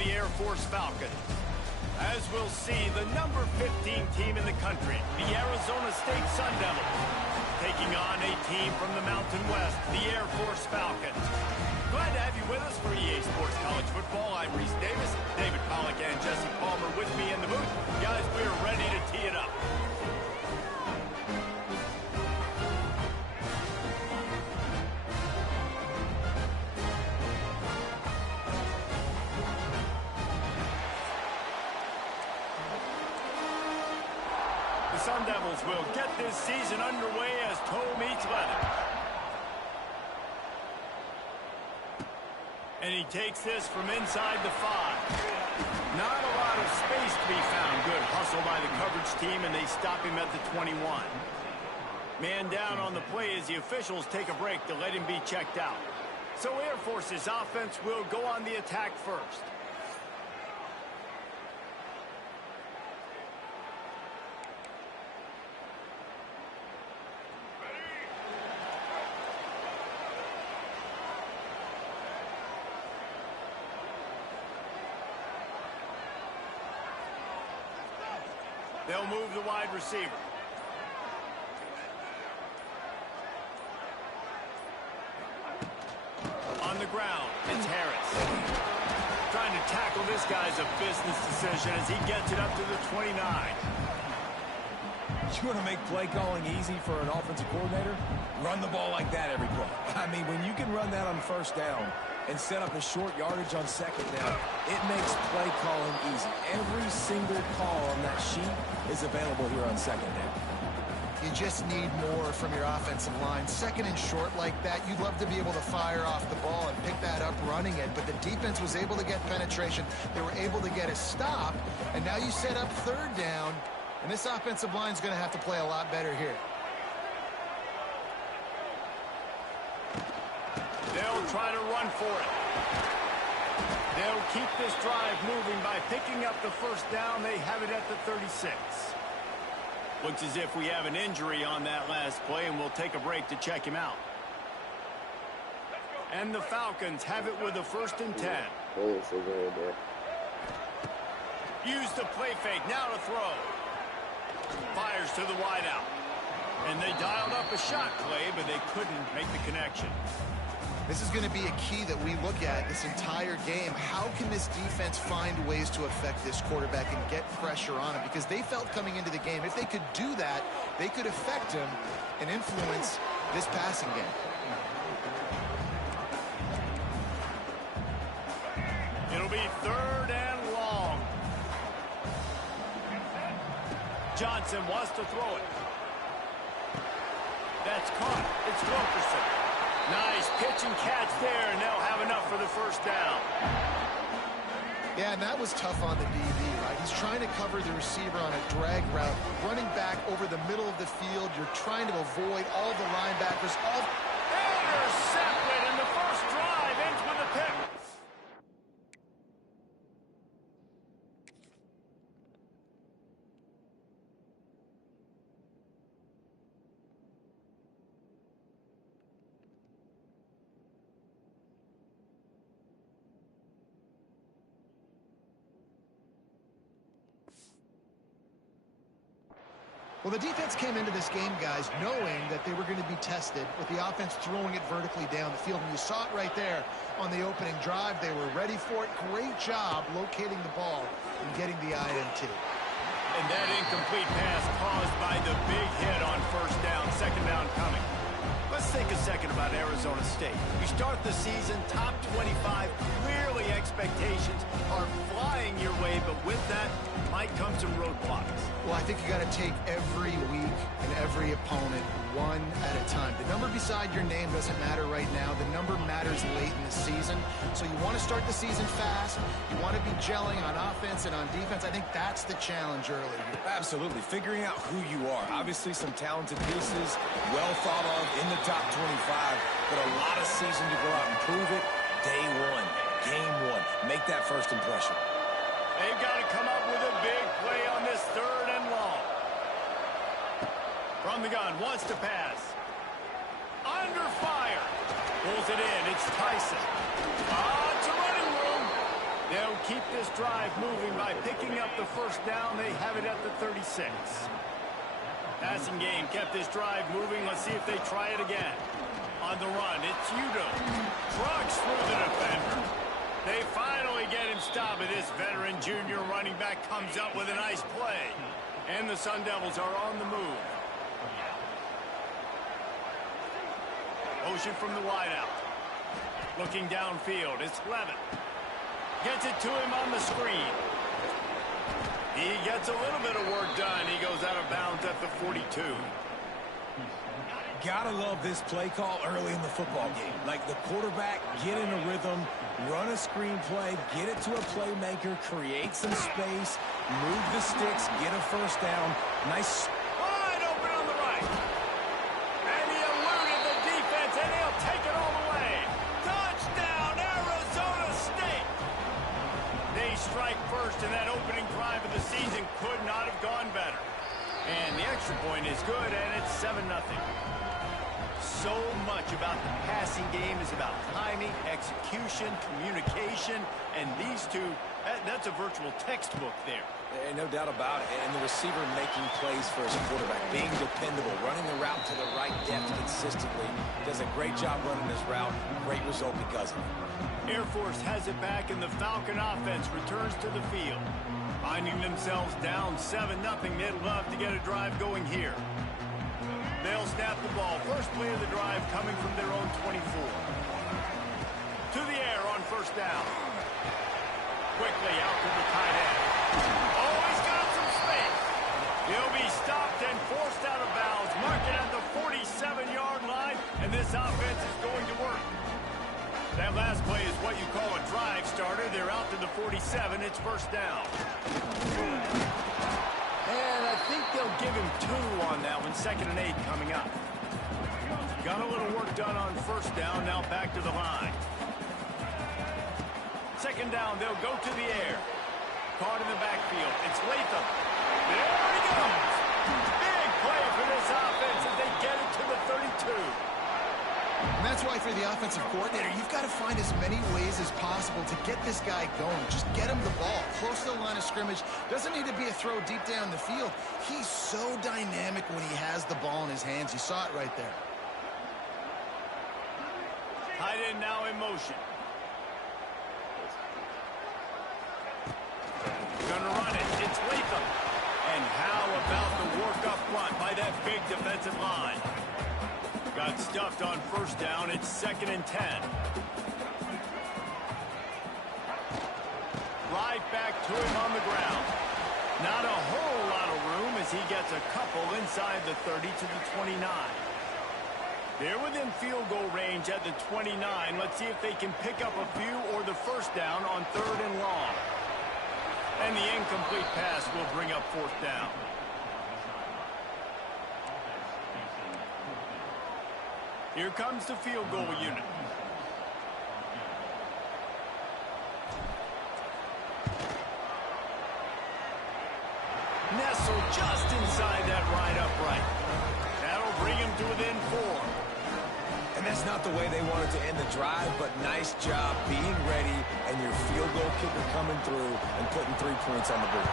the Air Force Falcons. As we'll see, the number 15 team in the country, the Arizona State Sun Devils, taking on a team from the Mountain West, the Air Force Falcons. Glad to have you with us for EA Sports College Football. I'm Reese Davis, David Pollack and Jesse Palmer with me in the booth. Guys, we're ready to tee it up. Sun Devils will get this season underway as toe meets leather. And he takes this from inside the 5. Not a lot of space to be found. Good hustle by the coverage team, and they stop him at the 21. Man down on the play as the officials take a break to let him be checked out. So Air Force's offense will go on the attack first. They'll move the wide receiver. On the ground, it's Harris. Trying to tackle this guy's a business decision as he gets it up to the 29. You want to make play calling easy for an offensive coordinator? Run the ball like that every play. I mean, when you can run that on first down and set up a short yardage on second down, it makes play calling easy. Every single call on that sheet is available here on second down. You just need more from your offensive line. Second and short like that, you'd love to be able to fire off the ball and pick that up running it, but the defense was able to get penetration. They were able to get a stop, and now you set up third down, and this offensive line is going to have to play a lot better here. They'll try to run for it. They'll keep this drive moving by picking up the first down. They have it at the 36. Looks as if we have an injury on that last play, and we'll take a break to check him out. And the Falcons have it with a 1st and 10. Use the play fake, now to throw. Fires to the wideout. And they dialed up a shot play, but they couldn't make the connection. This is going to be a key that we look at this entire game. How can this defense find ways to affect this quarterback and get pressure on him? Because they felt coming into the game, if they could do that, they could affect him and influence this passing game. It'll be 3rd and long. Johnson wants to throw it. That's caught. It's Wilkerson. Nice pitch and catch there, and they'll have enough for the 1st down. Yeah, and that was tough on the DB, right? He's trying to cover the receiver on a drag route, running back over the middle of the field. You're trying to avoid all the linebackers. Intercepted, and the first drive ends with a pick. Well, the defense came into this game, guys, knowing that they were going to be tested with the offense throwing it vertically down the field. And you saw it right there on the opening drive. They were ready for it. Great job locating the ball and getting the INT. And that incomplete pass caused by the big hit on 1st down, 2nd down coming. Let's think a second about Arizona State. You start the season top 25. Clearly expectations are flying your way, but with that might come some roadblocks. Well, I think you got to take every week and every opponent one at a time. The number beside your name doesn't matter right now. The number matters late in the season. So you want to start the season fast. You want to be gelling on offense and on defense. I think that's the challenge early here. Absolutely. Figuring out who you are. Obviously some talented pieces, well thought of in the top 25, but a lot of season to go out and prove it. Day one, game one. Make that first impression. They've got to come up with a big play on this 3rd and long. From the gun, wants to pass. Under fire. Pulls it in. It's Tyson. It's a running room. They'll keep this drive moving by picking up the first down. They have it at the 36. Passing game kept this drive moving. Let's see if they try it again. On the run, it's Udo. Trucks through the defender. They finally get him stopped. This veteran junior running back comes up with a nice play. And the Sun Devils are on the move. Motion from the wideout. Looking downfield, it's Levin. Gets it to him on the screen. He gets a little bit of work done. He goes out of bounds at the 42. Gotta love this play call early in the football game. Like the quarterback, get in a rhythm, run a screen play, get it to a playmaker, create some space, move the sticks, get a first down. Nice. Wide open on the right. And he eluded the defense, and he'll take it all the way. Touchdown, Arizona State. They strike first, and that opening drive of the season could not have gone better. And the extra point is good, and it's 7-0. So much about the passing game is about timing, execution, communication, and these two, that's a virtual textbook there. No doubt about it. And the receiver making plays for his quarterback, being dependable, running the route to the right depth consistently. Does a great job running this route. Great result because of it. Air Force has it back, and the Falcon offense returns to the field. Finding themselves down 7-0, they'd love to get a drive going here. They'll snap the ball. First play of the drive coming from their own 24. To the air on first down. Quickly out to the tight end. Oh, he's got some space. He'll be stopped and forced out of bounds. Mark it at the 47-yard line, and this offense is going to work. That last play is what you call a drive starter. They're out to the 47. It's first down. And I think they'll give him 2 on that one. 2nd and 8 coming up. Got a little work done on first down. Now back to the line. 2nd down. They'll go to the air. Caught in the backfield. It's Latham. There he goes. Big play for this offense as they get it to the 32. And that's why for the offensive coordinator, you've got to find as many ways as possible to get this guy going. Just get him the ball close to the line of scrimmage. Doesn't need to be a throw deep down the field. He's so dynamic when he has the ball in his hands. You saw it right there. Tight end now in motion. Gonna run it. It's Latham. And how about the work up front by that big defensive line? Got stuffed on first down. It's 2nd and 10. Right back to him on the ground. Not a whole lot of room as he gets a couple inside the 30 to the 29. They're within field goal range at the 29. Let's see if they can pick up a few or the first down on 3rd and long. And the incomplete pass will bring up 4th down. Here comes the field goal unit. Nestled just inside that right upright. That'll bring him to within 4. And that's not the way they wanted to end the drive, but nice job being ready and your field goal kicker coming through and putting 3 points on the board.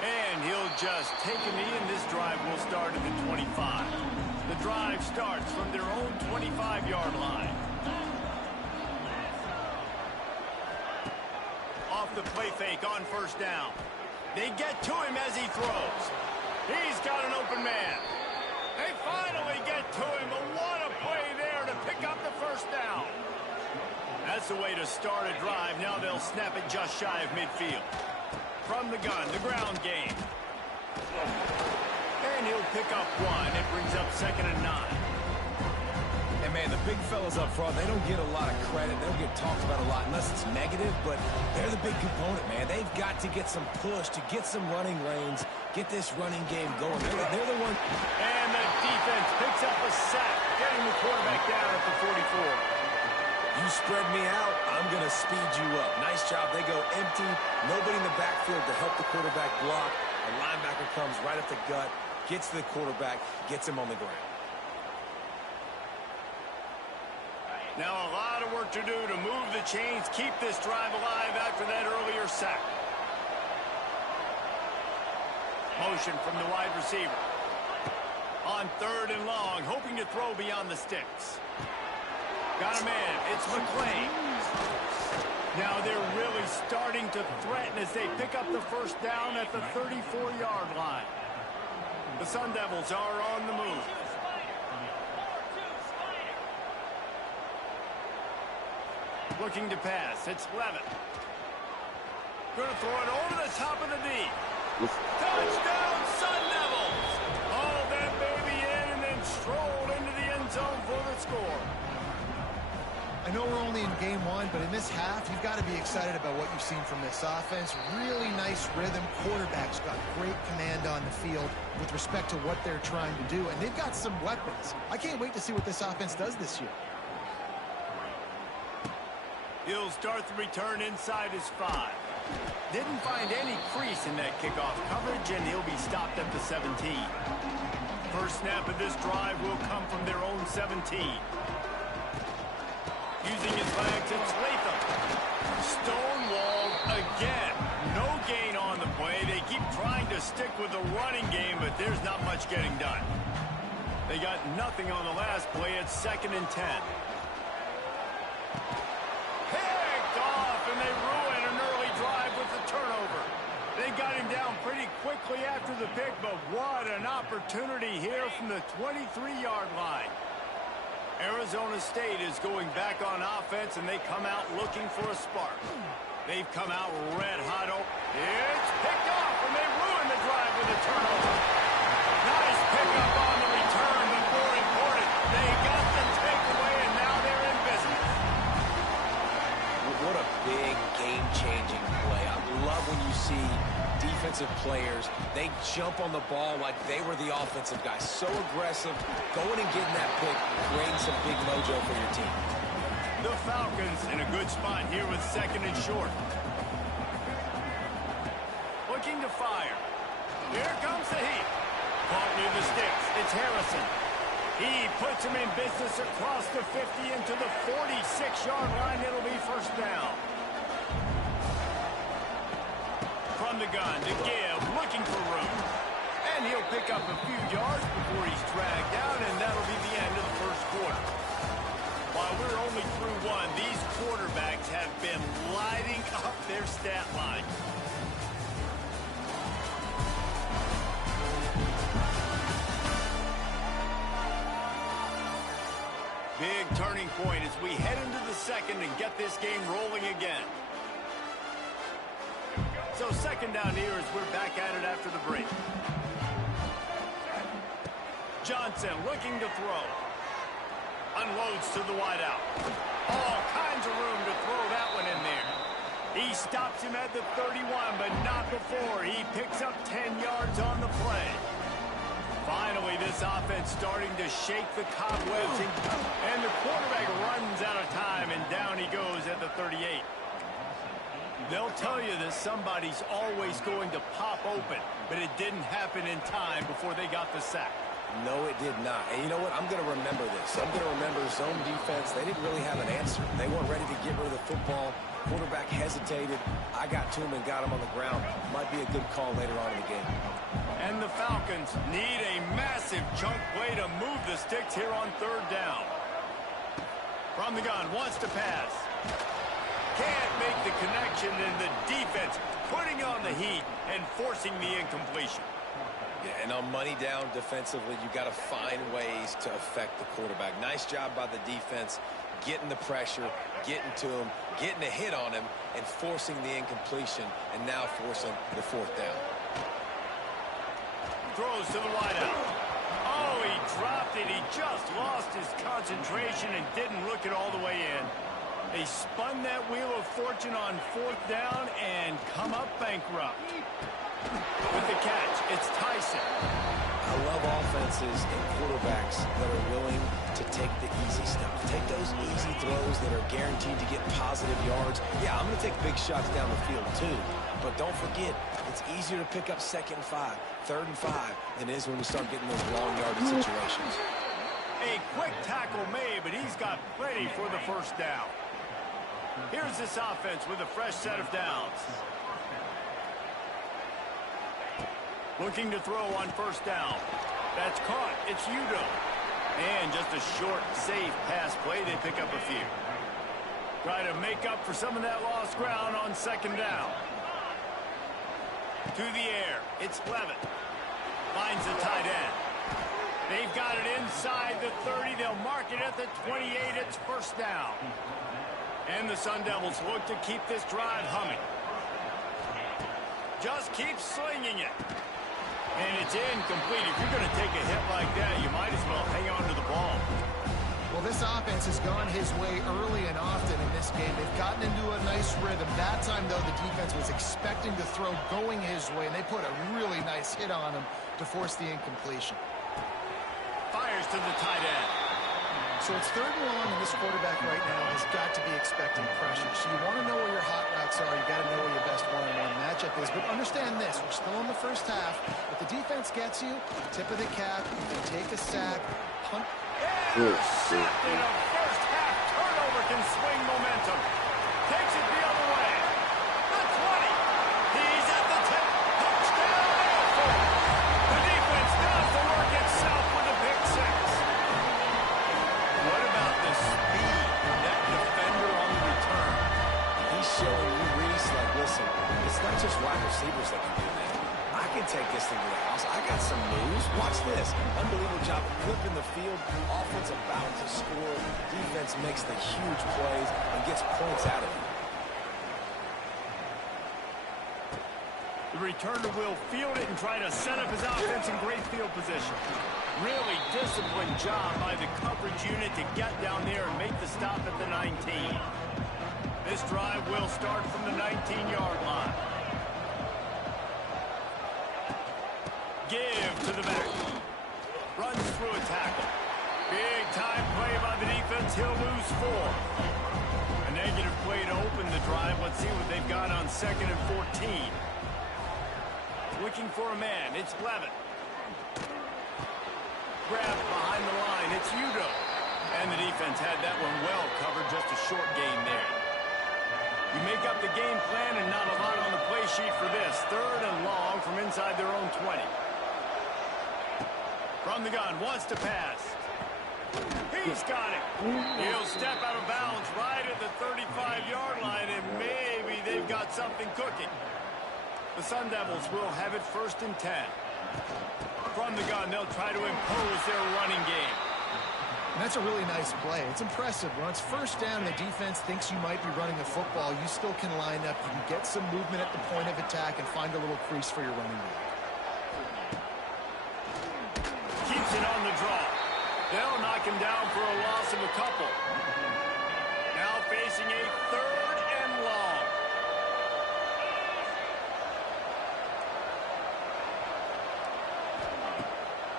And he'll just take a knee, and this drive will start at the 25. The drive starts from their own 25-yard line. Off the play fake on first down. They get to him as he throws. He's got an open man. They finally get to him, but what a play there to pick up the first down. That's the way to start a drive. Now they'll snap it just shy of midfield. From the gun, the ground game. And he'll pick up 1. It brings up 2nd and 9. And, man, the big fellas up front, they don't get a lot of credit. They don't get talked about a lot unless it's negative, but they're the big component, man. They've got to get some push, to get some running lanes, get this running game going. They're the one. And the defense picks up a sack, getting the quarterback down at the 44. You spread me out, I'm going to speed you up. Nice job. They go empty. Nobody in the backfield to help the quarterback block. A linebacker comes right up the gut, gets to the quarterback, gets him on the ground. Now a lot of work to do to move the chains, keep this drive alive after that earlier sack. Motion from the wide receiver. On 3rd and long, hoping to throw beyond the sticks. Got a man. It's McClain. Now they're really starting to threaten as they pick up the first down at the 34-yard line. The Sun Devils are on the move. Looking to pass. It's Levitt. Going to throw it over the top of the D. Touchdown, Sun Devils! Oh, that baby in and then strolled into the end zone for the score. I know we're only in game 1, but in this half, you've got to be excited about what you've seen from this offense. Really nice rhythm. Quarterback's got great command on the field with respect to what they're trying to do, and they've got some weapons. I can't wait to see what this offense does this year. He'll start the return inside his 5. Didn't find any crease in that kickoff coverage, and he'll be stopped at the 17. First snap of this drive will come from their own 17. Using his legs, it's Latham. Stonewalled again. No gain on the play. They keep trying to stick with the running game, but there's not much getting done. They got nothing on the last play. It's 2nd and 10. Picked off, and they ruin an early drive with the turnover. They got him down pretty quickly after the pick, but what an opportunity here from the 23-yard line. Arizona State is going back on offense, and they come out looking for a spark. They've come out red hot. It's picked off, and they ruin the drive with a turnover. Nice pickup on the return, but more important, they got the takeaway, and now they're in business. What a big game-changing play. I love when you see defensive players, they jump on the ball like they were the offensive guys. So aggressive, going and getting that pick, creating some big mojo for your team. The Falcons in a good spot here with 2nd and short. Looking to fire. Here comes the heat. Caught near the sticks. It's Harrison. He puts him in business across the 50 into the 46-yard line. It'll be first down. From the gun to give, looking for room. And he'll pick up a few yards before he's dragged down, and that'll be the end of the first quarter. While we're only through 1, these quarterbacks have been lighting up their stat line. Big turning point as we head into the 2nd and get this game rolling again. So 2nd down here as we're back at it after the break. Johnson looking to throw. Unloads to the wideout. All kinds of room to throw that one in there. He stops him at the 31, but not before. He picks up 10 yards on the play. Finally, this offense starting to shake the cobwebs, and the quarterback runs out of time, and down he goes at the 38. They'll tell you that somebody's always going to pop open, but it didn't happen in time before they got the sack. No, it did not. And you know what? I'm going to remember this. I'm going to remember zone defense. They didn't really have an answer. They weren't ready to get rid of the football. Quarterback hesitated. I got to him and got him on the ground. Might be a good call later on in the game. And the Falcons need a massive chunk play to move the sticks here on 3rd down. From the gun, wants to pass. Can't make the connection, and the defense putting on the heat and forcing the incompletion. Yeah, and on money down defensively, you got to find ways to affect the quarterback. Nice job by the defense, getting the pressure, getting to him, getting a hit on him, and forcing the incompletion, and now forcing the 4th down. Throws to the wideout. Oh, he dropped it. He just lost his concentration and didn't look it all the way in. They spun that wheel of fortune on 4th down and come up bankrupt. With the catch, it's Tyson. I love offenses and quarterbacks that are willing to take the easy stuff. Take those easy throws that are guaranteed to get positive yards. Yeah, I'm going to take big shots down the field too. But don't forget, it's easier to pick up 2nd and 5, 3rd and 5 than it is when we start getting those long yardage situations. A quick tackle made, but but he's got plenty for the first down. Here's this offense with a fresh set of downs. Looking to throw on first down. That's caught. It's Udo. And just a short, safe pass play. They pick up a few. Try to make up for some of that lost ground on second down. To the air. It's Levitt. Finds the tight end. They've got it inside the 30. They'll mark it at the 28. It's first down. And the Sun Devils look to keep this drive humming. Just keep slinging it. And it's incomplete. If you're going to take a hit like that, you might as well hang on to the ball. Well, this offense has gone his way early and often in this game. They've gotten into a nice rhythm. That time, though, the defense was expecting to throw going his way, and they put a really nice hit on him to force the incompletion. Fires to the tight end. So it's 3rd and long, and this quarterback right now has got to be expecting pressure. So you want to know where your hot routes are. You got to know where your best one-on-one matchup is. But understand this: we're still in the first half. If the defense gets you, tip of the cap, you can take a sack, punt. Intercepted. A first half turnover can swing momentum. Takes it the other way. The 20. He's at the 10. Touchdown. The defense does the work itself with a pick six. What about the speed of that defender on the return? He's showing you, Reese, like, listen, it's not just wide receivers that can do that. I can take this thing to the house. I got some news. Watch this. Unbelievable job of flipping the field. Offense about to score. Defense makes the huge plays and gets points out of it. The returner will field it and try to set up his offense in great field position. Really disciplined job by the coverage unit to get down there and make the stop at the 19. This drive will start from the 19-yard line. Give to the back. Runs through a tackle. Big time play by the defense. He'll lose 4. A negative play to open the drive. Let's see what they've got on 2nd and 14. Looking for a man. It's Levitt. Grab behind the line. It's Udo. And the defense had that one well covered. Just a short gain there. You make up the game plan and not a lot on the play sheet for this. 3rd and long from inside their own 20. From the gun, wants to pass. He's got it. He'll step out of bounds right at the 35-yard line, and maybe they've got something cooking. The Sun Devils will have it 1st and 10. From the gun, they'll try to impose their running game. And that's a really nice play. It's impressive. When it's 1st down and the defense thinks you might be running a football, you still can line up. You can get some movement at the point of attack and find a little crease for your running game. Keeps it on the draw. They'll knock him down for a loss of a couple. Now facing a 3rd and long.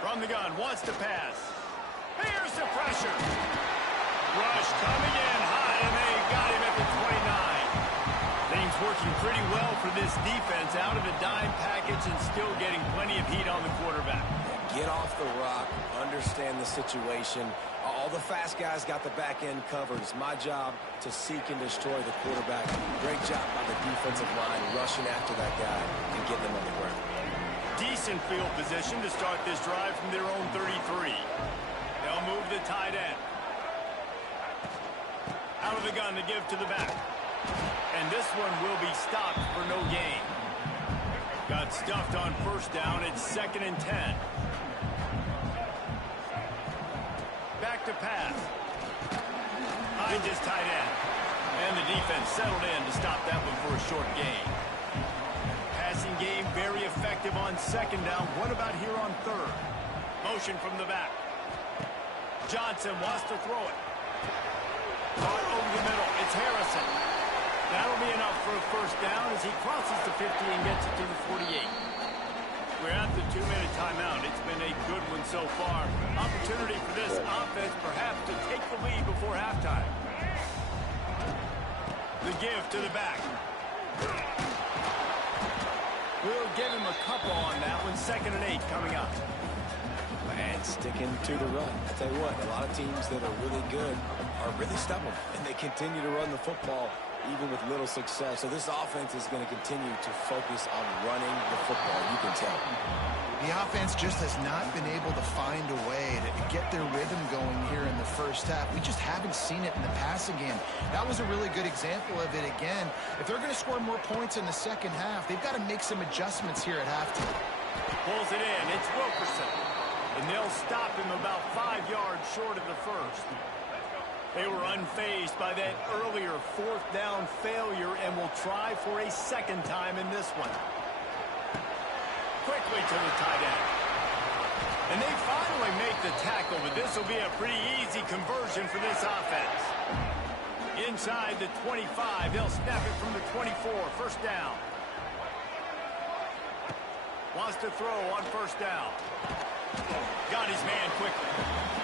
From the gun, wants to pass. Here's the pressure. Rush coming in high, and they got him at the 29. Things working pretty well for this defense. Out of a dime package and still getting plenty of heat on the quarterback. Get off the rock, understand the situation. All the fast guys got the back end covered. It's my job to seek and destroy the quarterback. Great job by the defensive line rushing after that guy and getting him on the ground. Decent field position to start this drive from their own 33. They'll move the tight end. Out of the gun to give to the back. And this one will be stopped for no gain. Got stuffed on 1st down. It's 2nd and 10. Back to pass. Behind his tight end. And the defense settled in to stop that one for a short gain. Passing game very effective on 2nd down. What about here on 3rd? Motion from the back. Johnson wants to throw it. Caught over the middle. It's Harrison. That'll be enough for a 1st down as he crosses the 50 and gets it to the 48. We're at the 2-minute timeout. It's been a good one so far. Opportunity for this offense perhaps to take the lead before halftime. The give to the back. We'll give him a couple on that one. 2nd and 8 coming up. And sticking to the run. I tell you what, a lot of teams that are really good are really stubborn, and they continue to run the football even with little success. So this offense is going to continue to focus on running the football, you can tell. The offense just has not been able to find a way to get their rhythm going here in the first half. We just haven't seen it in the passing game. That was a really good example of it again. If they're going to score more points in the second half, they've got to make some adjustments here at halftime. Pulls it in. It's Wilkerson. And they'll stop him about 5 yards short of the first. They were unfazed by that earlier fourth down failure and will try for a second time in this one. Quickly to the tight end. And they finally make the tackle, but this will be a pretty easy conversion for this offense. Inside the 25, they'll snap it from the 24, first down. Wants to throw on first down. Got his man quickly.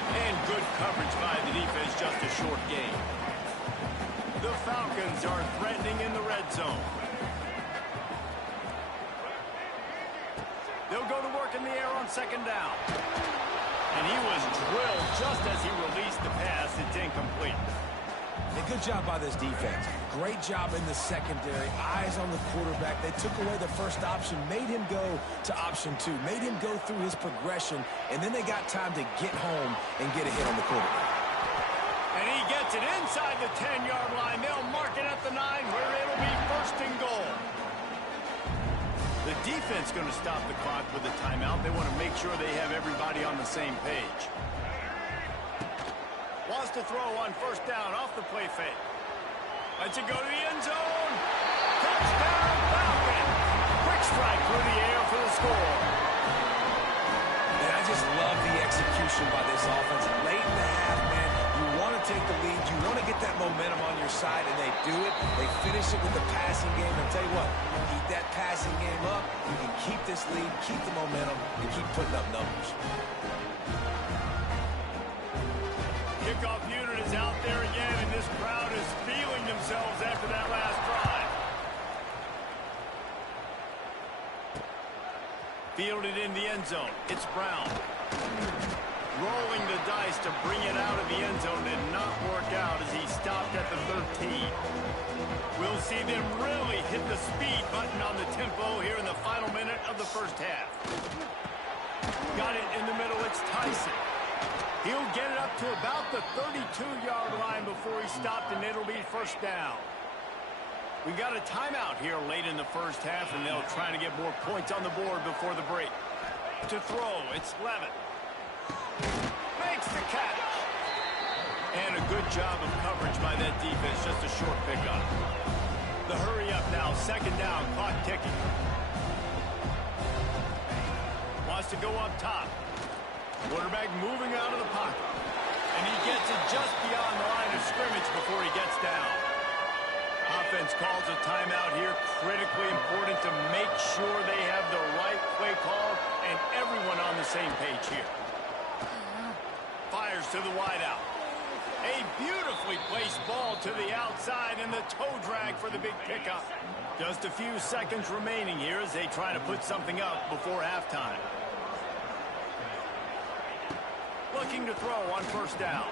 And good coverage by the defense, just a short gain. The Falcons are threatening in the red zone. They'll go to work in the air on second down. And he was drilled just as he released the pass. It's incomplete. A good job by this defense. Great job in the secondary. Eyes on the quarterback. They took away the first option, made him go to option 2, made him go through his progression, and then they got time to get home and get a hit on the quarterback. And he gets it inside the 10-yard line. They'll mark it at the 9 where it'll be first and goal. The defense going to stop the clock with a timeout. They want to make sure they have everybody on the same page. Wants to throw on first down off the play fake. Lets it go to the end zone. Touchdown, Falcons. Quick strike through the air for the score. And I just love the execution by this offense. Late in the half, man, you want to take the lead. You want to get that momentum on your side, and they do it. They finish it with the passing game. I'll tell you what, keep that passing game up. You can keep this lead, keep the momentum, and keep putting up numbers. Kickoff unit is out there again, and this crowd is feeling themselves after that last drive. Fielded in the end zone. It's Brown. Rolling the dice to bring it out of the end zone did not work out as he stopped at the 13. We'll see them really hit the speed button on the tempo here in the final minute of the first half. Got it in the middle. It's Tyson. He'll get it up to about the 32-yard line before he stopped, and it'll be first down. We got a timeout here late in the first half, and they'll try to get more points on the board before the break. To throw, it's Levin. Makes the catch. And a good job of coverage by that defense, just a short pickup. The hurry up now, second down, clock ticking. Wants to go up top. Quarterback moving out of the pocket. And he gets it just beyond the line of scrimmage before he gets down. Offense calls a timeout here. Critically important to make sure they have the right play call and everyone on the same page here. Fires to the wideout. A beautifully placed ball to the outside and the toe drag for the big pickup. Just a few seconds remaining here as they try to put something up before halftime. Looking to throw on first down.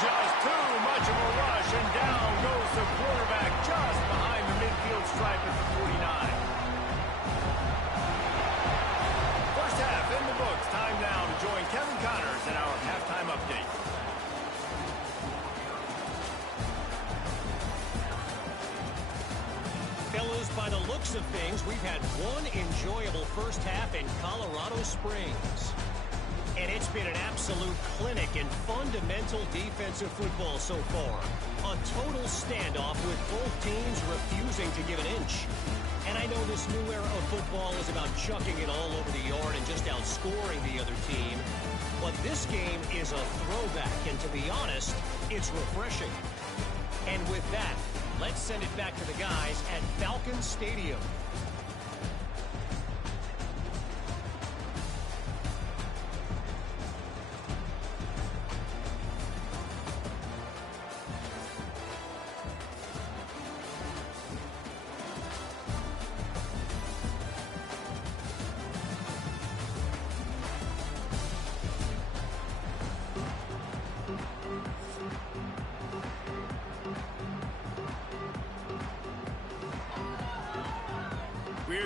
Just too much of a rush, and down goes the quarterback just behind the midfield stripe at the 49. First half in the books. Time now to join Kevin Connors in our halftime update. Fellas, by the looks of things, we've had one enjoyable first half in Colorado Springs. And it's been an absolute clinic in fundamental defensive football so far. A total standoff with both teams refusing to give an inch. And I know this new era of football is about chucking it all over the yard and just outscoring the other team. But this game is a throwback, and to be honest, it's refreshing. And with that, let's send it back to the guys at Falcon Stadium.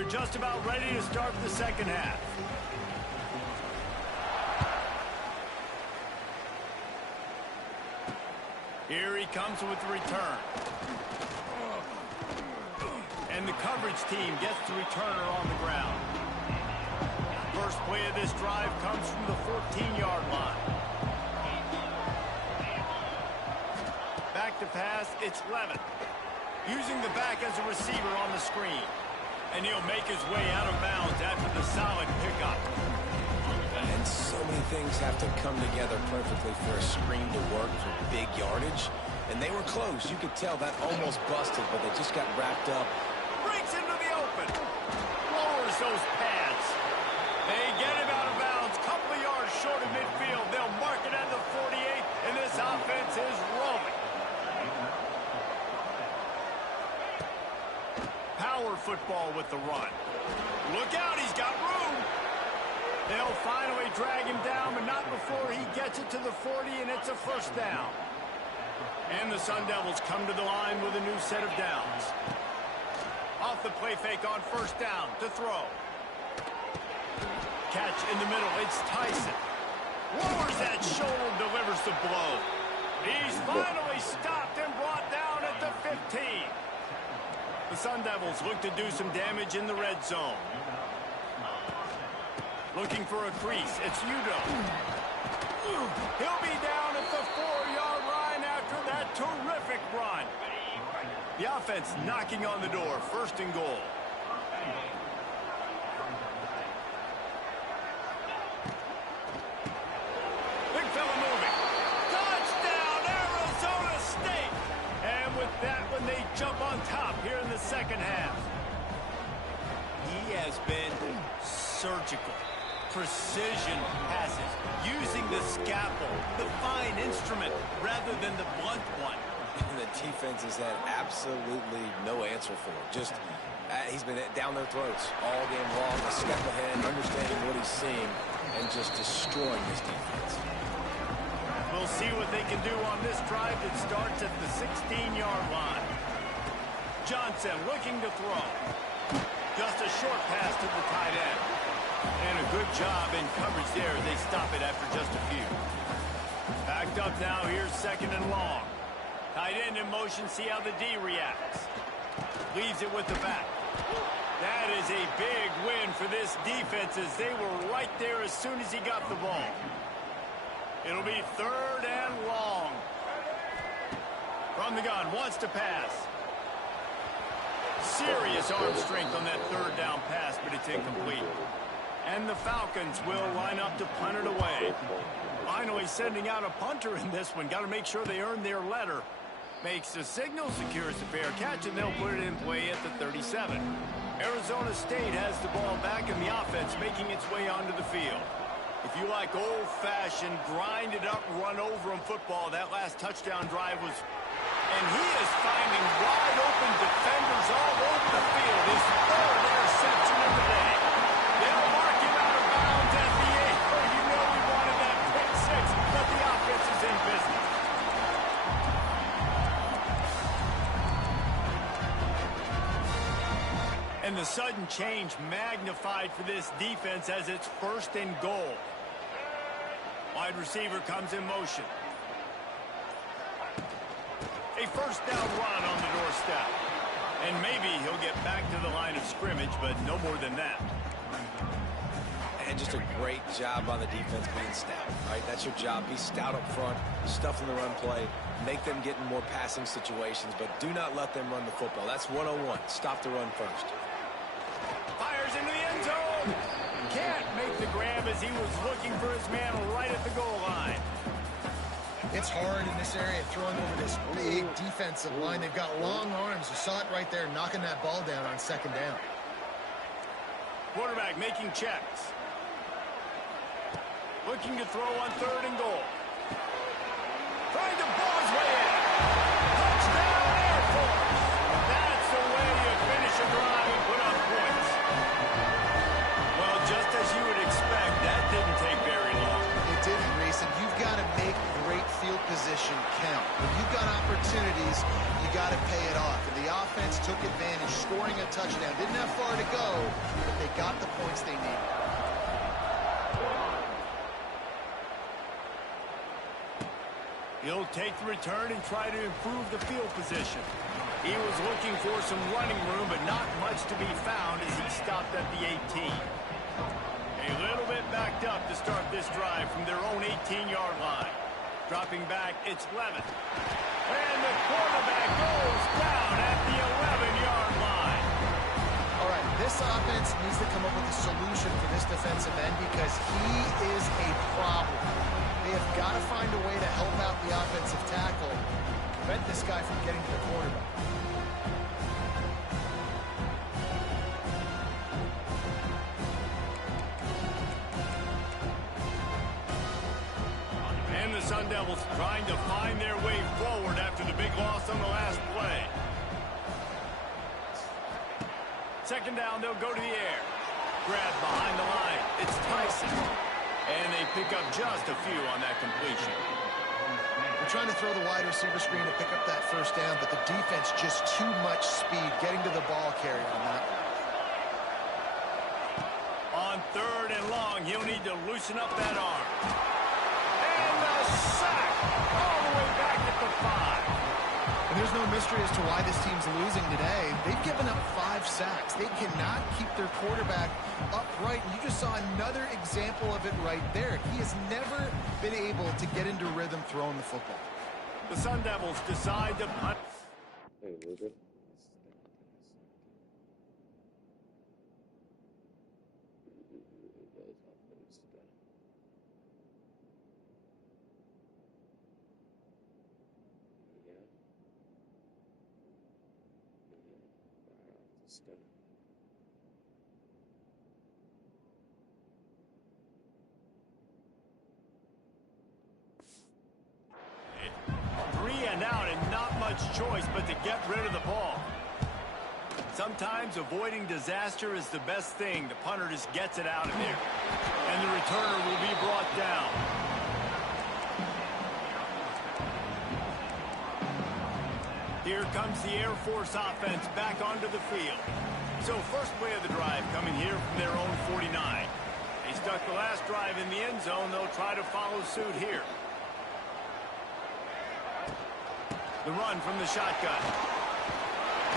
are just about ready to start the second half. Here he comes with the return. And the coverage team gets the returner on the ground. First play of this drive comes from the 14-yard line. Back to pass, it's Levin. Using the back as a receiver on the screen. And he'll make his way out of bounds after the solid pickup. And so many things have to come together perfectly for a screen to work for big yardage. And they were close. You could tell that almost busted, but they just got wrapped up. Breaks into the open. Lowers those pads. They get him out of bounds. Couple of yards short of midfield. They'll mark it at the 48, and this offense is rolling. Power football with the run. Look out, he's got room. They'll finally drag him down, but not before he gets it to the 40, and it's a first down. And the Sun Devils come to the line with a new set of downs. Off the play fake on first down to throw. Catch in the middle, it's Tyson. Lowers that shoulder, delivers the blow. He's finally stopped and brought down at the 15. The Sun Devils look to do some damage in the red zone. Looking for a crease, it's Udo. He'll be down at the 4-yard line after that terrific run. The offense knocking on the door, first and goal. Big fella moving. Touchdown, Arizona State! And with that one, they jump on top here in the second half. He has been surgical. Precision passes, using the scalpel, the fine instrument, rather than the blunt one. And the defense has had absolutely no answer for it. Just, he's been down their throats all game long, a step ahead, understanding what he's seeing, and just destroying this defense. We'll see what they can do on this drive that starts at the 16-yard line. Johnson looking to throw. Just a short pass to the tight end. And a good job in coverage there. They stop it after just a few. Backed up now. Here's second and long. Tight end in motion. See how the D reacts. Leaves it with the back. That is a big win for this defense as they were right there as soon as he got the ball. It'll be third and long. From the gun. Wants to pass. Serious arm strength on that third down pass, but it's incomplete. And the Falcons will line up to punt it away. Finally sending out a punter in this one. Got to make sure they earn their letter. Makes the signal, secures the fair catch, and they'll put it in play at the 37. Arizona State has the ball back in the offense, making its way onto the field. If you like old-fashioned, grinded-up, run-over-'em football, that last touchdown drive was... And he is finding wide-open defenders all over the field. His third interception of the day. They'll mark him out of bounds at the 8. Oh, you know we wanted that pick 6, but the offense is in business. And the sudden change magnified for this defense as it's first and goal. Wide receiver comes in motion. A first down run on the doorstep. And maybe he'll get back to the line of scrimmage, but no more than that. And just a great job on the defense being stout, right? That's your job. Be stout up front, stuff in the run play, make them get in more passing situations, but do not let them run the football. That's 101. Stop the run first. Fires into the end zone. Can't make the grab as he was looking for his man right at the goal line. It's hard in this area throwing over this big defensive line. They've got long arms. You saw it right there, knocking that ball down on second down. Quarterback making checks. Looking to throw on third and goal. Trying to ball his way in. Touchdown, Air Force. That's the way you finish a drive and put up points. Well, just as you would expect, that didn't take very long. It didn't, Reese, and you've got to make great field position count. When you've got opportunities, you got to pay it off. And the offense defense took advantage, scoring a touchdown. Didn't have far to go, but they got the points they needed. He'll take the return and try to improve the field position. He was looking for some running room, but not much to be found as he stopped at the 18. A little bit backed up to start this drive from their own 18-yard line. Dropping back, it's Levitt. And the quarterback goes down at the 11-yard line. All right, this offense needs to come up with a solution for this defensive end because he is a problem. They have got to find a way to help out the offensive tackle, prevent this guy from getting to the quarterback. And the Sun Devils trying to find their way forward after the big loss on the last play. Second down, they'll go to the air. Grab behind the line. It's Tyson. And they pick up just a few on that completion. They're trying to throw the wide receiver screen to pick up that first down, but the defense just too much speed getting to the ball carrier on that one. On third and long, he'll need to loosen up that arm. And the sack all the way back at the 5. And there's no mystery as to why this team's losing today. They've given up 5 sacks. They cannot keep their quarterback upright. And you just saw another example of it right there. He has never been able to get into rhythm throwing the football. The Sun Devils decide to punt. Out and not much choice but to get rid of the ball. Sometimes avoiding disaster is the best thing. The punter just gets it out of there. And the returner will be brought down. Here comes the Air Force offense back onto the field. So first play of the drive coming here from their own 49. They stuck the last drive in the end zone. They'll try to follow suit here. The run from the shotgun.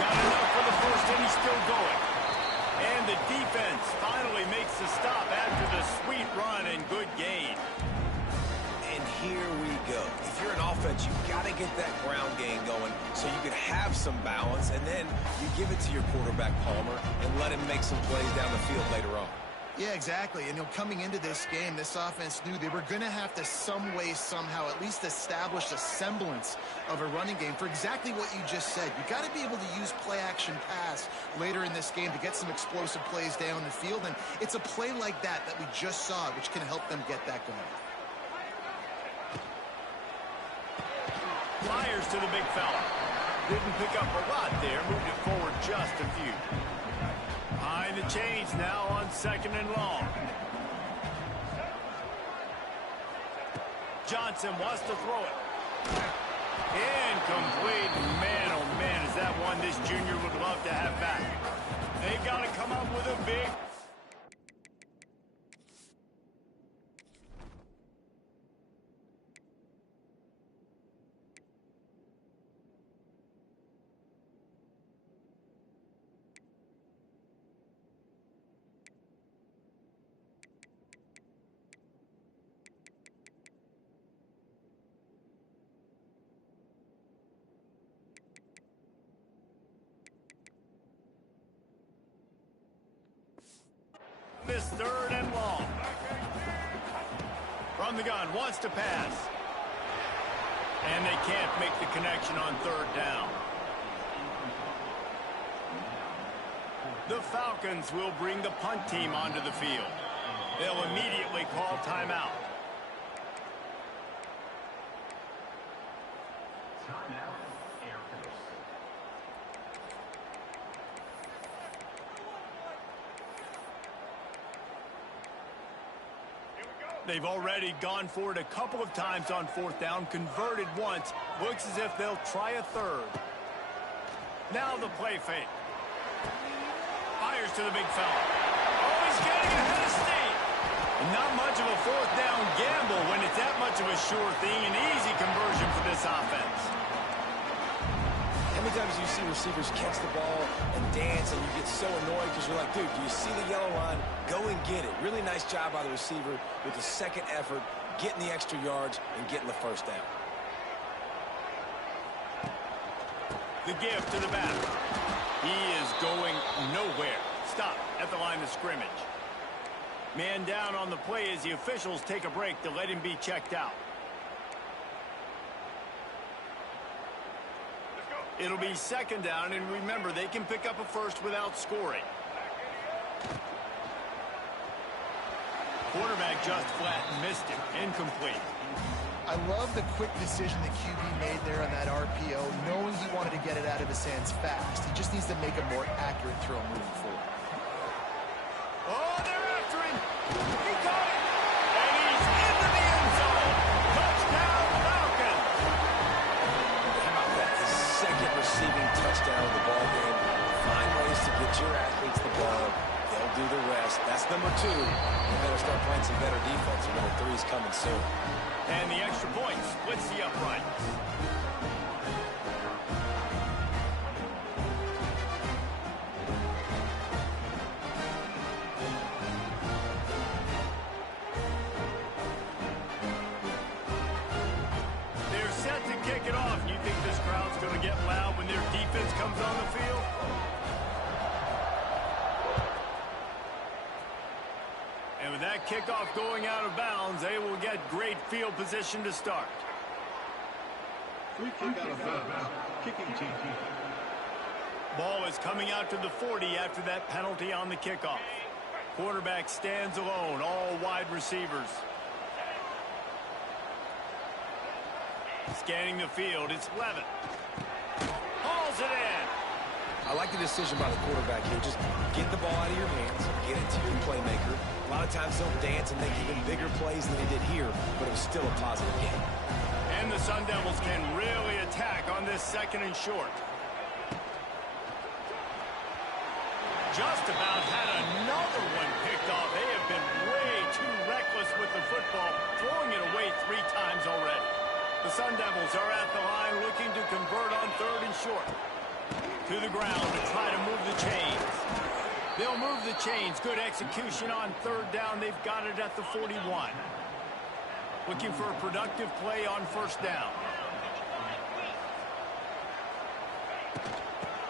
Got enough for the first, and he's still going. And the defense finally makes the stop after the sweet run and good gain. And here we go. If you're an offense, you've got to get that ground game going so you can have some balance, and then you give it to your quarterback, Palmer, and let him make some plays down the field later on. Yeah, exactly. And coming into this game, this offense knew they were going to have to some way, somehow, at least establish a semblance of a running game for exactly what you just said. You got to be able to use play-action pass later in this game to get some explosive plays down the field. And it's a play like that we just saw, which can help them get that going. Fires to the big fella. Didn't pick up a lot there. Moved it forward just a few. Behind the chains now on second and long. Johnson wants to throw it. Incomplete. Man, oh man, is that one this junior would love to have back. They've got to come up with a big... This third and long. From the gun, wants to pass. And they can't make the connection on third down. The Falcons will bring the punt team onto the field. They'll immediately call timeout. They've already gone for it a couple of times on fourth down, converted once. Looks as if they'll try a third. Now the play fake. Fires to the big fella. Oh, he's getting ahead of steam. Not much of a fourth down gamble when it's that much of a sure thing. An easy conversion for this offense. How many times do you see receivers catch the ball and dance and you get so annoyed because you're like, dude, do you see the yellow line? Go and get it. Really nice job by the receiver with the second effort, getting the extra yards and getting the first down. The give to the back. He is going nowhere. Stop at the line of scrimmage. Man down on the play as the officials take a break to let him be checked out. It'll be second down, and remember, they can pick up a first without scoring. Quarterback just flat missed it. Incomplete. I love the quick decision the QB made there on that RPO, knowing he wanted to get it out of his hands fast. He just needs to make a more accurate throw moving forward. Oh, they're after him. He caught it. And he's into the end zone. Touchdown, Falcons. How about that? His second receiving touchdown of the ball game. Find ways to get your athletes the ball. They'll do the rest. That's number 2. You better start playing some better defense. Number 3 is coming soon. And the extra point splits the uprights. They're set to kick it off. You think this crowd's going to get loud when their defense comes on the field? And with that kickoff going out of bounds, they will get great field position to start. Free kick out of bounds. Kicking team. Ball is coming out to the 40 after that penalty on the kickoff. Quarterback stands alone, all wide receivers. Scanning the field, it's Levin. Hauls it in. I like the decision by the quarterback here. Just get the ball out of your hands, get it to your playmaker. A lot of times they'll dance and make even bigger plays than he did here, but it was still a positive game. And the Sun Devils can really attack on this second and short. Just about had another one picked off. They have been way too reckless with the football, throwing it away 3 times already. The Sun Devils are at the line looking to convert on third and short. To the ground to try to move the chains. They'll move the chains. Good execution on third down. They've got it at the 41. Looking for a productive play on first down.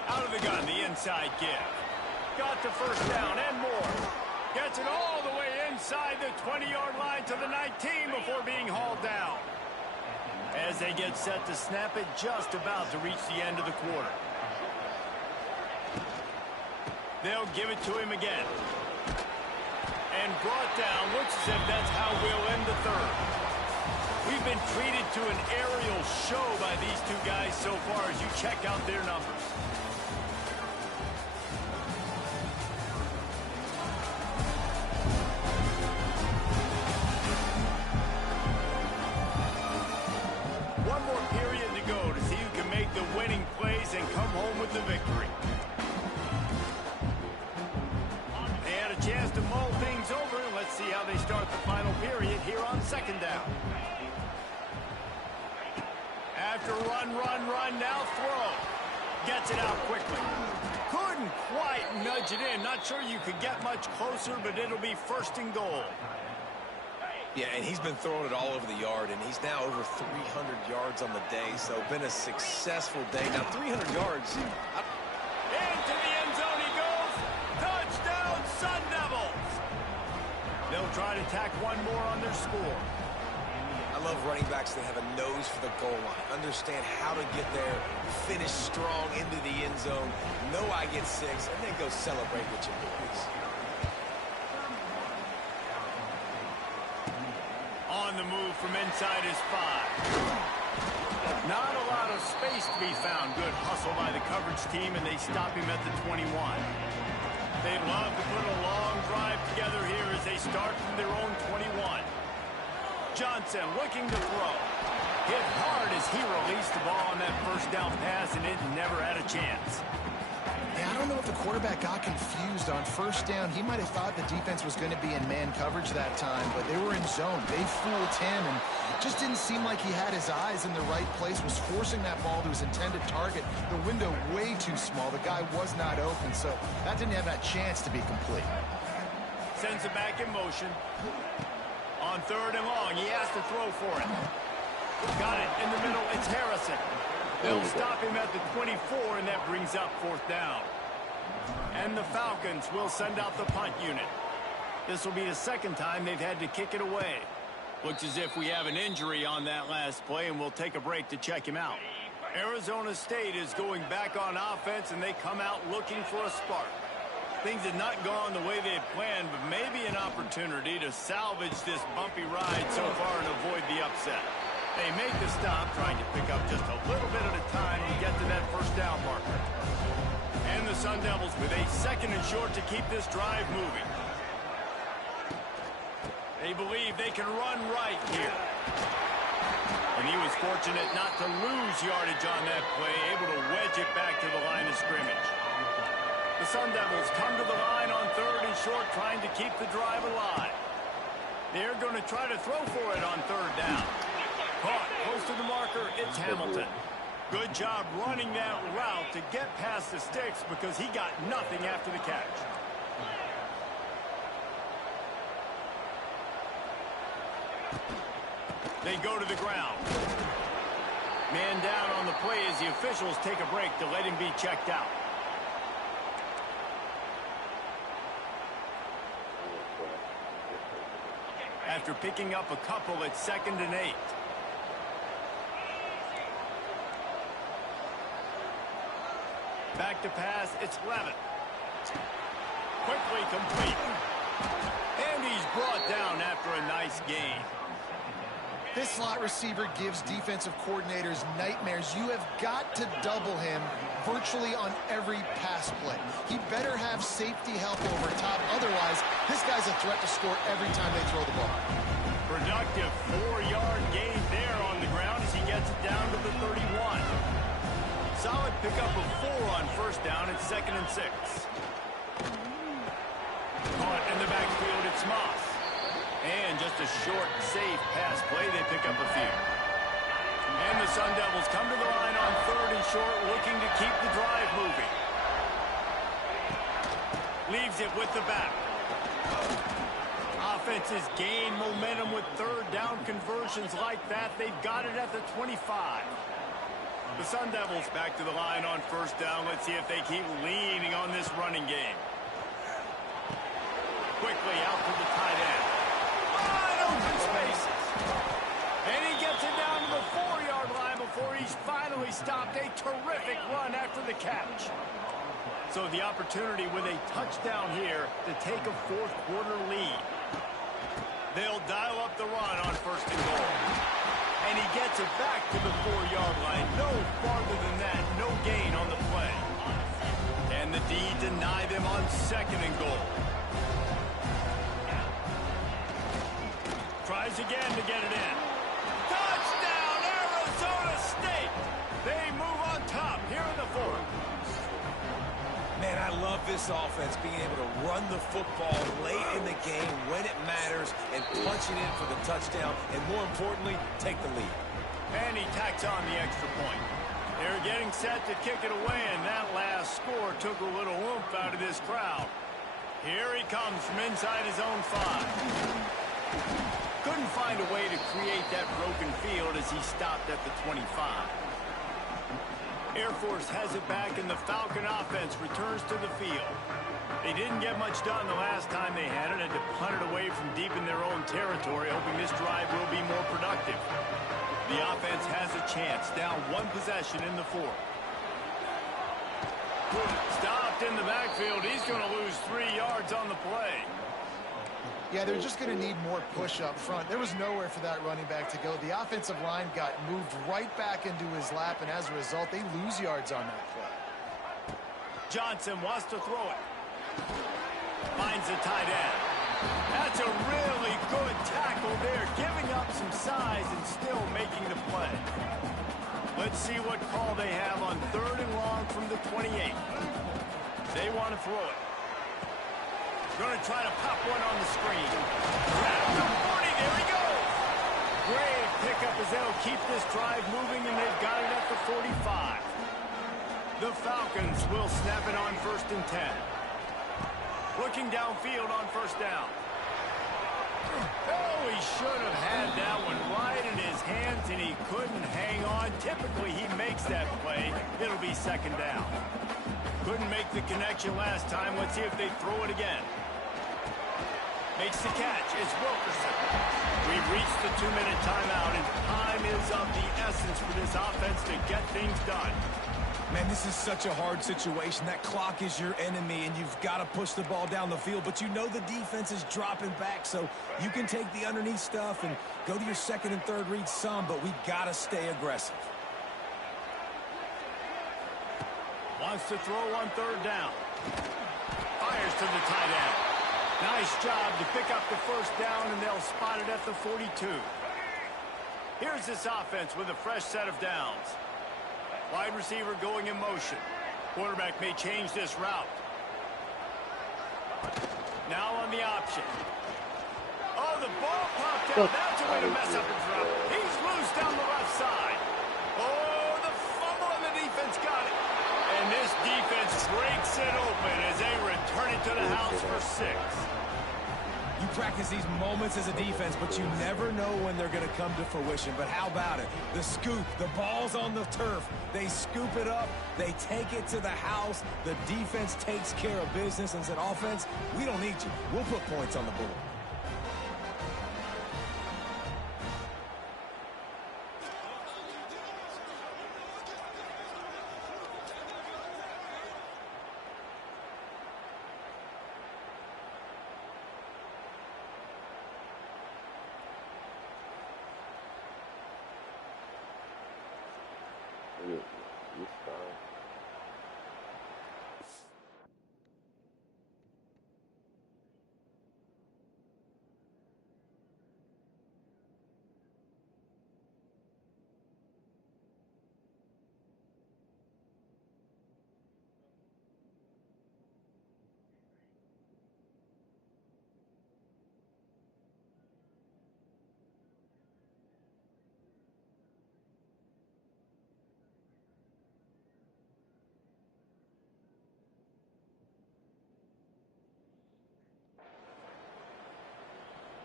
Out of the gun, the inside give. Got the first down and more. Gets it all the way inside the 20-yard line to the 19 before being hauled down. As they get set to snap it, just about to reach the end of the quarter. They'll give it to him again. And brought down. Looks as if that's how we'll end the third. We've been treated to an aerial show by these 2 guys so far as you check out their numbers. One more period to go to see who can make the winning plays and come home with the victory. Chance to mull things over. Let's see how they start the final period here on second down. After run, now throw. Gets it out quickly. Couldn't quite nudge it in. Not sure you could get much closer, but it'll be first and goal. Yeah, and he's been throwing it all over the yard, and he's now over 300 yards on the day, so been a successful day. Now, 300 yards. Into the end zone he goes. Touchdown, Sun Devils. They'll try to tack one more on their score. I love running backs that have a nose for the goal line, understand how to get there, finish strong into the end zone, know I get 6, and then go celebrate with your boys. On the move from inside his 5. Not a lot of space to be found. Good hustle by the coverage team, and they stop him at the 21. They'd love to put a long drive together here as they start from their own 21. Johnson looking to throw. Hit hard as he released the ball on that first down pass, and it never had a chance. Yeah, I don't know if the quarterback got confused on first down. He might have thought the defense was going to be in man coverage that time, but they were in zone. They fooled him, and just didn't seem like he had his eyes in the right place, was forcing that ball to his intended target. The window way too small. The guy was not open, so that didn't have that chance to be complete. Sends it back in motion. On 3rd and long, he has to throw for it. Got it in the middle. It's Harrison. They'll stop him at the 24, and that brings up 4th down. And the Falcons will send out the punt unit. This will be the 2nd time they've had to kick it away. Looks as if we have an injury on that last play, and we'll take a break to check him out. Arizona State is going back on offense, and they come out looking for a spark. Things had not gone the way they had planned, but maybe an opportunity to salvage this bumpy ride so far and avoid the upset. They make the stop, trying to pick up just a little bit at a time to get to that first down marker. And the Sun Devils with a 2nd and short to keep this drive moving. They believe they can run right here. And he was fortunate not to lose yardage on that play, able to wedge it back to the line of scrimmage. The Sun Devils come to the line on 3rd and short, trying to keep the drive alive. They're going to try to throw for it on 3rd down. Caught close to the marker, it's Hamilton. Good job running that route to get past the sticks because he got nothing after the catch. They go to the ground. Man down on the play as the officials take a break to let him be checked out. After picking up a couple, it's 2nd and 8. Back to pass, it's Levitt. Quickly complete. And he's brought down after a nice gain. This slot receiver gives defensive coordinators nightmares. You have got to double him virtually on every pass play. He better have safety help over top. Otherwise, this guy's a threat to score every time they throw the ball. Productive 4-yard gain there on the ground as he gets it down to the 31. Solid pickup of 4 on first down. It's 2nd and 6. Caught in the backfield, it's Moss. And just a short, safe pass play. They pick up a few. And the Sun Devils come to the line on 3rd and short, looking to keep the drive moving. Leaves it with the back. Offenses gain momentum with 3rd down conversions like that. They've got it at the 25. The Sun Devils back to the line on first down. Let's see if they keep leaning on this running game. Quickly out to the tight end. Wide open spaces. And he gets it down to the 4-yard line before he's finally stopped. A terrific run after the catch. So the opportunity with a touchdown here to take a 4th quarter lead. They'll dial up the run on 1st and goal. And he gets it back to the 4-yard line. No farther than that. No gain on the play. And the D deny them on 2nd and goal. Tries again to get it in. Touchdown, Arizona State! They move on top here in the 4th. Man, I love this offense being able to run the football late in the game when it matters and punch it in for the touchdown and, more importantly, take the lead. And he tacks on the extra point. They're getting set to kick it away, and that last score took a little oomph out of this crowd. Here he comes from inside his own 5. Couldn't find a way to create that broken field as he stopped at the 25. Air Force has it back, and the Falcon offense returns to the field. They didn't get much done the last time they had it, and to punt it away from deep in their own territory, hoping this drive will be more productive. The offense has a chance, down 1 possession in the 4th. Stopped in the backfield. He's going to lose 3 yards on the play. Yeah, they're just going to need more push up front. There was nowhere for that running back to go. The offensive line got moved right back into his lap, and as a result, they lose yards on that play. Johnson wants to throw it. Finds the tight end. That's a really good tackle there, giving up some size and Falcons still making the play. Let's see what call they have on 3rd and long from the 28. They want to throw it. Going to try to pop one on the screen. Grab the 40. There he goes. Great pickup as they'll keep this drive moving, and they've got it at the 45. The Falcons will snap it on 1st and 10. Looking downfield on 1st down. Oh, he should have had that one right in his hands, and he couldn't hang on. Typically, he makes that play. It'll be 2nd down. Couldn't make the connection last time. Let's see if they throw it again. Makes the catch. It's Wilkerson. We've reached the 2-minute timeout, and time is of the essence for this offense to get things done. Man, this is such a hard situation. That clock is your enemy, and you've got to push the ball down the field. But you know the defense is dropping back, so you can take the underneath stuff and go to your 2nd and 3rd read some, but we got to stay aggressive. Wants to throw on 3rd down. Fires to the tight end. Nice job to pick up the 1st down, and they'll spot it at the 42. Here's this offense with a fresh set of downs. Wide receiver going in motion. Quarterback may change this route. Now on the option. Oh, the ball popped out. That's a way to mess up his route. He's loose down the left side. Oh, the fumble, and the defense got it. And this defense breaks it open as they return it to the house for 6. You practice these moments as a defense, but you never know when they're going to come to fruition. But how about it? The scoop, the ball's on the turf. They scoop it up. They take it to the house. The defense takes care of business and said, offense, we don't need you. We'll put points on the board. It's fine.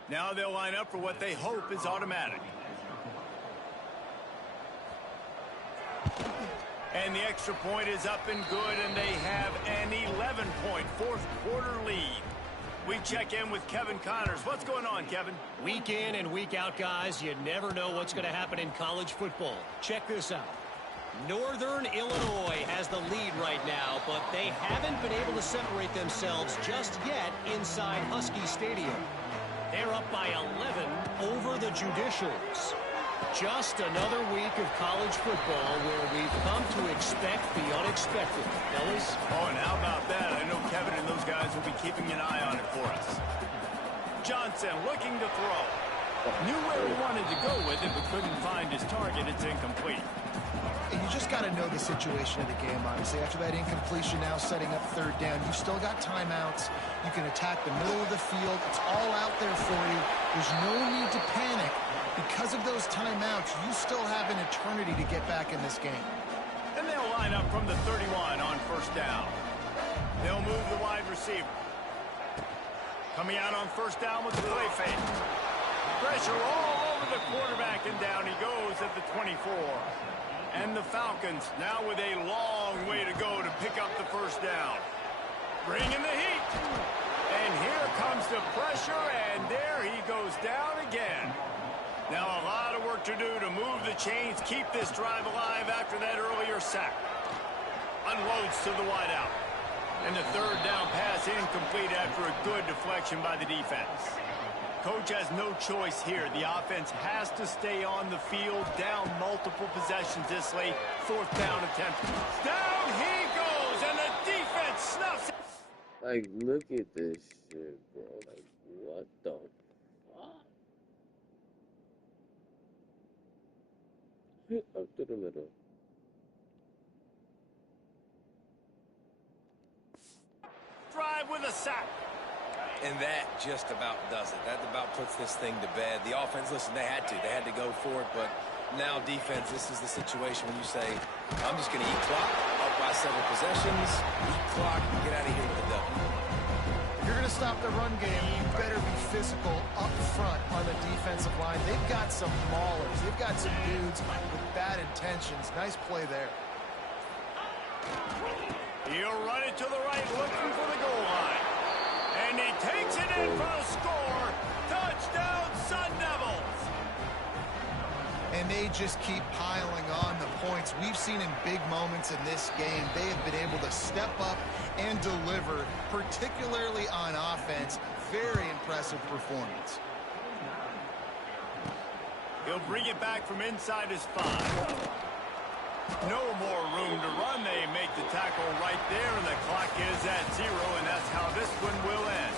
Now they'll line up for what they hope is automatic. And the extra point is up and good, and they have an 11-point fourth-quarter lead. We check in with Kevin Connors. What's going on, Kevin? Week in and week out, guys, you never know what's going to happen in college football. Check this out. Northern Illinois has the lead right now, but they haven't been able to separate themselves just yet inside Husky Stadium. They're up by 11 over the Judicials. Just another week of college football where we've come to expect the unexpected. Fellas? Oh, and how about that? I know Kevin and those guys will be keeping an eye on it for us. Johnson looking to throw. Knew where he wanted to go with it, but couldn't find his target. It's incomplete. And you just got to know the situation of the game, honestly. After that incompletion, now setting up 3rd down, you've still got timeouts. You can attack the middle of the field. It's all out there for you. There's no need to panic. Because of those timeouts, you still have an eternity to get back in this game. And they'll line up from the 31 on 1st down. They'll move the wide receiver. Coming out on 1st down with the play fake. Pressure all over the quarterback, and down he goes at the 24. And the Falcons now with a long way to go to pick up the 1st down. Bringing the heat. And here comes the pressure, and there he goes down again. Now a lot of work to do to move the chains, keep this drive alive after that earlier sack. Unloads to the wideout. And the 3rd down pass incomplete after a good deflection by the defense. Coach has no choice here. The offense has to stay on the field, down multiple possessions this late. 4th down attempt. Down he goes, and the defense snuffs it. Like, look at this shit, bro. Like, what the fuck? Up to the middle. Drive with a sack. And that just about does it. That about puts this thing to bed. The offense, listen, they had to go for it, but now defense, this is the situation when you say, I'm just going to eat clock, up by several possessions, eat clock, and get out of here with a W. If you're going to stop the run game, you better be physical up front on the defensive line. They've got some maulers. They've got some dudes with bad intentions. Nice play there. He'll run it to the right, looking for the goal line. And he takes it in for a score. Touchdown, Sun Devils! And they just keep piling on the points. We've seen in big moments in this game, they have been able to step up and deliver, particularly on offense. Very impressive performance. He'll bring it back from inside his 5. No more room to run. They make the tackle right there, and the clock is at 0, and that's how this one will end.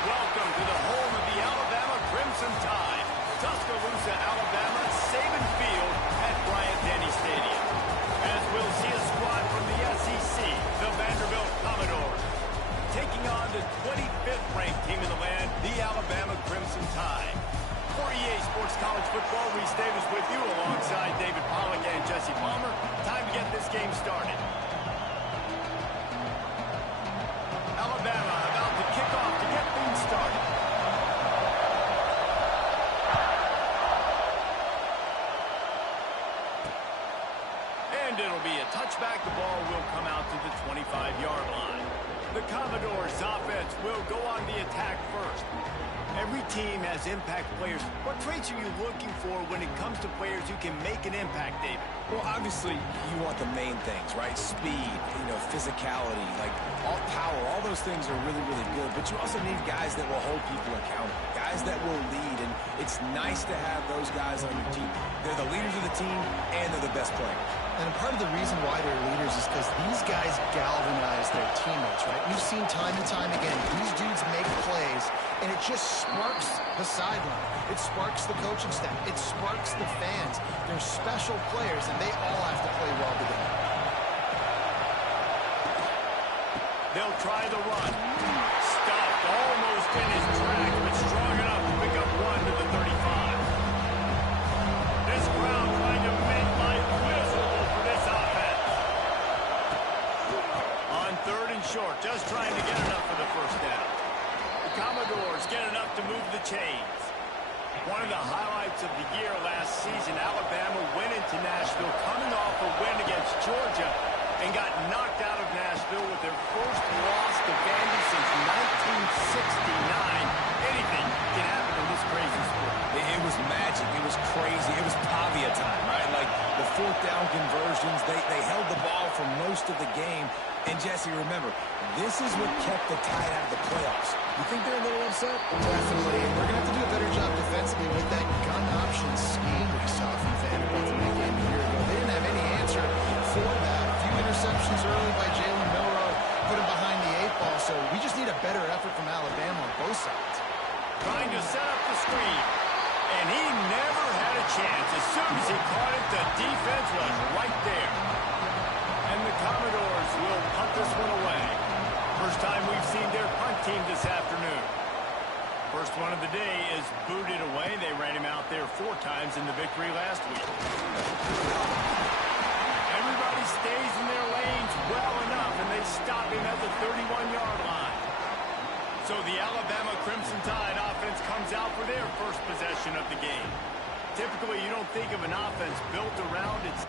Welcome to the home of the Alabama Crimson Tide, Tuscaloosa, Alabama, Saban Field at Bryant-Denny Stadium. As we'll see a squad from the SEC, the Vanderbilt Commodores, taking on the 25th ranked team in the land, the Alabama Crimson Tide. For EA Sports College Football, Reese Davis with you alongside David Pollack and Jesse Palmer. Time to get this game started. Alabama about to kick off to get things started. And it'll be a touchback. The ball will come out to the 25-yard line. The Commodores' offense will go on the attack first. Every team has impact players. What traits are you looking for when it comes to players who can make an impact, David? Well, obviously, you want the main things, right? Speed, physicality, like all power, all those things are really, really good. But you also need guys that will hold people accountable, guys that will lead. And it's nice to have those guys on your team. They're the leaders of the team, and they're the best players. And part of the reason why they're leaders is because these guys galvanize their teammates, right? We've seen time and time again, these dudes make plays, and it just sparks the sideline. It sparks the coaching staff. It sparks the fans. They're special players, and they all have to play well together. They'll try the run. Stopped almost in his track, but strong enough to pick up one to the 35. This crowd trying to make life miserable for this offense. On 3rd and short, just trying to get enough for the first down. The Commodores get enough to move the chains. One of the highlights of the year last season, Alabama went into Nashville coming off a win against Georgia and got knocked out of Nashville with their first loss to Vandy since 1969. Anything can happen in this crazy sport. It was magic. It was crazy. It was Pavia time, right? Like the 4th down conversions, they held the ball for most of the game. And, Jesse, remember, this is what kept the Tide out of the playoffs. You think they're a little upset? Definitely. And we're going to have to do a better job defensively with that gun option scheme we saw from Vanderbilt in that game a year ago. They didn't have any answer for that. A few interceptions early by Jalen Milroe put him behind the 8 ball. So we just need a better effort from Alabama on both sides. Trying to set up the screen. And he never had a chance. As soon as he caught it, the defense was right there. And the Commodores will punt this one away. First time we've seen their punt team this afternoon. First one of the day is booted away. They ran him out there 4 times in the victory last week. Everybody stays in their lanes well enough, and they stop him at the 31-yard line. So the Alabama Crimson Tide offense comes out for their first possession of the game. Typically, you don't think of an offense built around its...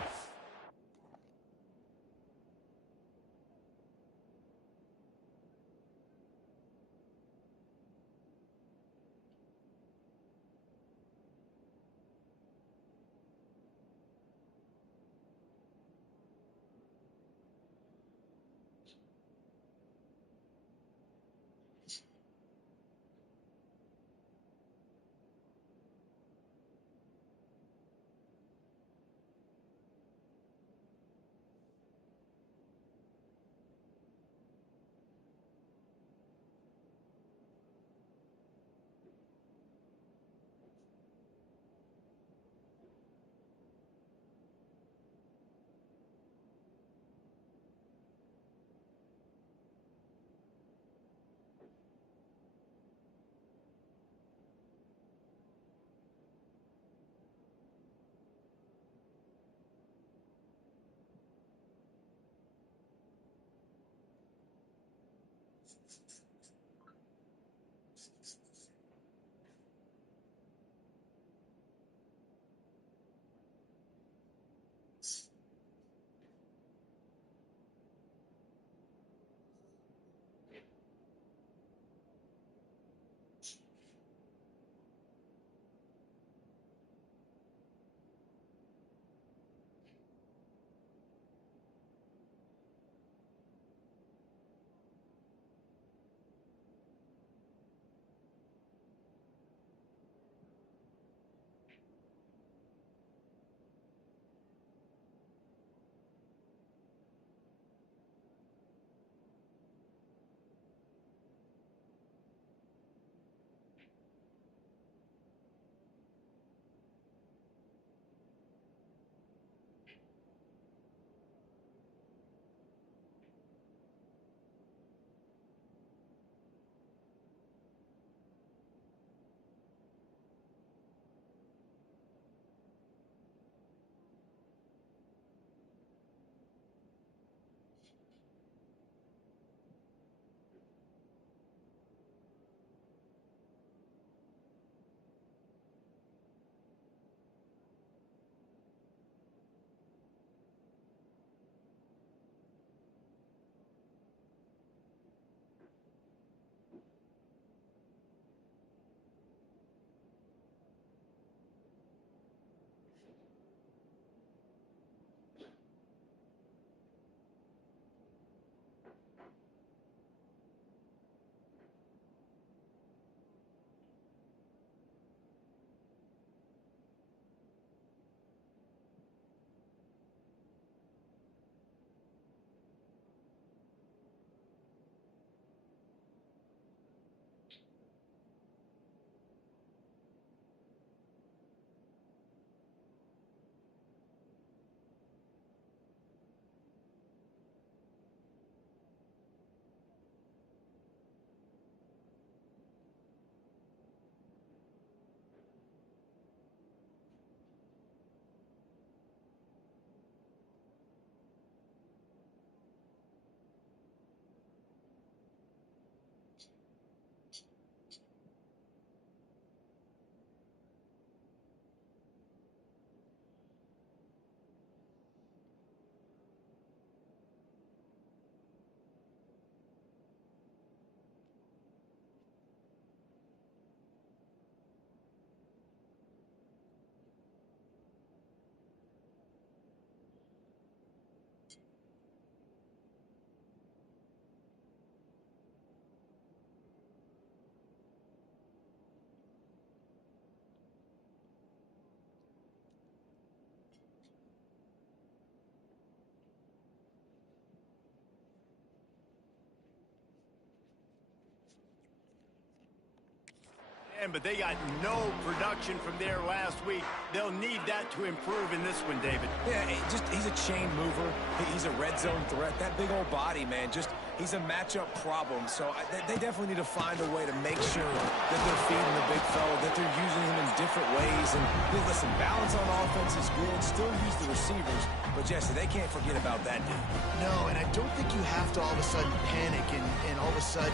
But they got no production from there last week. They'll need that to improve in this one, David. Yeah, he's a chain mover. He's a red zone threat. That big old body, man, he's a matchup problem. So they definitely need to find a way to make sure that they're feeding the big fella, that they're using him in different different ways. And listen, balance on offense is good. Still use the receivers. But, Jesse, they can't forget about that dude. No, and I don't think you have to all of a sudden panic and all of a sudden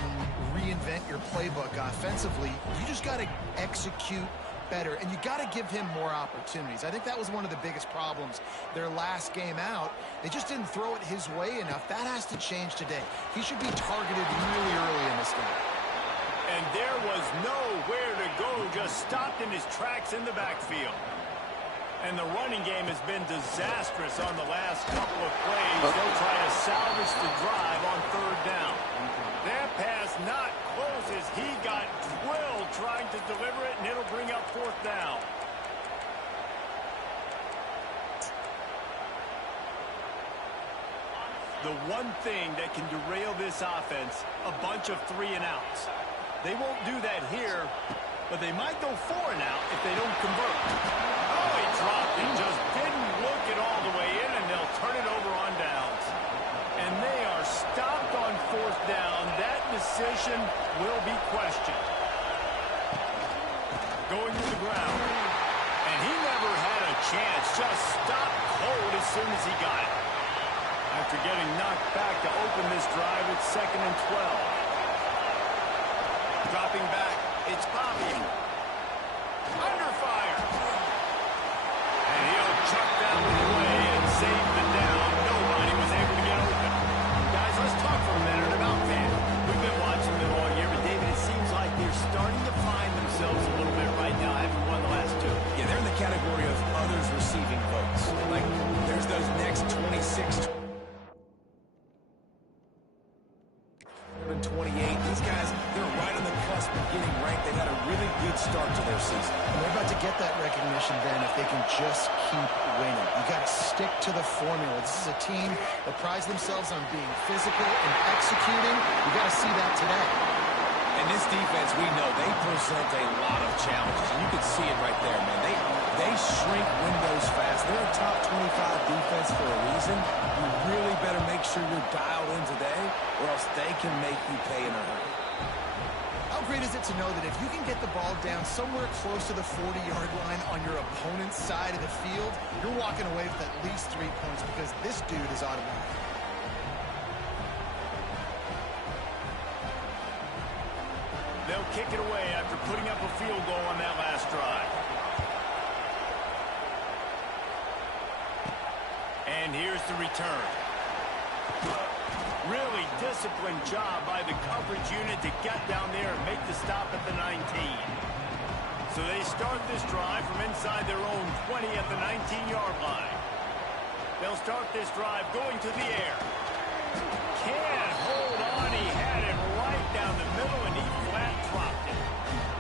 reinvent your playbook offensively. You just got to execute better, and you got to give him more opportunities. I think that was one of the biggest problems their last game out. They just didn't throw it his way enough. That has to change today. He should be targeted really early in this game. And there was nowhere to go, just stopped in his tracks in the backfield. And the running game has been disastrous on the last couple of plays. They'll try to salvage the drive on third down. That pass not close as he got drilled trying to deliver it, and it'll bring up fourth down. The one thing that can derail this offense, a bunch of 3-and-outs. They won't do that here, but they might go 4-and-out if they don't convert. Oh, he dropped it, just didn't look it all the way in, and they'll turn it over on downs. And they are stopped on fourth down. That decision will be questioned. Going to the ground. And he never had a chance, just stopped cold as soon as he got it. After getting knocked back to open this drive, it's 2nd and 12. Dropping back, it's Bobby. Under fire. And he'll chuck that one away and save the down. Nobody was able to get open. Guys, let's talk for a minute about Van. We've been watching them all year, but David, it seems like they're starting to find themselves a little bit right now, having won the last two. Yeah, they're in the category of others receiving votes. Like, there's those next 26, 28. These guys, they're right on the cusp of getting ranked. They've had a really good start to their season. And they're about to get that recognition then if they can just keep winning. You got to stick to the formula. This is a team that prides themselves on being physical and executing. You got to see that today. And this defense, we know, they present a lot of challenges. And you can see it right there, man. They shrink windows fast. They're a top 25 defense for a reason. You really better make sure you're dialed in today, or else they can make you pay in a hurry. How great is it to know that if you can get the ball down somewhere close to the 40-yard line on your opponent's side of the field, you're walking away with at least 3 points because this dude is automatic. They'll kick it away after putting up a field goal on that last drive. And here's the return. Really disciplined job by the coverage unit to get down there and make the stop at the 19. So they start this drive from inside their own 20 at the 19-yard line. They'll start this drive going to the air. Can't hold on. He had it right down the middle, and he flat dropped it.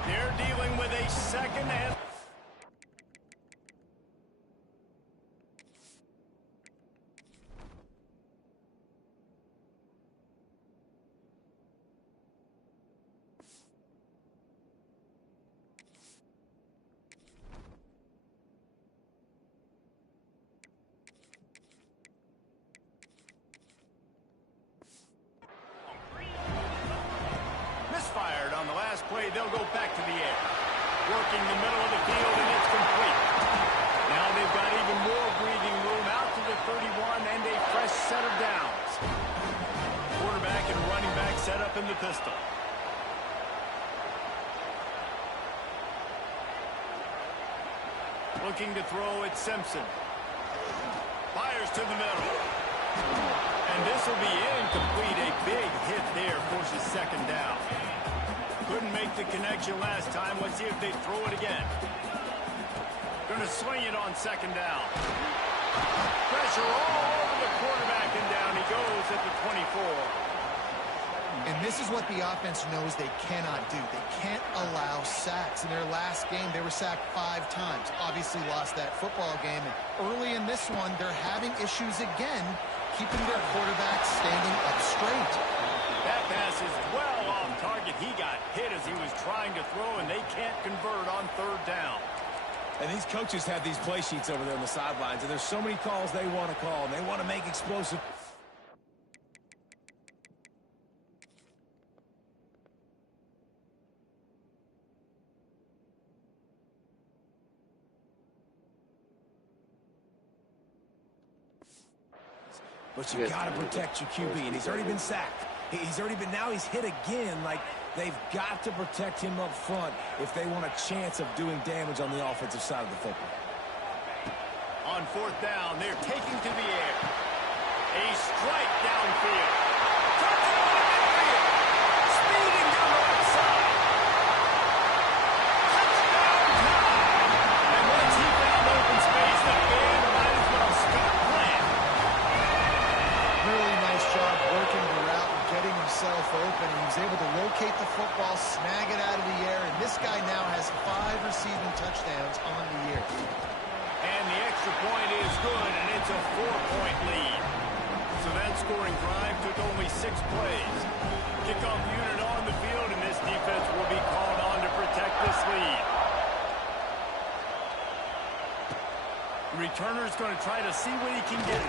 They're dealing with a 2nd and... Misfired on the last play. They'll go back to the air. Working the middle of the field, and it's complete. Now they've got even more breathing room out to the 31 and a fresh set of downs. Quarterback and running back set up in the pistol. Looking to throw at Simpson. Fires to the middle. And this will be incomplete. A big hit there forces 2nd down. Couldn't make the connection last time. Let's see if they throw it again. Going to swing it on 2nd down. Pressure all over the quarterback, and down he goes at the 24. And this is what the offense knows they cannot do. They can't allow sacks. In their last game, they were sacked 5 times. Obviously lost that football game. And early in this one, they're having issues again, keeping their quarterback standing up straight. That pass is well off target. He got hit as he was trying to throw, and they can't convert on 3rd down. And these coaches have these play sheets over there on the sidelines, and there's so many calls they want to call, and they want to make explosive. but you got to protect your QB, and he's already been sacked. Now he's hit again. Like, they've got to protect him up front if they want a chance of doing damage on the offensive side of the football. On fourth down, they're taking to the air. A strike downfield. Turns it over to midfield. Speeding down the right side. Touchdown time. And once he found open space, the band might as well start playing. Really nice job working the route and getting himself open. He was able to locate the football, snag it out of the air, and this guy now has 5 receiving touchdowns on the year. And the extra point is good, and it's a 4-point lead. So that scoring drive took only 6 plays. Kickoff unit on the field, and this defense will be called on to protect this lead. The returner's going to try to see what he can get.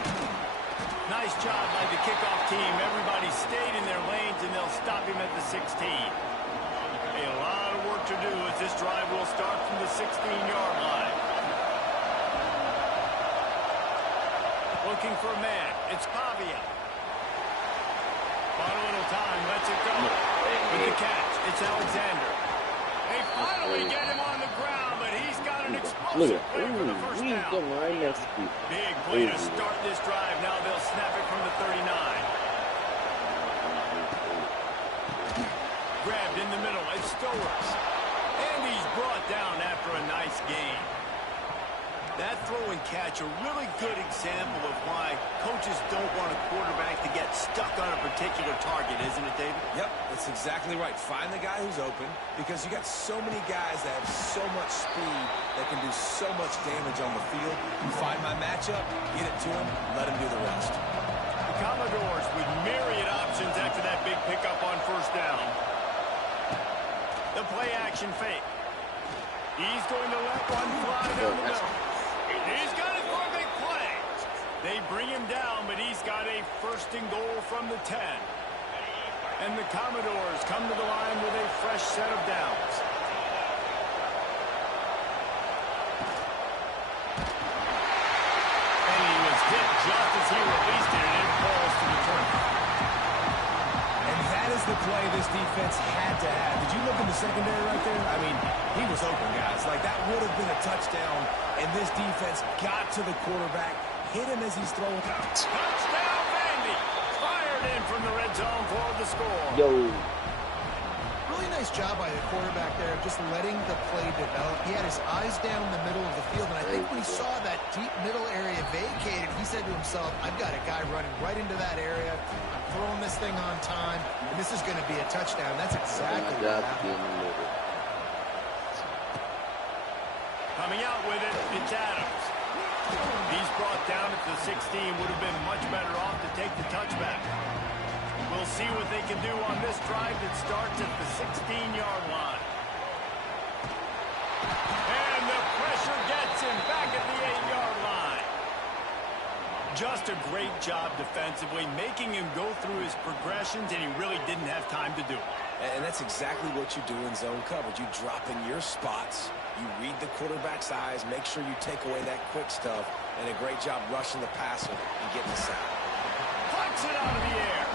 Nice job by the kickoff team. Everybody stayed in their lanes, and they'll stop him at the 16. A lot of work to do as this drive will start from the 16-yard line. Looking for a man. It's Pavia. Bought a little time. Lets it go. With the catch, it's Alexander. They finally get him on the ground, but he's got an explosive play for the first down. Big play to start this drive. Now they'll snap it from the 39. Grabbed in the middle. It's Stowers. And he's brought down after a nice gain. That throw and catch, a really good example of why coaches don't want a quarterback to get stuck on a particular target, isn't it, David? Yep, that's exactly right. Find the guy who's open, because you got so many guys that have so much speed that can do so much damage on the field. You find my matchup, get it to him, let him do the rest. The Commodores with myriad options after that big pickup on first down. The play action fake. He's going to let one fly down the middle. He's got it for a big play. They bring him down, but he's got a first and goal from the 10. And the Commodores come to the line with a fresh set of downs. And he was hit just as he released it, and it falls to the turf. And that is the play this defense had to have. Did you look in the secondary right there? I mean, he was open, guys. Like, that would have been a touchdown, and this defense got to the quarterback, hit him as he's throwing. Touchdown, Vandy! Fired in from the red zone for the score. Yo. Really nice job by the quarterback there of just letting the play develop. He had his eyes down the middle of the field, and I think when he saw that deep middle area vacated, he said to himself, I've got a guy running right into that area. I'm throwing this thing on time, and this is going to be a touchdown. That's exactly what happened. Coming out with it, it's Adams. He's brought down at the 16. Would have been much better off to take the touchback. We'll see what they can do on this drive that starts at the 16-yard line. And the pressure gets him back at the 8-yard line. Just a great job defensively, making him go through his progressions, and he really didn't have time to do it. And that's exactly what you do in zone coverage. You drop in your spots, you read the quarterback's eyes, make sure you take away that quick stuff, and a great job rushing the passer and getting the sack. Plucks it out of the air.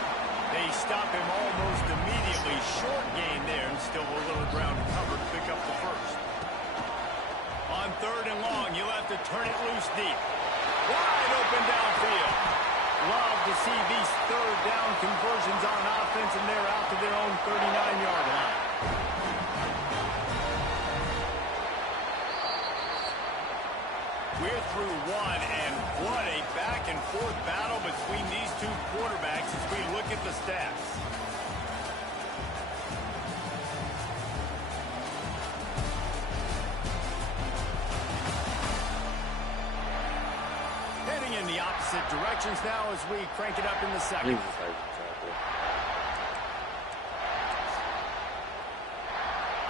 They stop him almost immediately. Short gain there, and still a little ground to cover to pick up the first. On third and long, you'll have to turn it loose deep. Wide open downfield. Love to see these third down conversions on offense, and they're out to their own 39-yard line. We're through one, and what a back-and-forth battle between these two quarterbacks as we look at the stats. Heading in the opposite directions now as we crank it up in the second.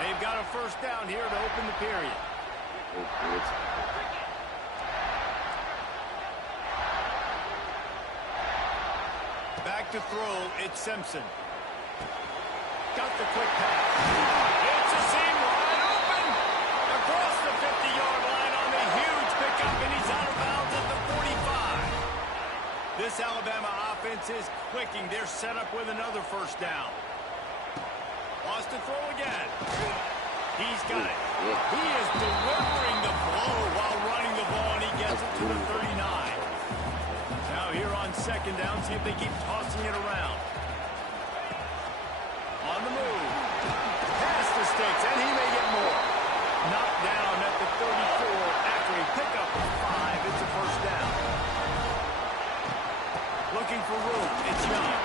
They've got a first down here to open the period. Back to throw, it's Simpson. Got the quick pass. It's a seam wide open. Across the 50-yard line on the huge pickup, and he's out of bounds at the 45. This Alabama defense is clicking. They're set up with another first down. Wants to throw again. He's got it. He is delivering the blow while running the ball, and he gets it to the 39. Now here on second down, see if they keep tossing it around. On the move. Past the sticks, and he may get more. Knocked down at the 34 after a pickup of 5. It's a first down. Looking for room. It's Young.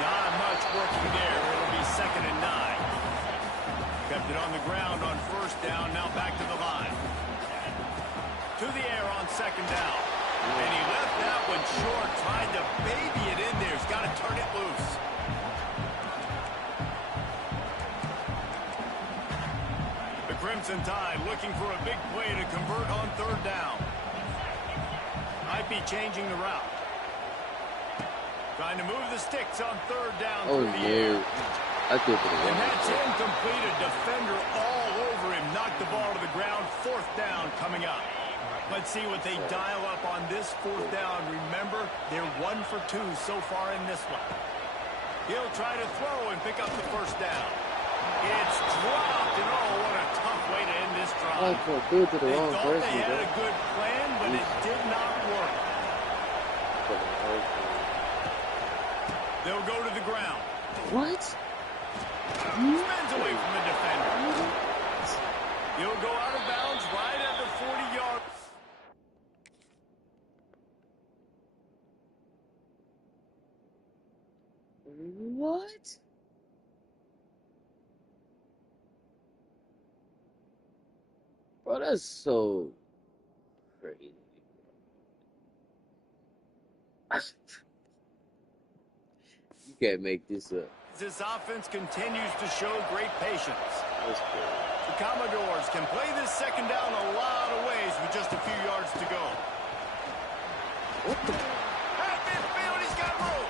Not much working there. It'll be 2nd and 9. Kept it on the ground on first down. Now back to the line. To the air on second down. And he left that one short. Tried to baby it in there. He's got to turn it loose. The Crimson Tide looking for a big play to convert on third down. Might be changing the route. Trying to move the sticks on third down through the air. I think and that's incomplete. A defender all over him. Knocked the ball to the ground. Fourth down coming up. Let's see what they dial up on this fourth down. Remember, they're 1 for 2 so far in this one. He'll try to throw and pick up the first down. It's dropped, and oh, what a tough way to end this drive. They thought they had a good plan, but it did not work. They'll go to the ground. What? Spins away from the defender. He'll go out of bounds right at the 40 yards. What? Bro, that's so crazy. You can't make this up. This offense continues to show great patience. That's crazy. The Commodores can play this second down a lot of ways with just a few yards to go. What the? At midfield, he's got room.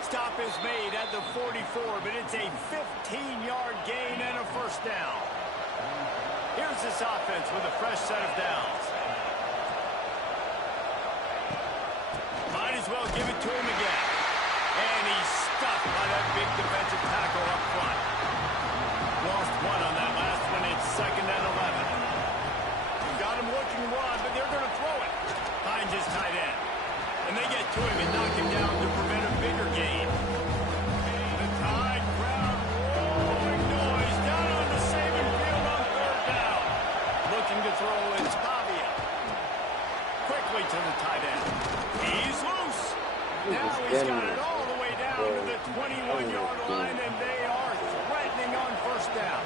Stop is made at the 44, but it's a 15-yard gain and a first down. Here's this offense with a fresh set of downs. Might as well give it to him again. And he's stuffed by that big defensive tackle up front. Lost one on that last one. It's 2nd and 11. Got him looking run, but they're going to throw it. Finds his tight end. And they get to him and knock him down to prevent a bigger gain. The Tide crowd rolling noise down on the Saban field on third down. Looking to throw, it's Pavia. Quickly to the tight end. He's loose. Now he's got it all the way down to the 21-yard line, and they are threatening on first down.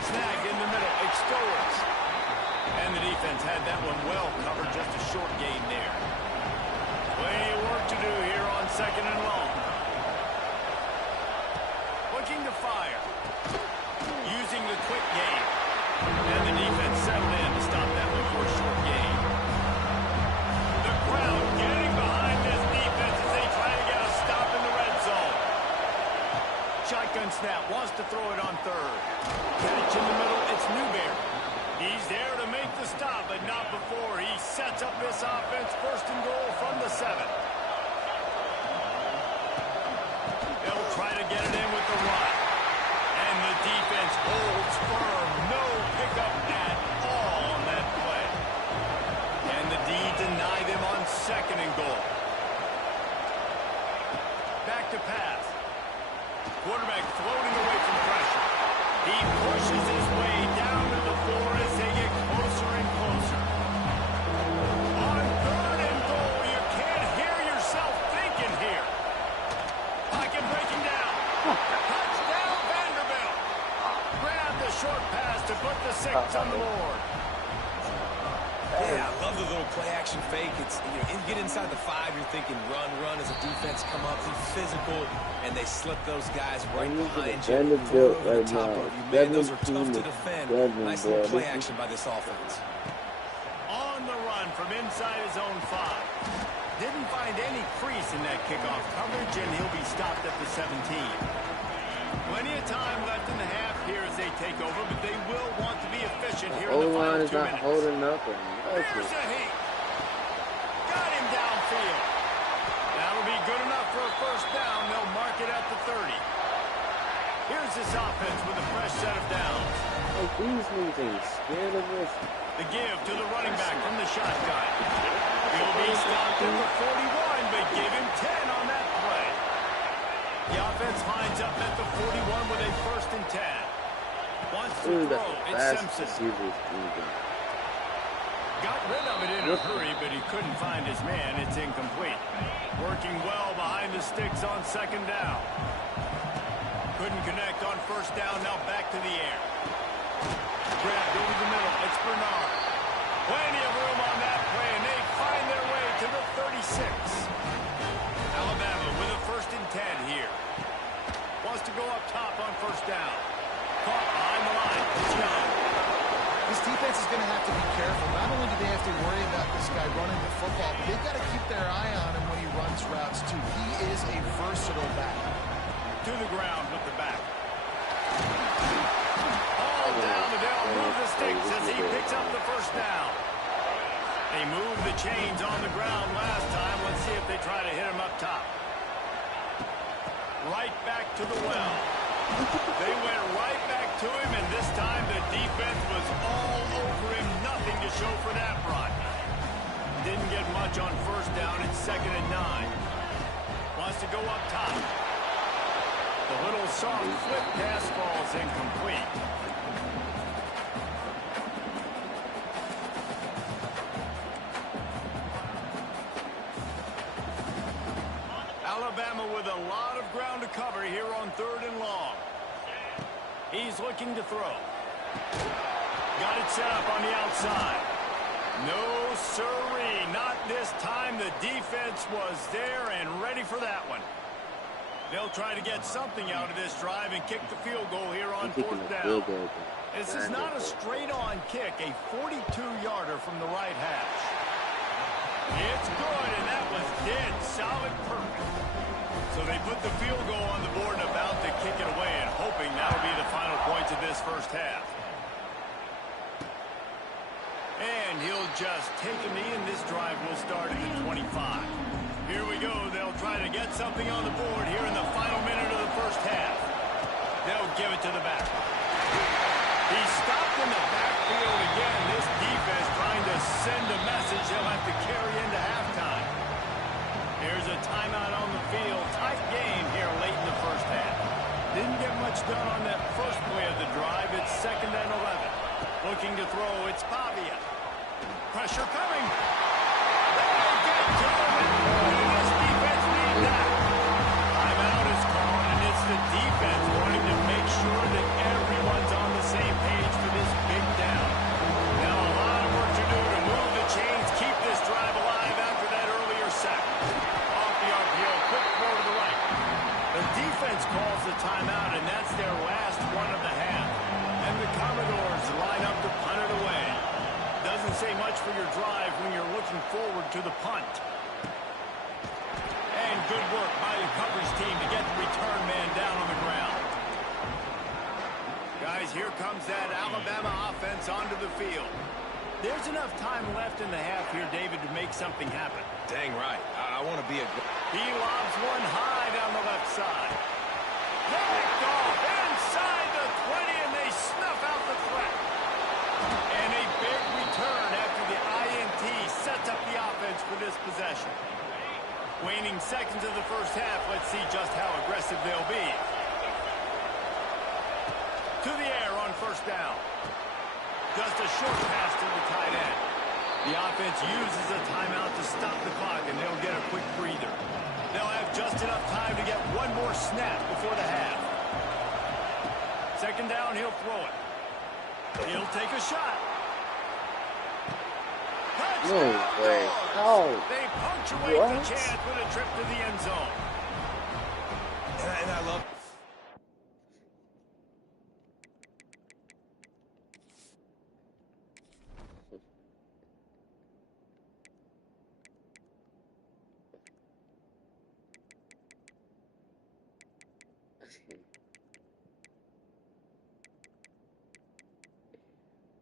Snagged in the middle, Extolers. And the defense had that one well covered, just a short gain there. Plenty of work to do here on 2nd and long. Looking to fire. Using the quick game. And the defense settled in to stop that one for a short gain. The crowd getting behind this defense as they try to get a stop in the red zone. Shotgun snap, wants to throw it on third. Catch in the middle, it's Newberry. He's there to make the stop, but not before. He sets up this offense, 1st and goal from the 7. They'll try to get it in with the run. And the defense holds firm. No pickup at all on that play. And the D deny them on 2nd and goal. Back to pass. Quarterback floating away from pressure. He pushes his way down to the floor as they get closer and closer. On 3rd and goal, you can't hear yourself thinking here. Pocket breaking down. Touchdown, Vanderbilt. Grab the short pass to put the 6 on the board. Yeah, I love the little play-action fake. It's, you get inside the 5, you're thinking run as a defense, come up, be physical, and they slip those guys right behind you, throw over the top of you. Man, those are tough to defend. Nice little play-action by this offense. On the run from inside his own 5. Didn't find any crease in that kickoff coverage, and he'll be stopped at the 17. Plenty of time left in the half here as they take over, but they will want to be efficient here in The the final O-line 2 is not minutes. holding up or Here's nothing. a heat. Got him downfield. That'll be good enough for a first down. They'll mark it at the 30. Here's this offense with a fresh set of downs. Like, these niggas ain't scared of us. The give to the running back from the shotgun. He'll be stopped at the 41, but give him 10 on that play. The offense lines up at the 41 with a 1st and 10. Wants to Dude, throw. that's It's fast Simpson. receivers moving. Got rid of it in a hurry, but he couldn't find his man. It's incomplete. Working well behind the sticks on 2nd down. Couldn't connect on 1st down. Now back to the air. Grabbed over the middle. It's Bernard. Plenty of room on that play, and they find their way to the 36. Alabama with a 1st and 10 here. Wants to go up top on 1st down. Caught behind the line. It's Young. This defense is going to have to be careful. Not only do they have to worry about this guy running the football, but they've got to keep their eye on him when he runs routes, too. He is a versatile back. To the ground with the back. All down the Dell. Move the sticks as he picks up the 1st down. They moved the chains on the ground last time. Let's see if they try to hit him up top. Right back to the well. They went right back to him, and this time the defense was all over him. Nothing to show for that run. Didn't get much on 1st down. It's 2nd and 9. Wants to go up top. The little soft flip pass falls incomplete. Alabama with a lot of ground to cover here on 3rd and long. He's looking to throw. Got it set up on the outside. No siree, not this time. The defense was there and ready for that one. They'll try to get something out of this drive and kick the field goal here on 4th down. This is not a straight-on kick, a 42-yarder from the right hash. It's good, and that was dead solid perfect. So they put the field goal on the board and about to kick it away, and hoping that'll be the final points of this 1st half. And he'll just take a knee, and this drive will start at the 25. Here we go. They'll try to get something on the board here in the final minute of the 1st half. They'll give it to the back. He's stopped in the backfield again. This defense trying to send a message they'll have to carry into halftime. Here's a timeout on the field. Tight game here late in the 1st half. Didn't get much done on that first play of the drive. It's 2nd and 11. Looking to throw. It's Pavia. Pressure coming. They get to him. This defense need that. Timeout is called, and it's the defense wanting to make sure that everyone's on the same page for this big down. Now a lot of work to do to move the chains, keep this drive alive after that earlier sack. Off the RPO, quick throw to the right. The defense calls the timeout, and that's their last one of the half. And the Commodores line up to punt it away. Doesn't say much for your drive when you're looking forward to the punt. And good work by the coverage team to get the return man down on the ground. Guys, here comes that Alabama offense onto the field. There's enough time left in the half here, David, to make something happen. Dang right. I want to be a... He lobs one high down the left side. Picked off inside the 20, and they snuff out the threat. And a big return after the INT sets up the offense for this possession. Waning seconds of the 1st half. Let's see just how aggressive they'll be. To the air on 1st down. Just a short pass to the tight end. The offense uses a timeout to stop the clock, and they'll get a quick breather. They'll have just enough time to get one more snap before the half. 2nd down, he'll throw it. He'll take a shot. No way. Oh. They punctuate What? the chance with a trip to the end zone. And I love...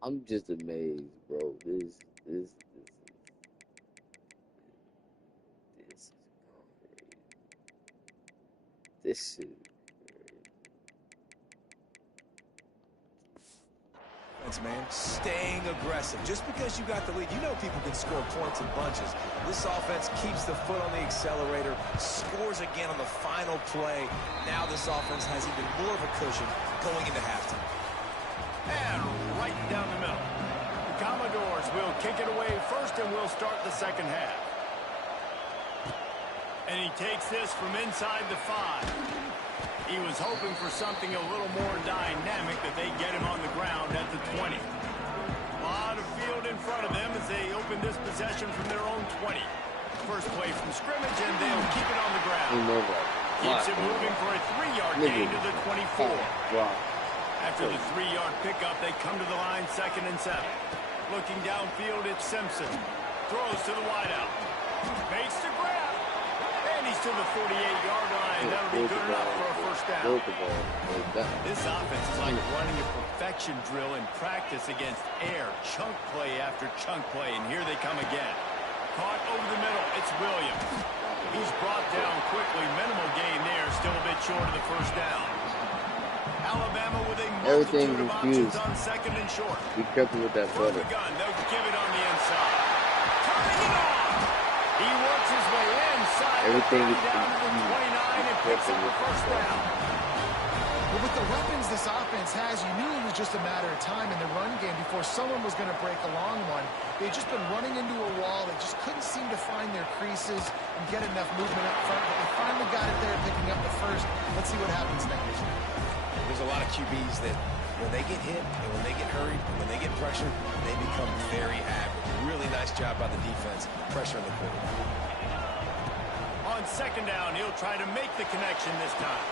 I'm just amazed, bro. This is Man, staying aggressive. Just because you got the lead, you know people can score points in bunches. This offense keeps the foot on the accelerator, scores again on the final play. Now this offense has even more of a cushion going into halftime. And right down the middle. The Commodores will kick it away first, and we'll start the second half. And he takes this from inside the 5. He was hoping for something a little more dynamic, that they get him on the ground at the 20. A lot of field in front of them as they open this possession from their own 20. First play from scrimmage, and they'll keep it on the ground. Keeps it moving for a 3-yard gain to the 24. After the 3-yard pickup, they come to the line 2nd and 7. Looking downfield, it's Simpson. Throws to the wideout. Makes the grab. And he's to the 48-yard line. That'll be good enough for a first down. This offense is like running a perfection drill in practice against air. Chunk play after chunk play, and here they come again. Caught over the middle. It's Williams. He's brought down quickly. Minimal gain there. Still a bit short of the first down. Alabama with a multitude of options on 2nd and short. Be careful with that butter. Gun. They'll give it on the inside. Turning it on. He works his way inside. Everything is down to the 29 and picks up the first down. But with the weapons this offense has, you knew it was just a matter of time in the run game before someone was going to break a long one. They'd just been running into a wall. They just couldn't seem to find their creases and get enough movement up front. But they finally got it there, picking up the first. Let's see what happens next. There's a lot of QBs that when they get hit and when they get hurried and when they get pressured, they become very average. Really nice job by the defense, pressuring the quarterback. On 2nd down, he'll try to make the connection this time.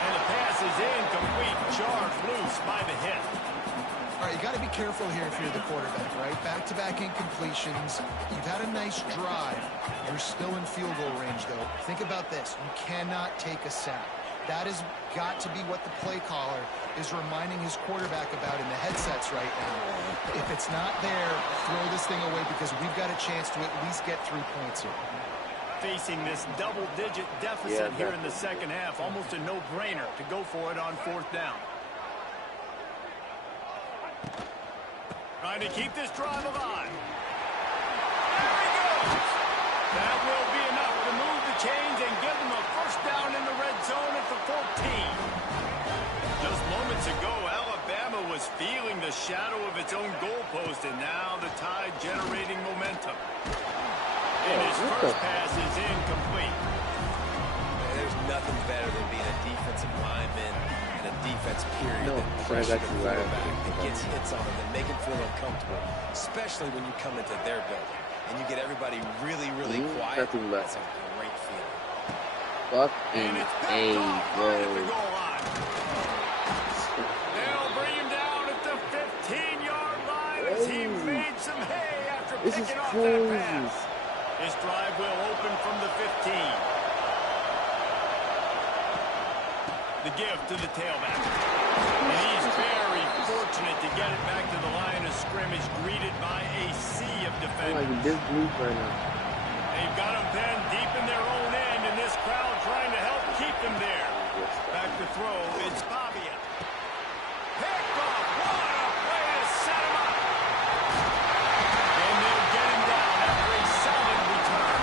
And the pass is incomplete, charged loose by the hit. All right, you got to be careful here if you're the quarterback, right? Back-to-back incompletions. You've had a nice drive. You're still in field goal range, though. Think about this. You cannot take a sack. That has got to be what the play caller is reminding his quarterback about in the headsets right now. If it's not there, throw this thing away because we've got a chance to at least get 3 points here. Facing this double-digit deficit here in the second half, almost a no-brainer to go for it on 4th down. Trying to keep this drive alive. There he goes. That will be enough to move the chains and give them a first down in the red zone at the 14. Just moments ago, Alabama was feeling the shadow of its own goalpost, and now the Tide generating momentum. And his first pass is incomplete. There's nothing better than being a defensive lineman and a defense period that pressures the quarterback and gets hits on him and make him feel uncomfortable, especially when you come into their building and you get everybody really, really quiet. That's a great feeling. Fucking A, bro. They'll bring him down at the 15-yard line as he made some hay after picking off that pass. This drive will open from the 15. The give to the tailback. And he's very fortunate to get it back to the line of scrimmage, greeted by a sea of defenders. They've got him pinned deep in their own end, and this crowd trying to help keep them there. Back to throw, it's Pavia. Picked off, what a way to set him up. And they'll get him down after a solid return.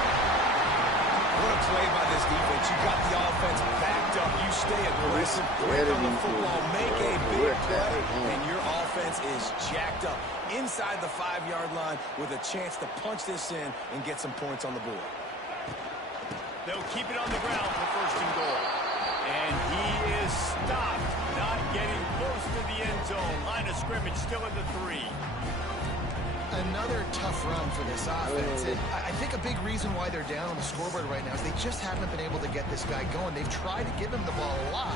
What a play by this defense. You got the offense backed up. You stay aggressive, grip on the football, make a big play, and your offense is jacked up inside the 5-yard line with a chance to punch this in and get some points on the board. They'll keep it on the ground for 1st and goal. And he is stopped, not getting close to the end zone. Line of scrimmage still at the 3. Another tough run for this offense. I think a big reason why they're down on the scoreboard right now is they just haven't been able to get this guy going. They've tried to give him the ball a lot.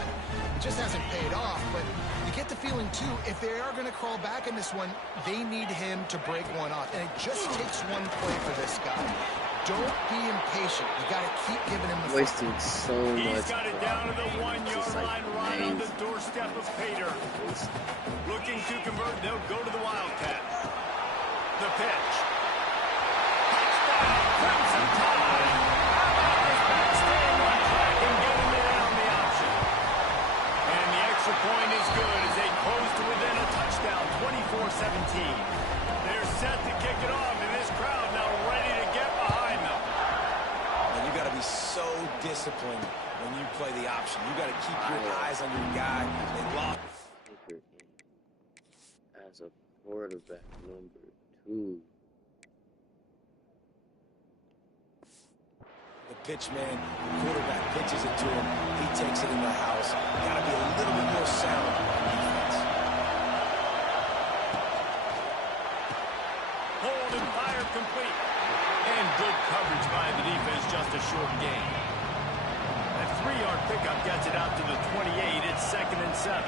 It just hasn't paid off. But you get the feeling, too, if they are going to crawl back in this one, they need him to break one off. And it just takes one play for this guy. Don't be impatient. You got to keep giving him the Wasting so much. He's got it down to the 1-yard line, right on the doorstep of Pater. Looking to convert, they'll go to the Wildcats. The pitch. Touchdown, Crimson Tide. How about this back staying on track and getting it in on the option? And the extra point is good as they close to within a touchdown, 24-17. They're set to kick it off, and this crowd now ready to get behind them. And you got to be so disciplined when you play the option. You got to keep your eyes on your guy. They lost. As a quarterback number 2. The pitch man, the quarterback pitches it to him. He takes it in the house. Got to be a little bit more sound on defense. Hold and fire complete. And good coverage by the defense, just a short gain. That 3-yard pickup gets it out to the 28. It's 2nd and 7.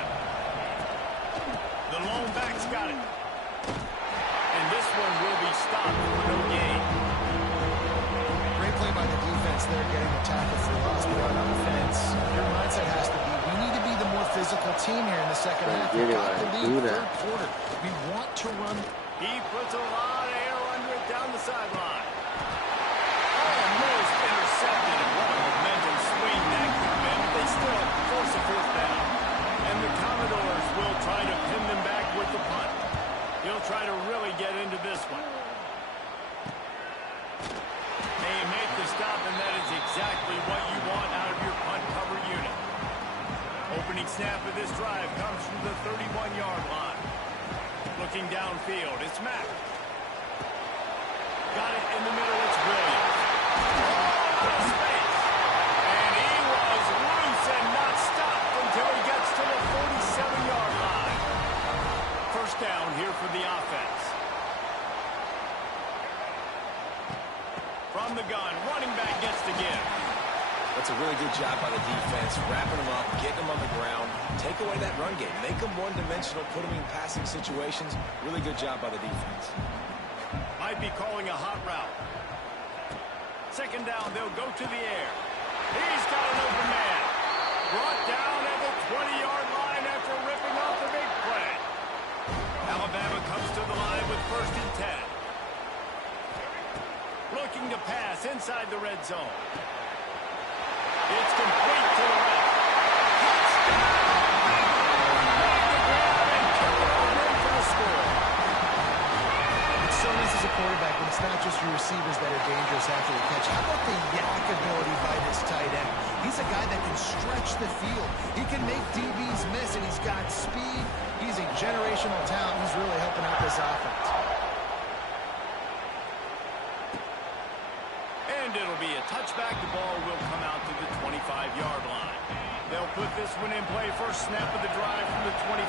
The lone back's got it. And this one will be stopped for no gain. Great play by the defense there, getting the tackle for loss. But on offense, your mindset has to be, we need to be the more physical team here in the second half. We've got the lead third quarter. We want to run. He puts a lot of air under it down the sideline. Almost intercepted. And what a momentum swing that could have been. They still force a 4th down. And the Commodores will try to pin them back with the punt. He'll try to really get into this one. They make the stop, and that is exactly what you want out of your punt cover unit. Opening snap of this drive comes from the 31-yard line. Looking downfield, it's Mack. Got it in the middle, it's Williams. Oh, space. And he was loose and not stopped until he gets to the 47-yard line. First down here for the offense. From the gun, running back gets to give. That's a really good job by the defense, wrapping them up, getting them on the ground, take away that run game, make them one-dimensional, put them in passing situations. Really good job by the defense. Might be calling a hot route. 2nd down, they'll go to the air. He's got an open man. Brought down at the 20-yard line after ripping off the big play. Alabama comes to the line with 1st and 10. Looking to pass inside the red zone. It's complete to the left. Touchdown! Make the grab and kick it on in for the score. It's so nice as a quarterback when it's not just your receivers that are dangerous after the catch. How about the yak ability by this tight end? He's a guy that can stretch the field. He can make DBs miss, and he's got speed. He's a generational talent. He's really helping out this offense. And it'll be a touchback. The ball will come out to the 25-yard line. They'll put this one in play. First snap of the drive from the 25.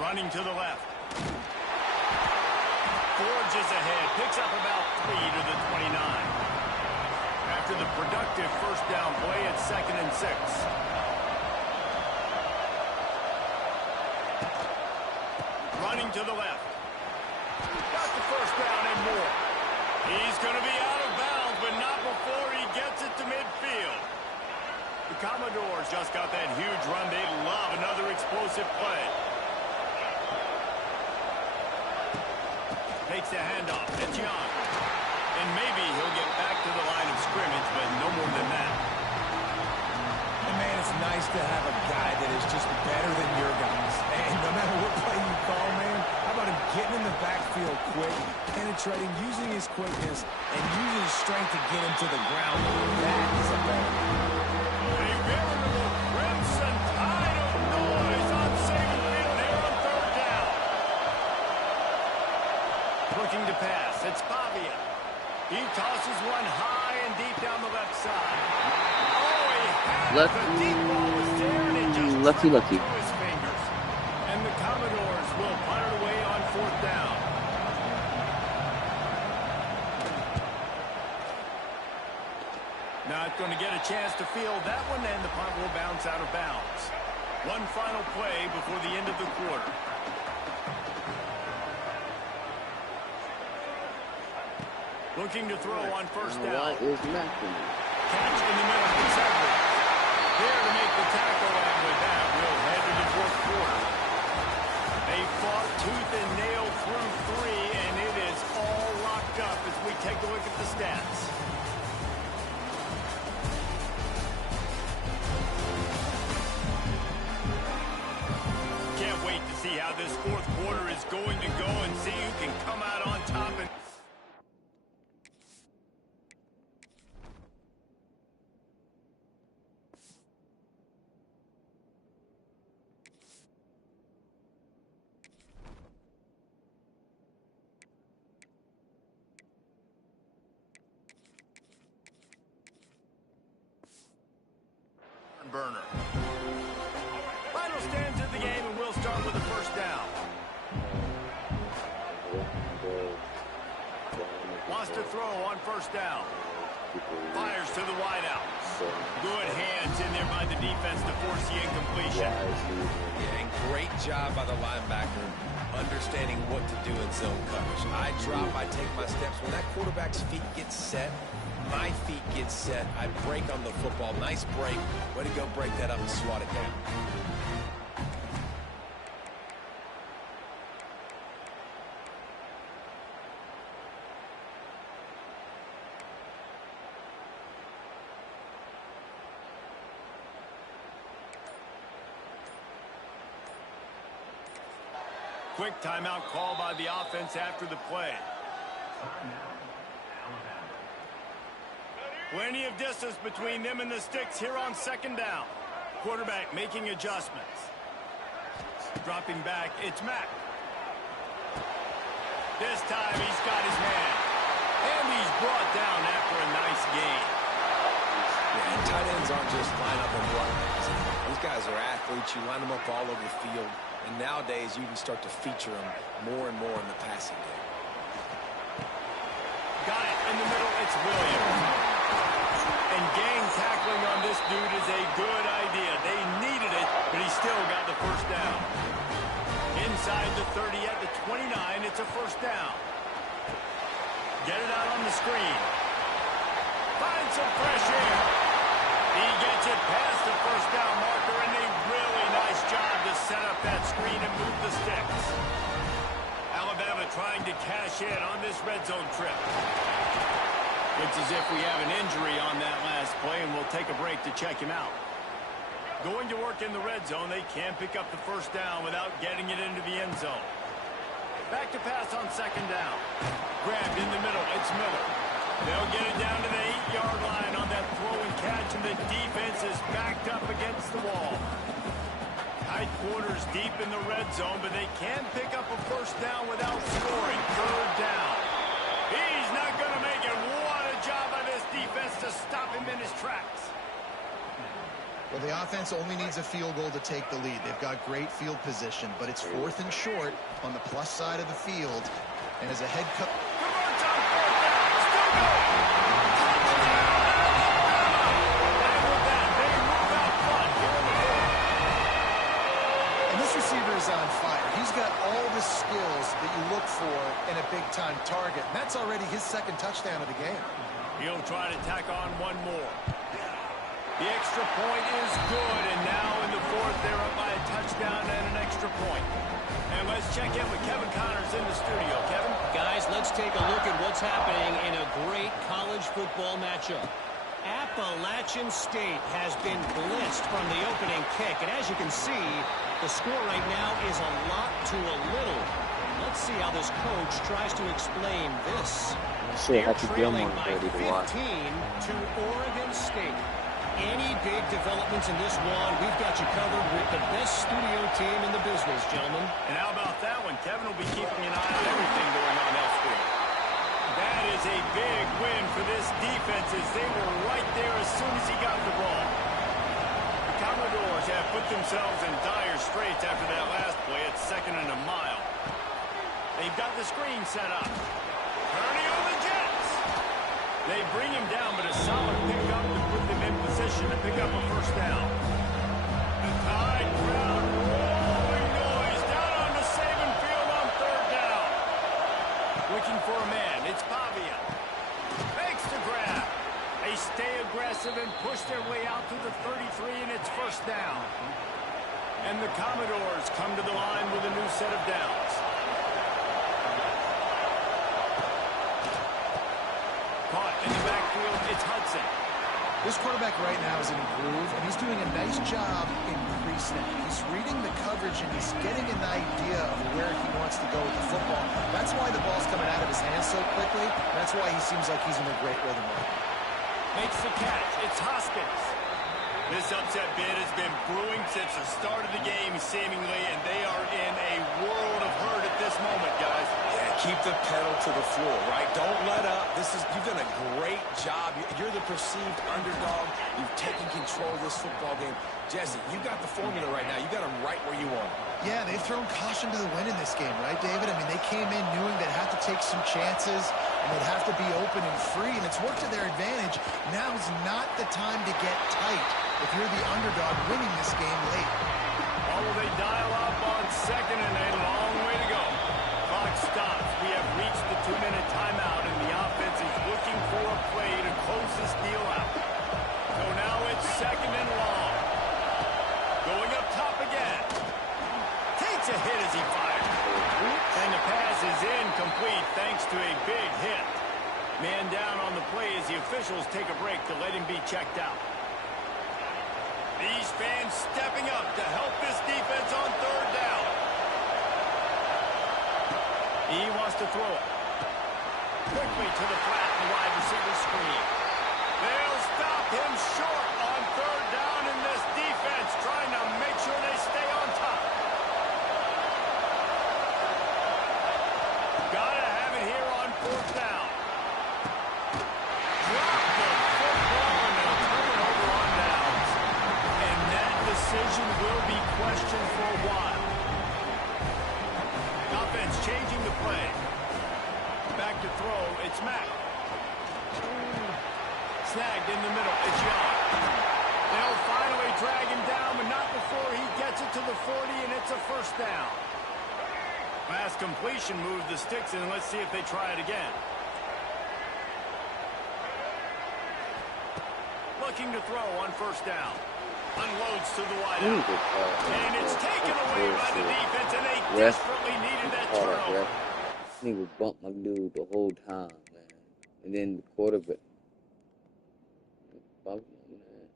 Running to the left. Forges ahead. Picks up about 3 to the 29. After the productive first down play, it's 2nd and 6. Running to the left. Got the first down and more. He's going to be out of bounds, but not before he gets it to midfield. The Commodores just got that huge run. They love another explosive play. Takes the handoff. It's Young. And maybe he'll get back to the line of scrimmage, but no more than that. And man, it's nice to have a guy that is just better than your guys. And no matter what play you call, man, how about him getting in the backfield quick, penetrating, using his quickness, and using his strength to get him to the ground. That is a better. A veritable crimson tide of noise on Saban Field here on 3rd down. Looking to pass. It's Pavia. He tosses one high and deep down the left side. Oh, he had the deep ball was there, and it just Lucky. through his fingers. And the Commodores will punt it away on 4th down. Not going to get a chance to field that one, and the punt will bounce out of bounds. One final play before the end of the quarter. Looking to throw on first Now, down. what is McNamee? Catch in the middle for Edwards. There to make the tackle, and with that, we'll head to the fourth quarter. They fought tooth and nail through 3, and it is all locked up as we take a look at the stats. Can't wait to see how this fourth quarter is going to go and see who can come out on top. And burner. Final stands of the game, and we'll start with a first down. Wants to throw on first down. Fires to the wideout. Good hands in there by the defense to force the incompletion. Yeah, and great job by the linebacker understanding what to do in zone coverage. I drop, I take my steps. When that quarterback's feet get set, my feet get set. I break on the football. Nice break. Way to go break that up and swat it down. Quick timeout call by the offense after the play. Plenty of distance between them and the sticks here on second down. Quarterback making adjustments. Dropping back, it's Mack. This time he's got his man. And he's brought down after a nice gain. Yeah, and tight ends aren't just line up and run. These guys are athletes. You line them up all over the field. And nowadays, you can start to feature them more and more in the passing game. Got it in the middle, it's Williams. And gang tackling on this dude is a good idea. They needed it, but he still got the first down. Inside the 30 at the 29, it's a first down. Get it out on the screen. Find some fresh air. He gets it past the first down marker, and a really nice job to set up that screen and move the sticks. Alabama trying to cash in on this red zone trip. Looks as if we have an injury on that last play, and we'll take a break to check him out. Going to work in the red zone, they can't pick up the first down without getting it into the end zone. Back to pass on second down. Grabbed in the middle, it's Miller. They'll get it down to the 8-yard line on that throw and catch, and the defense is backed up against the wall. Tight quarters deep in the red zone, but they can pick up a first down without scoring. Third down. He's not going to make it. What a job by this defense to stop him in his tracks. Well, the offense only needs a field goal to take the lead. They've got great field position, but it's 4th and short on the plus side of the field. And as a head coach... Converts on fourth down. Still going. Touchdown, Alabama. And with that, they move out front here in the fourth. And this receiver is on fire. He's got all the skills that you look for in a big-time target. And that's already his second touchdown of the game. He'll try to tack on one more. The extra point is good, and now in the fourth, they're up by a touchdown and an extra point. And let's check in with Kevin Connors in the studio. Kevin? Guys, let's take a look at what's happening in a great college football matchup. Appalachian State has been blitzed from the opening kick, and as you can see, the score right now is a lot to a little. Let's see how this coach tries to explain this. They're trailing by 15 to Oregon State. Any big developments in this one, we've got you covered with the best studio team in the business, gentlemen. And how about that one? Kevin will be keeping an eye on everything going on elsewhere. That is a big win for this defense as they were right there as soon as he got the ball. The Commodores have put themselves in dire straits after that last play at 2nd and a mile. They've got the screen set up. Turning on the Jets. They bring him down, but a solid pickup to put them in position to pick up a first down. The Tide crowd rolling noise down on the Saban field on 3rd down. Looking for a man. It's Pavia. stay aggressive and push their way out to the 33, and it's first down. And the Commodores come to the line with a new set of downs. Caught in the backfield, it's Hudson. This quarterback right now is in a groove, and he's doing a nice job in pre-snap. He's reading the coverage, and he's getting an idea of where he wants to go with the football. That's why the ball's coming out of his hands so quickly. That's why he seems like he's in a great rhythm right now. Makes the catch. It's Hoskins. This upset bid has been brewing since the start of the game, seemingly, and they are in a world of hurt at this moment, guys. Yeah, keep the pedal to the floor, right? Don't let up. You've done a great job. You're the perceived underdog. You've taken control of this football game. Jesse, you got the formula right now. You got them right where you want them. Yeah, they've thrown caution to the wind in this game, right, David? I mean, they came in knowing they'd have to take some chances, and they'd have to be open and free, and it's worked to their advantage. Now's not the time to get tight if you're the underdog winning this game late. Or will they dial up on second and a long way to go? Clock stops. We have reached the 2-minute timeout, and the offense is looking for a play to close this deal out. So now it's second and long. Going up top again. Takes a hit as he fires. And the pass is incomplete thanks to a big hit. Man down on the play as the officials take a break to let him be checked out. These fans stepping up to help this defense on third down. He wants to throw it. Quickly to the flat, the wide receiver screen. They'll stop him short on third down in this defense, trying to make sure they stay on top. Gotta have it here on fourth down. Drop the football and they'll turn it over on downs. And that decision will be questioned for a while. Offense changing the play. Back to throw, it's Mack. Snagged in the middle, it's Young. They'll finally drag him down, but not before he gets it to the 40, and it's a first down. Pass completion moves the sticks in. Let's see if they try it again. Looking to throw on first down. Unloads to the wideout. And it's taken away by the defense, and they desperately needed that turnover. Nigga bumped my dude the whole time, man. And then the quarterback bumped him, man.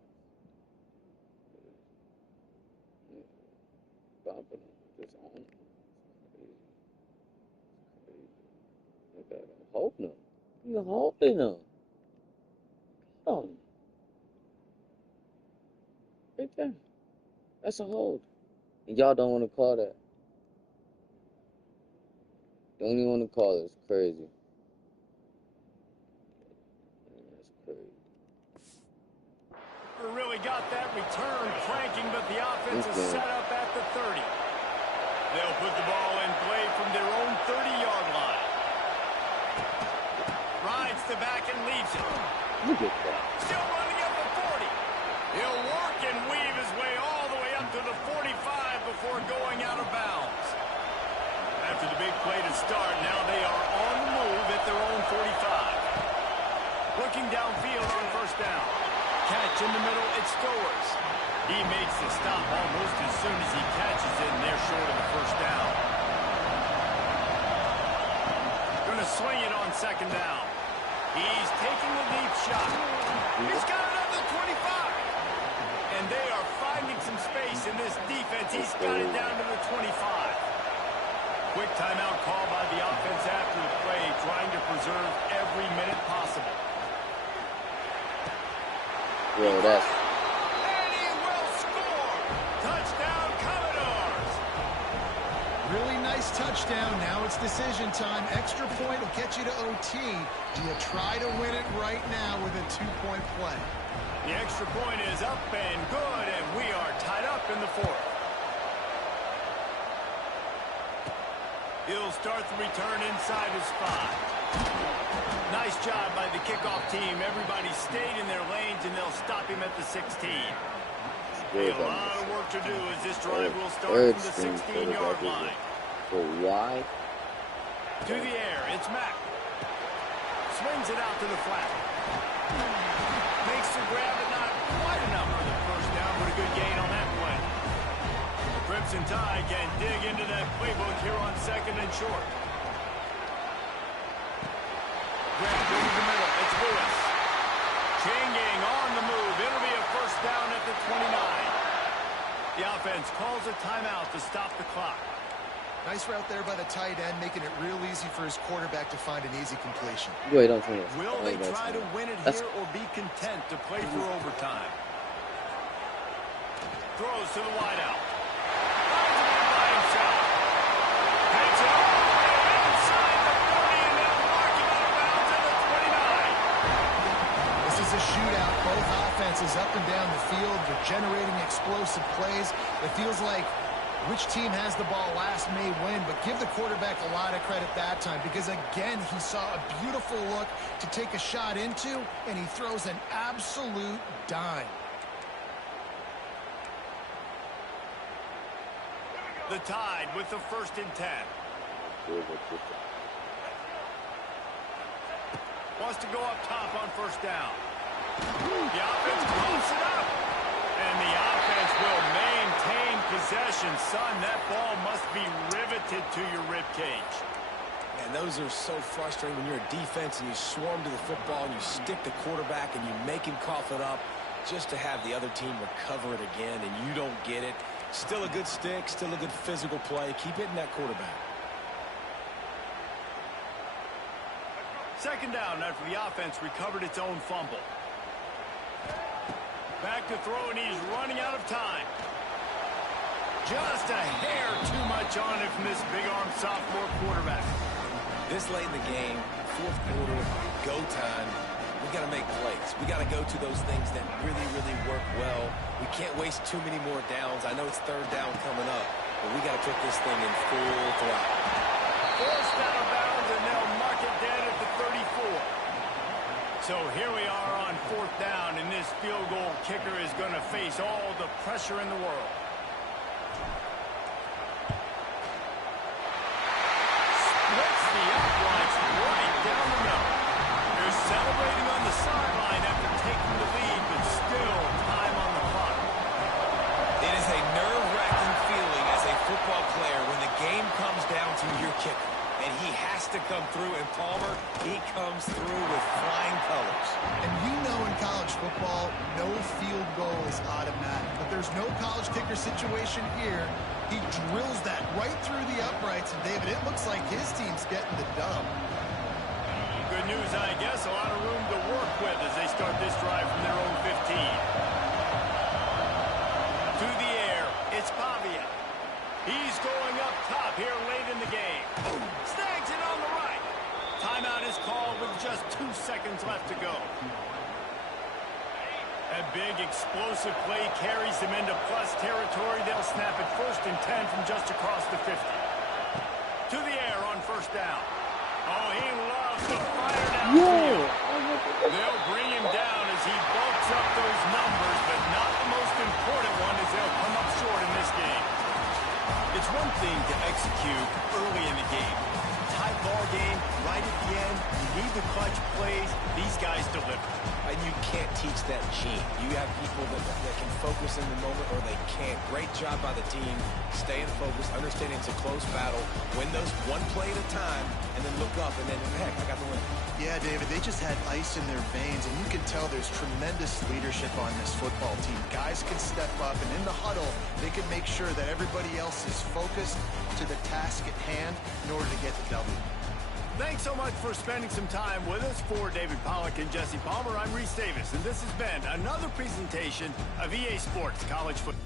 Bumping him, just on him. Crazy. I'm holding him. You're holding him. Come on. Right there. That's a hold. And y'all don't want to call that. Don't even want to call it. It's crazy. That's crazy. Really got that return cranking, but the offense is set up at the 30. They'll put the ball in play from their own 30-yard line. Rides the back and leaves it. Look at that. Still running at the 40. He'll work and weave his way all the way up to the 45 before going out of bounds. After the big play to start, now they are on the move at their own 45. Looking downfield on first down. Catch in the middle, it's Stowers. He makes the stop almost as soon as he catches it, and they're short of the first down. Going to swing it on second down. He's taking the deep shot. He's got it up to 25. And they are finding some space in this defense. He's got it down to the 25. Quick timeout call by the offense after the play, trying to preserve every minute possible. Yo, that's... And he will score! Touchdown, Commodores! Really nice touchdown. Now it's decision time. Extra point will get you to OT. Do you try to win it right now with a two-point play? The extra point is up and good, and we are tied up in the fourth. He'll start the return inside his 5. Nice job by the kickoff team. Everybody stayed in their lanes, and they'll stop him at the 16. A lot of work to do as this drive will start from the 16-yard line. So why? To the air, it's Mack. Swings it out to the flat. Makes the grab, but not quite enough for the first down, but a good gain on that play. The Crimson Tide can dig into that playbook here on 2nd and short. Grab through the middle. It's Lewis. Changing on the move. It'll be a first down at the 29. The offense calls a timeout to stop the clock. Nice route there by the tight end, making it real easy for his quarterback to find an easy completion. Will they try to win it here or be content to play for overtime? Throws to the wideout. Finds him in by himself. Takes it all the way inside the 40 and now marking out of bounds at the 29. This is a shootout. Both offenses up and down the field. They're generating explosive plays. It feels like which team has the ball last may win, but give the quarterback a lot of credit that time because, again, he saw a beautiful look to take a shot into, and he throws an absolute dime. The Tide with the 1st and 10. Wants to go up top on 1st down. The offense pumps it up. And the offense will maintain possession. Son, that ball must be riveted to your ribcage. And those are so frustrating when you're a defense and you swarm to the football and you stick the quarterback and you make him cough it up just to have the other team recover it again and you don't get it. Still a good stick, still a good physical play. Keep hitting that quarterback. 2nd down after the offense recovered its own fumble. Back to throw, and he's running out of time. Just a hair too much on it from this big-arm sophomore quarterback. This late in the game, 4th quarter, go time, we got to make plays. We got to go to those things that really, really work well. We can't waste too many more downs. I know it's 3rd down coming up, but we got to put this thing in full throttle. Forced out of bounds, and they'll mark it dead at the 34. So here we are on 4th down, and this field goal kicker is going to face all the pressure in the world. Splits the uprights right down the middle. They're celebrating on the sideline after taking the lead, but still time on the clock. It is a nerve-wracking feeling as a football player when the game comes down to your kicker. And he has to come through, and Palmer, he comes through with flying colors. And you know in college football, no field goal is automatic. But there's no college kicker situation here. He drills that right through the uprights, and David, it looks like his team's getting the dub. Good news, I guess. A lot of room to work with as they start this drive from their own 15. To the air, it's Pavia. He's going up top here late in the game. Snags it on the right. Timeout is called with just 2 seconds left to go. A big explosive play carries them into plus territory. They'll snap it 1st and 10 from just across the 50. To the air on 1st down. Oh, he loves to fire down. They'll bring him down as he bulks up those numbers, but not the most important one as they'll come up short in this game. It's one thing to execute early in the game. Tight ball game, right at the end, you need the clutch plays. These guys deliver. And you can't teach that gene. You have people that can focus in the moment or they can't. Great job by the team, staying focused, understanding it's a close battle, win those one play at a time, and then look up and then, heck, I got the win. Yeah, David, they just had ice in their veins, and you can tell there's tremendous leadership on this football team. Guys can step up, and in the huddle, they can make sure that everybody else is focused to the task at hand in order to get the W. Thanks so much for spending some time with us. For David Pollack and Jesse Palmer, I'm Reese Davis, and this has been another presentation of EA Sports College Football.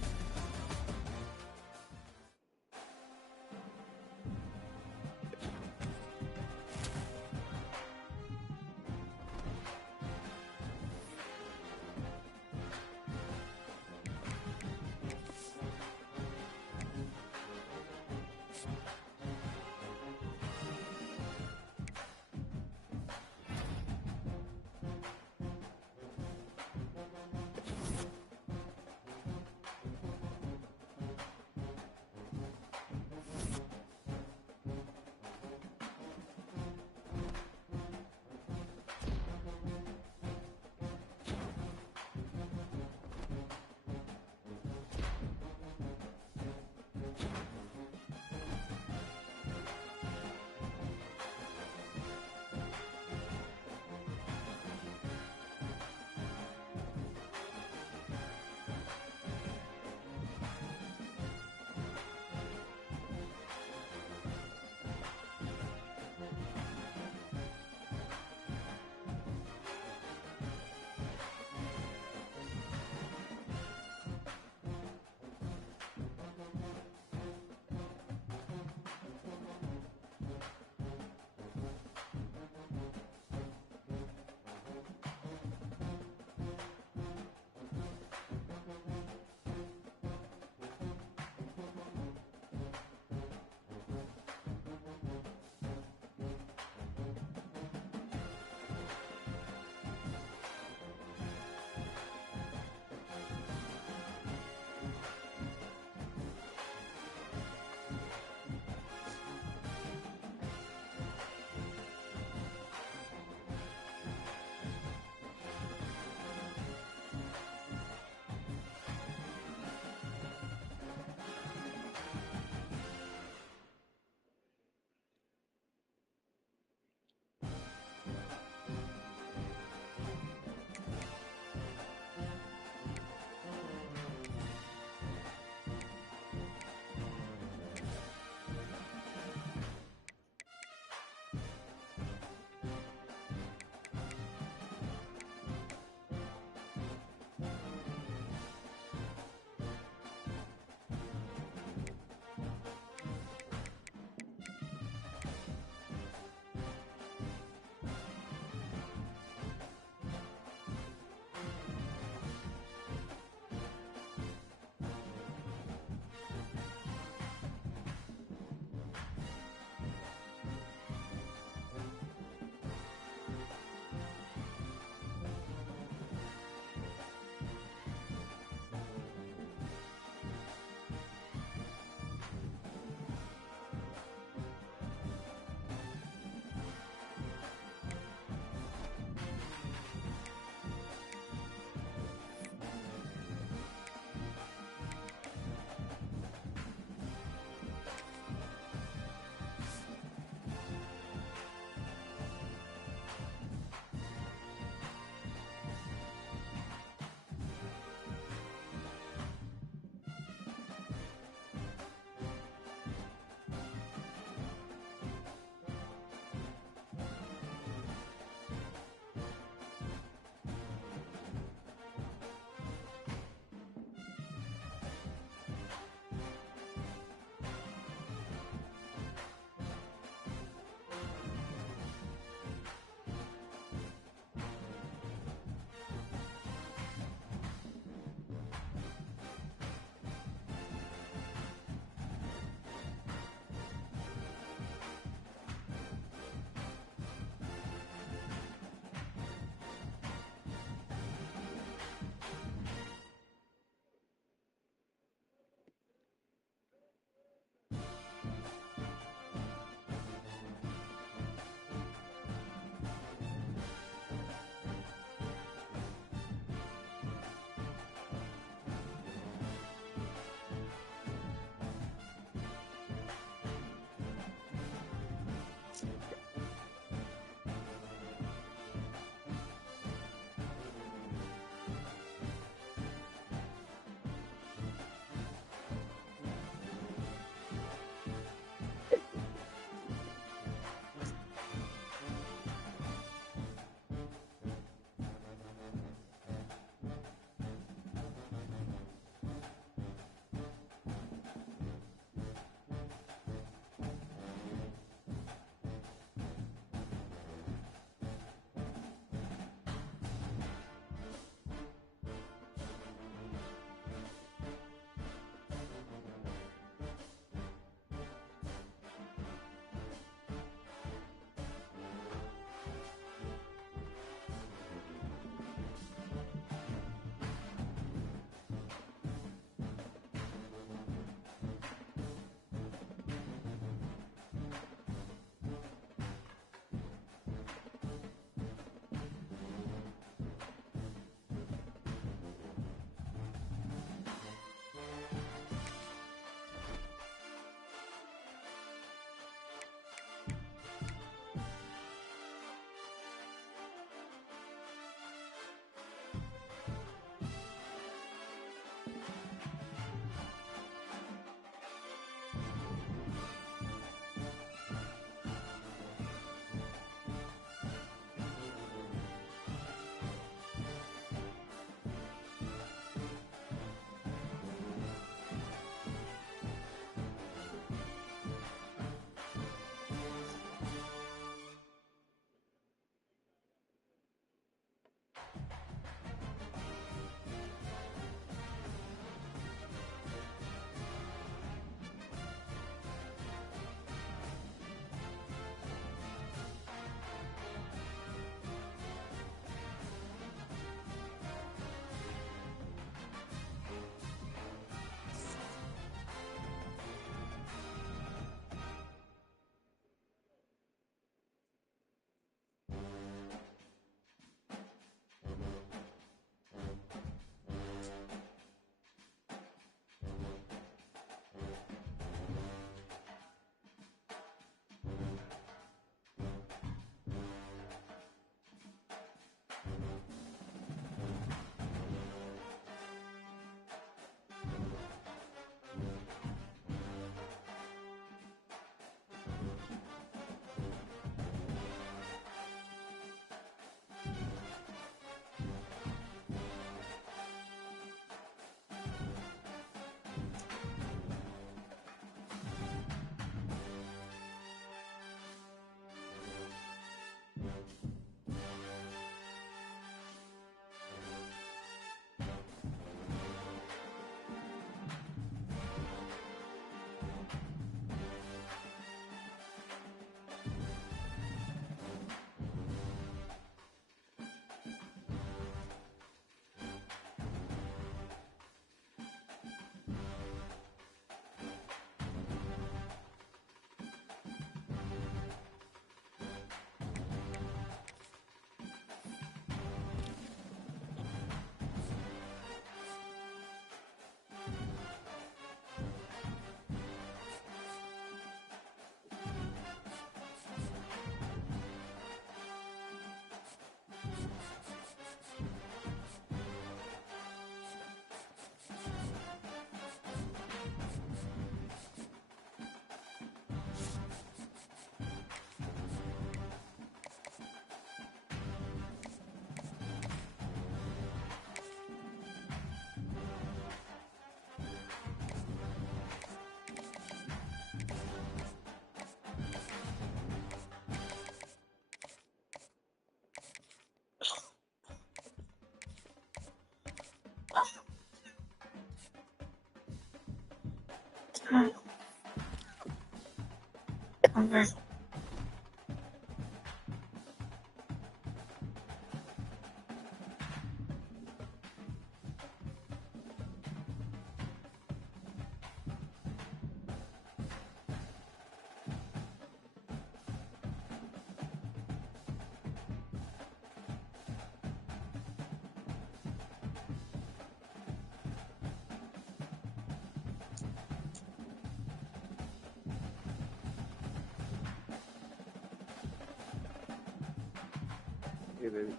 Hey, baby.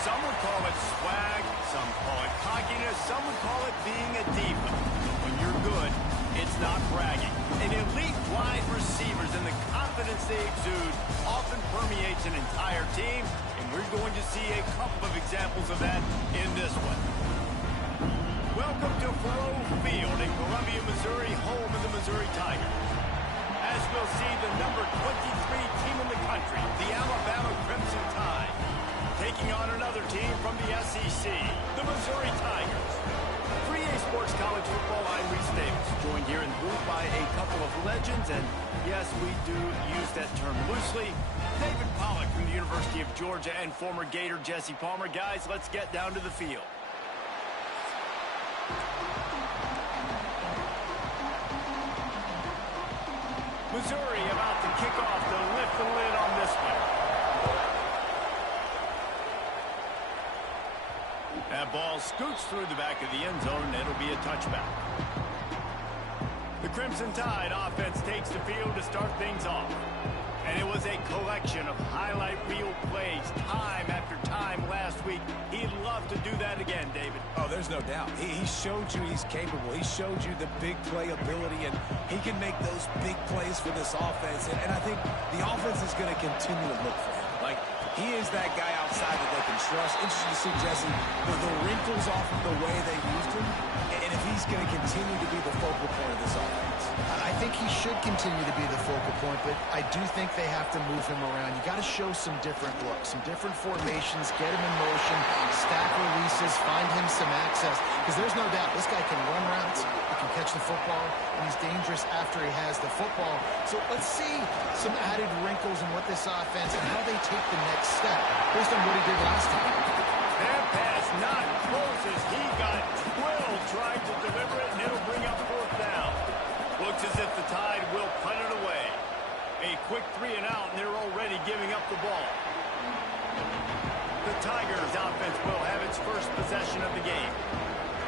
Some would call it swag, some call it cockiness, some would call it being a diva. When you're good, it's not bragging. An elite wide receivers and the confidence they exude often permeates an entire team, and we're going to see a couple of examples of that in this one. Welcome to Faroe Field in Columbia, Missouri, home of the Missouri Tigers. As we'll see, the number 23 team in the country, the Alabama Crimson Tide, taking on another team from the SEC, the Missouri Tigers. 3A Sports College Football, I'm Reese Davis, joined here in the booth by a couple of legends, and yes, we do use that term loosely. David Pollack from the University of Georgia and former Gator Jesse Palmer. Guys, let's get down to the field. Missouri about to kick off to lift the lid on this one. That ball scoots through the back of the end zone, and it'll be a touchback. The Crimson Tide offense takes the field to start things off. And it was a collection of highlight reel plays time after time last week. He'd love to do that again, David. Oh, there's no doubt. He showed you he's capable. He showed you the big play ability, and he can make those big plays for this offense. And I think the offense is going to continue to look for him. Like, he is that guy outside that they can trust. Interesting to see, Jesse, the wrinkles off of the way they used him, and if he's going to continue to be the focal point of this offense. I think he should continue to be the focal point, but I do think they have to move him around. You got to show some different looks, some different formations, get him in motion, stack releases, find him some access. Because there's no doubt this guy can run routes, he can catch the football, and he's dangerous after he has the football. So let's see some added wrinkles in what this offense and how they take the next step based on what he did last time. That pass not close as he got twilled trying to deliver it, and it'll bring up fourth down. Looks as if the Tide will punt it away. A quick 3 and out, and they're already giving up the ball. The Tigers offense will have its first possession of the game.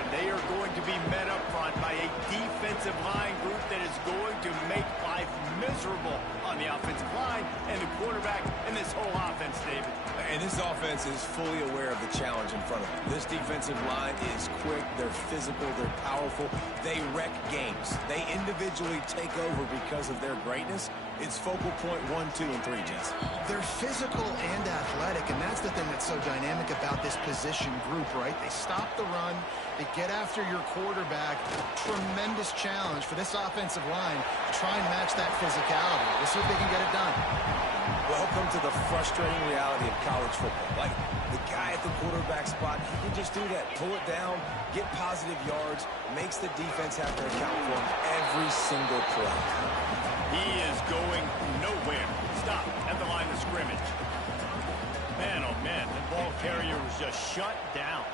And they are going to be met up front by a defensive line group that is going to make life miserable on the offensive line and the quarterback and this whole offense, David. And this offense is fully aware of the challenge in front of them. This defensive line is quick, they're physical, they're powerful, they wreck games. They individually take over because of their greatness. It's focal point 1, 2, and 3, Jesse. They're physical and athletic, and that's the thing that's so dynamic about this position group, right? They stop the run, they get after your quarterback. Tremendous challenge for this offensive line to try and match that physicality. We'll see if they can get it done. Welcome to the frustrating reality of college football. Like, the guy at the quarterback spot, he can just do that. Pull it down, get positive yards, makes the defense have to account for him every single play. He is going nowhere. Stop at the line of scrimmage. shut down.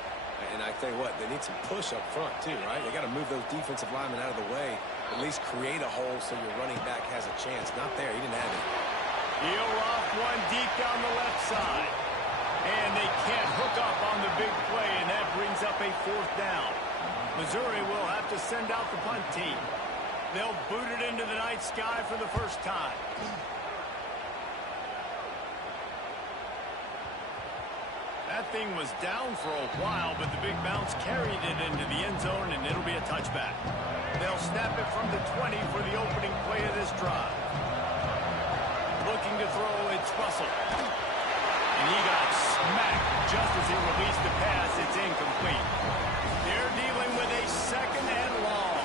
And I tell you what, they need some push up front too, right? They got to move those defensive linemen out of the way, at least create a hole so your running back has a chance. Not there. He didn't have it. He'll off one deep down the left side. And they can't hook up on the big play, and that brings up a 4th down. Missouri will have to send out the punt team. They'll boot it into the night sky for the first time. That thing was down for a while, but the big bounce carried it into the end zone, and it'll be a touchback. They'll snap it from the 20 for the opening play of this drive. Looking to throw, it's Russell. And he got smacked just as he released the pass. It's incomplete. They're dealing with a 2nd and long.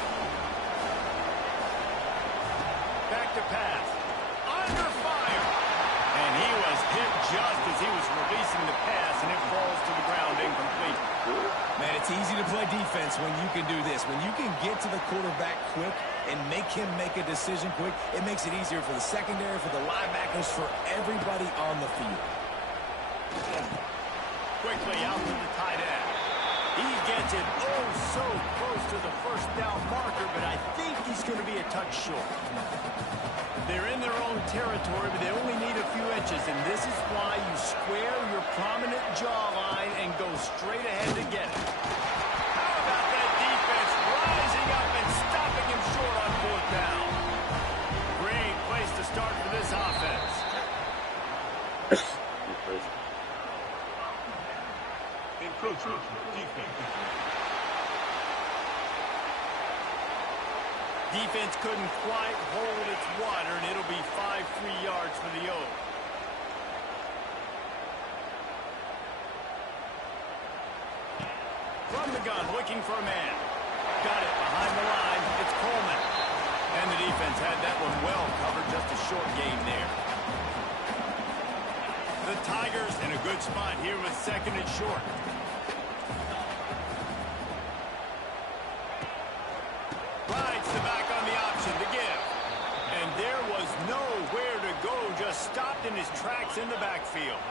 Back to pass. Under fire. And he was hit just as he was releasing the pass, and it falls to the ground incomplete. Man, it's easy to play defense when you can do this. When you can get to the quarterback quick and make him make a decision quick, it makes it easier for the secondary, for the linebackers, for everybody on the field. Quickly out to the tight end. He gets it so close to the first down marker, but I think he's going to be a touch short. They're in their own territory, but they only need a few inches, and this is why you square your prominent jawline and go straight ahead to get it. How about that defense rising up and stopping him short on 4th down? Great place to start for this offense. Encroachment defense. Defense couldn't quite hold its water, and it'll be 5 free yards for the O's. From the gun, looking for a man. Got it behind the line. It's Coleman. And the defense had that one well covered. Just a short gain there. The Tigers in a good spot here with 2nd and short. Rides the back on the option to give. And there was nowhere to go. Just stopped in his tracks in the backfield.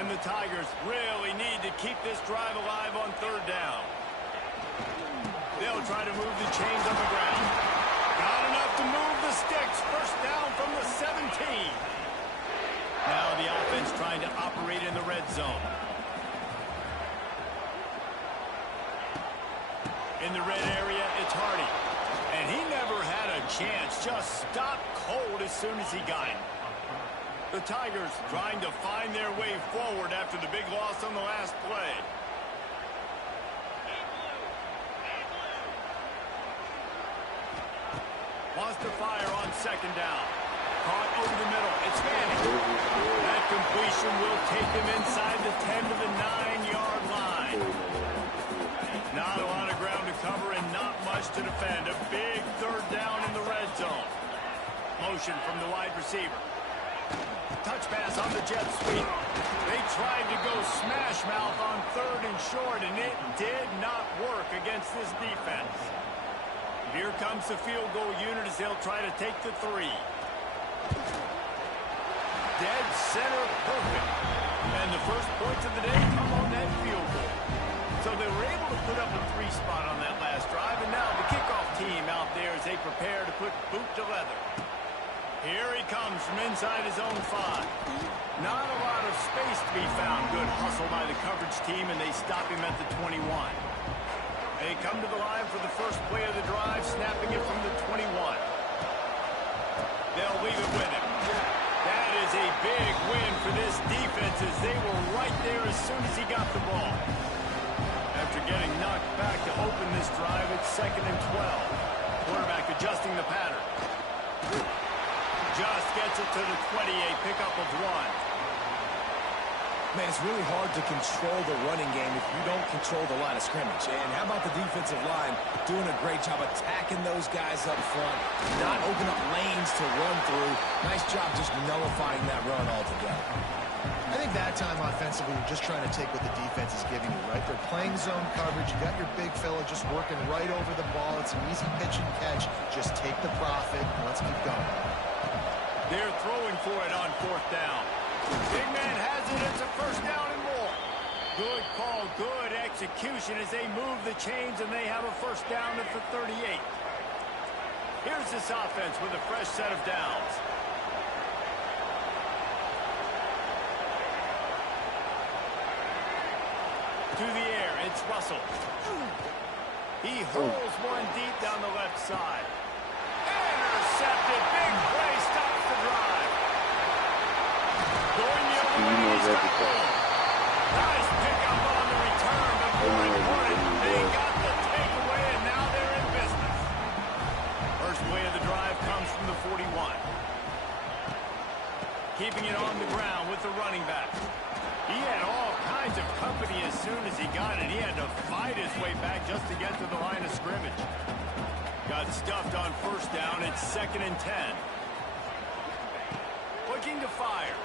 And the Tigers really need to keep this drive alive on 3rd down. They'll try to move the chains on the ground. Not enough to move the sticks. First down from the 17. Now the offense trying to operate in the red zone. In the red area, it's Hardy. And he never had a chance. Just stopped cold as soon as he got him. The Tigers trying to find their way forward after the big loss on the last play. Wants to fire on 2nd down. Caught over the middle. It's Manning. That completion will take him inside the 10 to the 9-yard line. Not a lot of ground to cover and not much to defend. A big 3rd down in the red zone. Motion from the wide receiver. Touch pass on the jet sweep. They tried to go smash mouth on 3rd and short, and it did not work against this defense. Here comes the field goal unit as they'll try to take the 3. Dead center perfect. And the first points of the day come on that field goal. So they were able to put up a 3 spot on that last drive, and now the kickoff team out there as they prepare to put boot to leather. Here he comes from inside his own 5. Not a lot of space to be found. Good hustle by the coverage team, and they stop him at the 21. They come to the line for the first play of the drive, snapping it from the 21. They'll leave it with him. That is a big win for this defense as they were right there as soon as he got the ball. After getting knocked back to open this drive, it's 2nd and 12. Quarterback adjusting the pattern. Just gets it to the 28, pickup of 1. Man, it's really hard to control the running game if you don't control the line of scrimmage. And how about the defensive line doing a great job attacking those guys up front, not opening up lanes to run through. Nice job just nullifying that run altogether. I think that time offensively, you're just trying to take what the defense is giving you, right? They're playing zone coverage. You got your big fella just working right over the ball. It's an easy pitch and catch. Just take the profit and let's keep going. They're throwing for it on 4th down. Big man has it. It's a first down and more. Good call, good execution as they move the chains, and they have a first down at the 38. Here's this offense with a fresh set of downs. To the air, it's Russell. He hurls one deep down the left side. Intercepted, big play, stops the drive. Going the other way, he's got goal. Nice pickup on the return, but more important, they got the takeaway, and now they're in business. First play of the drive comes from the 41. Keeping it on the ground with the running back. He had all kinds of company as soon as he got it. He had to fight his way back just to get to the line of scrimmage. Got stuffed on first down. It's 2nd and 10. Looking to fire.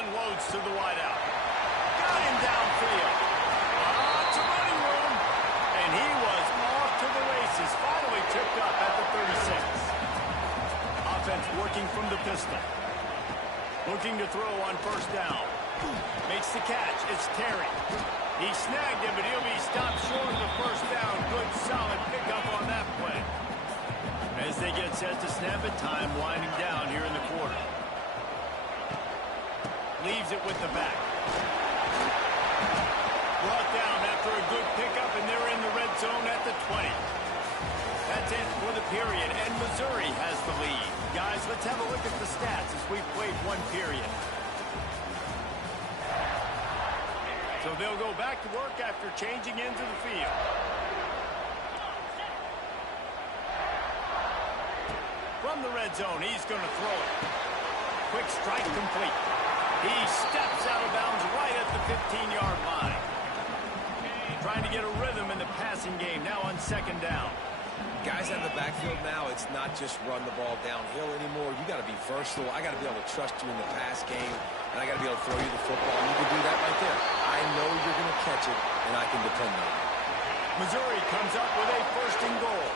Unloads to the wideout. Got him downfield. Lots of running room. And he was off to the races. Finally tipped up at the 36. Offense working from the pistol. Looking to throw on first down. Makes the catch. It's Terry. He snagged him, but he'll be stopped short of the first down. Good, solid pickup on that play. As they get set to snap it, time winding down here in the quarter. Leaves it with the back. Brought down after a good pickup, and they're in the red zone at the 20. That's it for the period, and Missouri has the lead. Guys, let's have a look at the stats as we've played one period. So they'll go back to work after changing into the field. From the red zone, he's going to throw it. Quick strike complete. He steps out of bounds right at the 15-yard line. Trying to get a rhythm in the passing game now on 2nd down. Guys out of the backfield now, it's not just run the ball downhill anymore. You got to be versatile. I got to be able to trust you in the pass game, and I got to be able to throw you the football. And you can do that right there. I know you're going to catch it, and I can depend on it. Missouri comes up with a 1st and goal.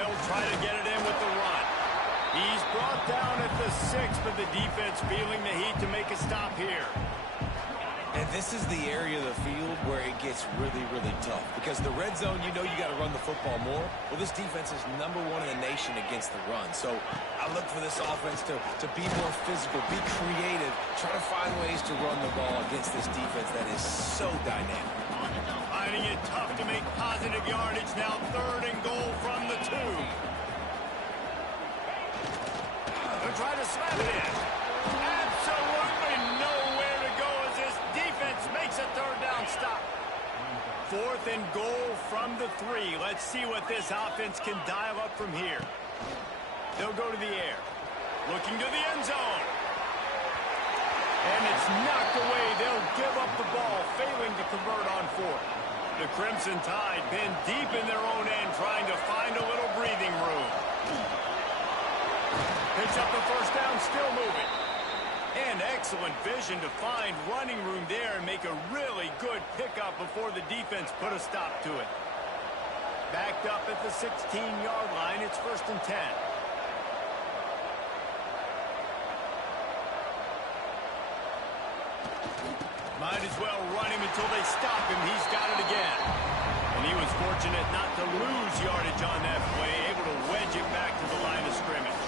They'll try to get it in with the run. He's brought down at the 6, but the defense feeling the heat to make a stop here. And this is the area of the field where it gets really, really tough. Because the red zone, you know you got to run the football more. Well, this defense is #1 in the nation against the run. So I look for this offense to be more physical, be creative, try to find ways to run the ball against this defense that is so dynamic. Finding it tough to make positive yardage now. 3rd and goal from the 2. They'll try to slam it in. Absolutely nowhere to go as this defense makes a 3rd down stop. 4th and goal from the 3. Let's see what this offense can dial up from here. They'll go to the air. Looking to the end zone. And it's knocked away. They'll give up the ball, failing to convert on 4th. The Crimson Tide been deep in their own end, trying to find a little breathing room. Picks up the first down, still moving. And excellent vision to find running room there and make a really good pickup before the defense put a stop to it. Backed up at the 16-yard line, it's 1st and 10. Might as well run him until they stop him. He's got it again. And he was fortunate not to lose yardage on that play, able to wedge it back to the line of scrimmage.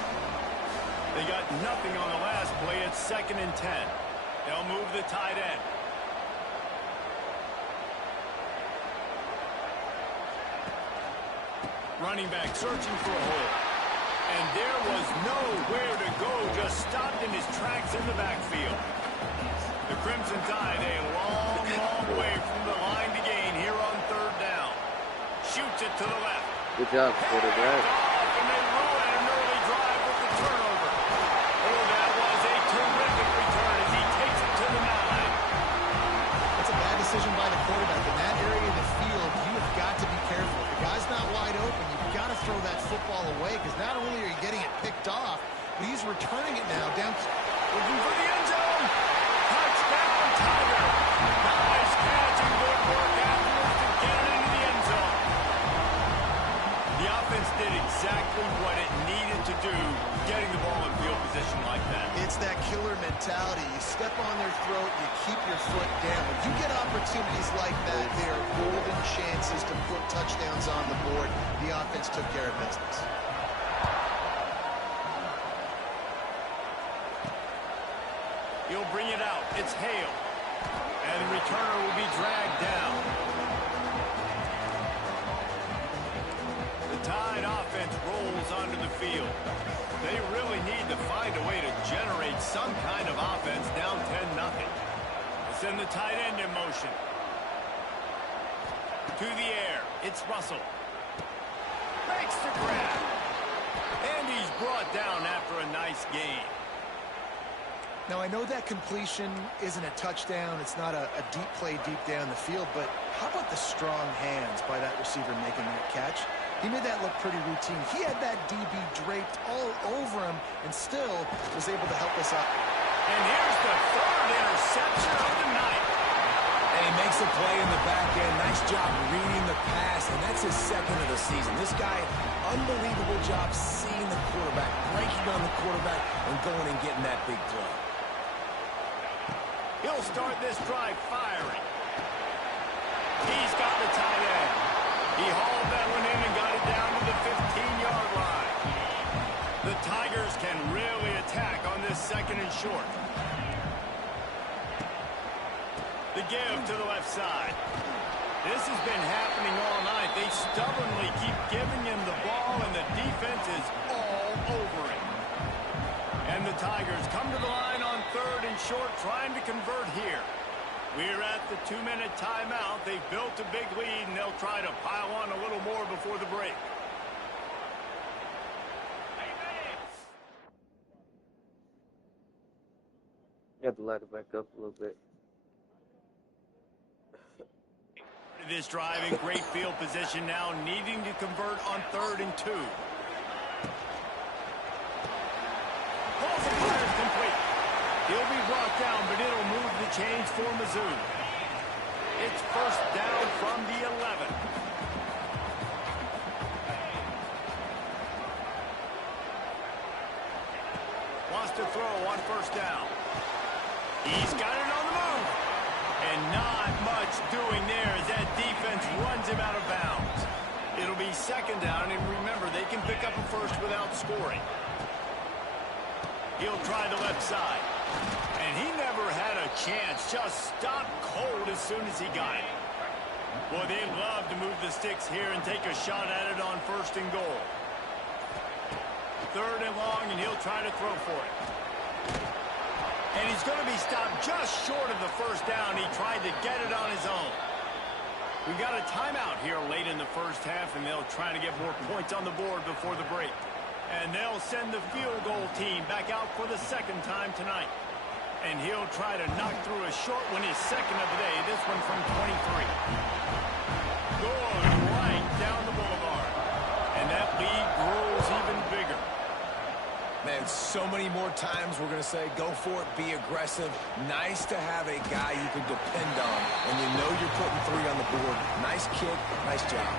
They got nothing on the last play. It's 2nd and 10. They'll move the tight end. Running back searching for a hole. And there was nowhere to go. Just stopped in his tracks in the backfield. The Crimson Tide a long, long way from the line to gain here on 3rd down. Shoots it to the left. Good job, quarterback. And they ruin an early drive with the turnover. Oh, that was a terrific return as he takes it to the 9. That's a bad decision by the quarterback. In that area of the field, you have got to be careful. If the guy's not wide open, you've got to throw that football away because not only are you getting it picked off, but he's returning it now down. Looking for the end zone. Touchdown, Tiger. Nice catch and good work afterwards to get it into the end zone. The offense did exactly what it needed to do, getting the ball in field position like that. It's that killer mentality. You step on their throat, you keep your foot down. When you get opportunities like that, they are golden chances to put touchdowns on the board. The offense took care of business. He'll bring it out. It's Hale. And the returner will be dragged down. The Tide offense rolls onto the field. They really need to find a way to generate some kind of offense down 10-0. They send the tight end in motion. To the air. It's Russell. Makes the grab. And he's brought down after a nice gain. Now, I know that completion isn't a touchdown. It's not a deep play deep down the field, but how about the strong hands by that receiver making that catch? He made that look pretty routine. He had that DB draped all over him and still was able to help us out. And here's the third interception of the night. And he makes a play in the back end. Nice job reading the pass, and that's his second of the season. This guy, unbelievable job seeing the quarterback, breaking on the quarterback, and going and getting that big throw. He'll start this drive firing. He's got the tight end. He hauled that one in and got it down to the 15-yard line. The Tigers can really attack on this second and short. The give to the left side. This has been happening all night. They stubbornly keep giving him the ball, and the defense is all over it. And the Tigers come to the line on third and short, trying to convert here. We're at the 2-minute timeout. They've built a big lead, and they'll try to pile on a little more before the break. You have to light it back up a little bit. This drive in great field position now, needing to convert on 3rd and 2. Balls and fires complete. He'll be brought down, but it'll move the chains for Mizzou. It's first down from the 11. Wants to throw on first down. He's got it on the move. And not much doing there as that defense runs him out of bounds. It'll be second down, and remember, they can pick up a first without scoring. He'll try the left side. And he never had a chance. Just stopped cold as soon as he got it. Boy, they'd love to move the sticks here and take a shot at it on 1st and goal. 3rd and long, and he'll try to throw for it. And he's going to be stopped just short of the first down. He tried to get it on his own. We've got a timeout here late in the first half, and they'll try to get more points on the board before the break. And they'll send the field goal team back out for the second time tonight. And he'll try to knock through a short one, his second of the day. This one from 23. Goes right down the boulevard. And that lead grows even bigger. Man, so many more times we're going to say, go for it, be aggressive. Nice to have a guy you can depend on, and you know you're putting 3 on the board. Nice kick, nice job.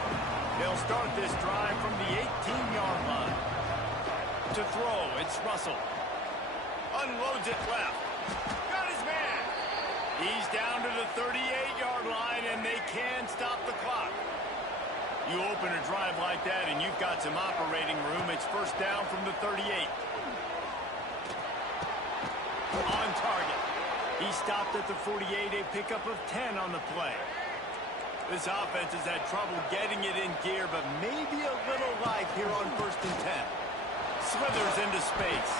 They'll start this drive from the 18-yard line. To throw, it's Russell. Unloads it left. Got his man. He's down to the 38-yard line, and they can stop the clock. You open a drive like that, and you've got some operating room. It's first down from the 38. On target. He stopped at the 48, a pickup of 10 on the play. This offense has had trouble getting it in gear, but maybe a little life here on 1st and 10. Slithers into space.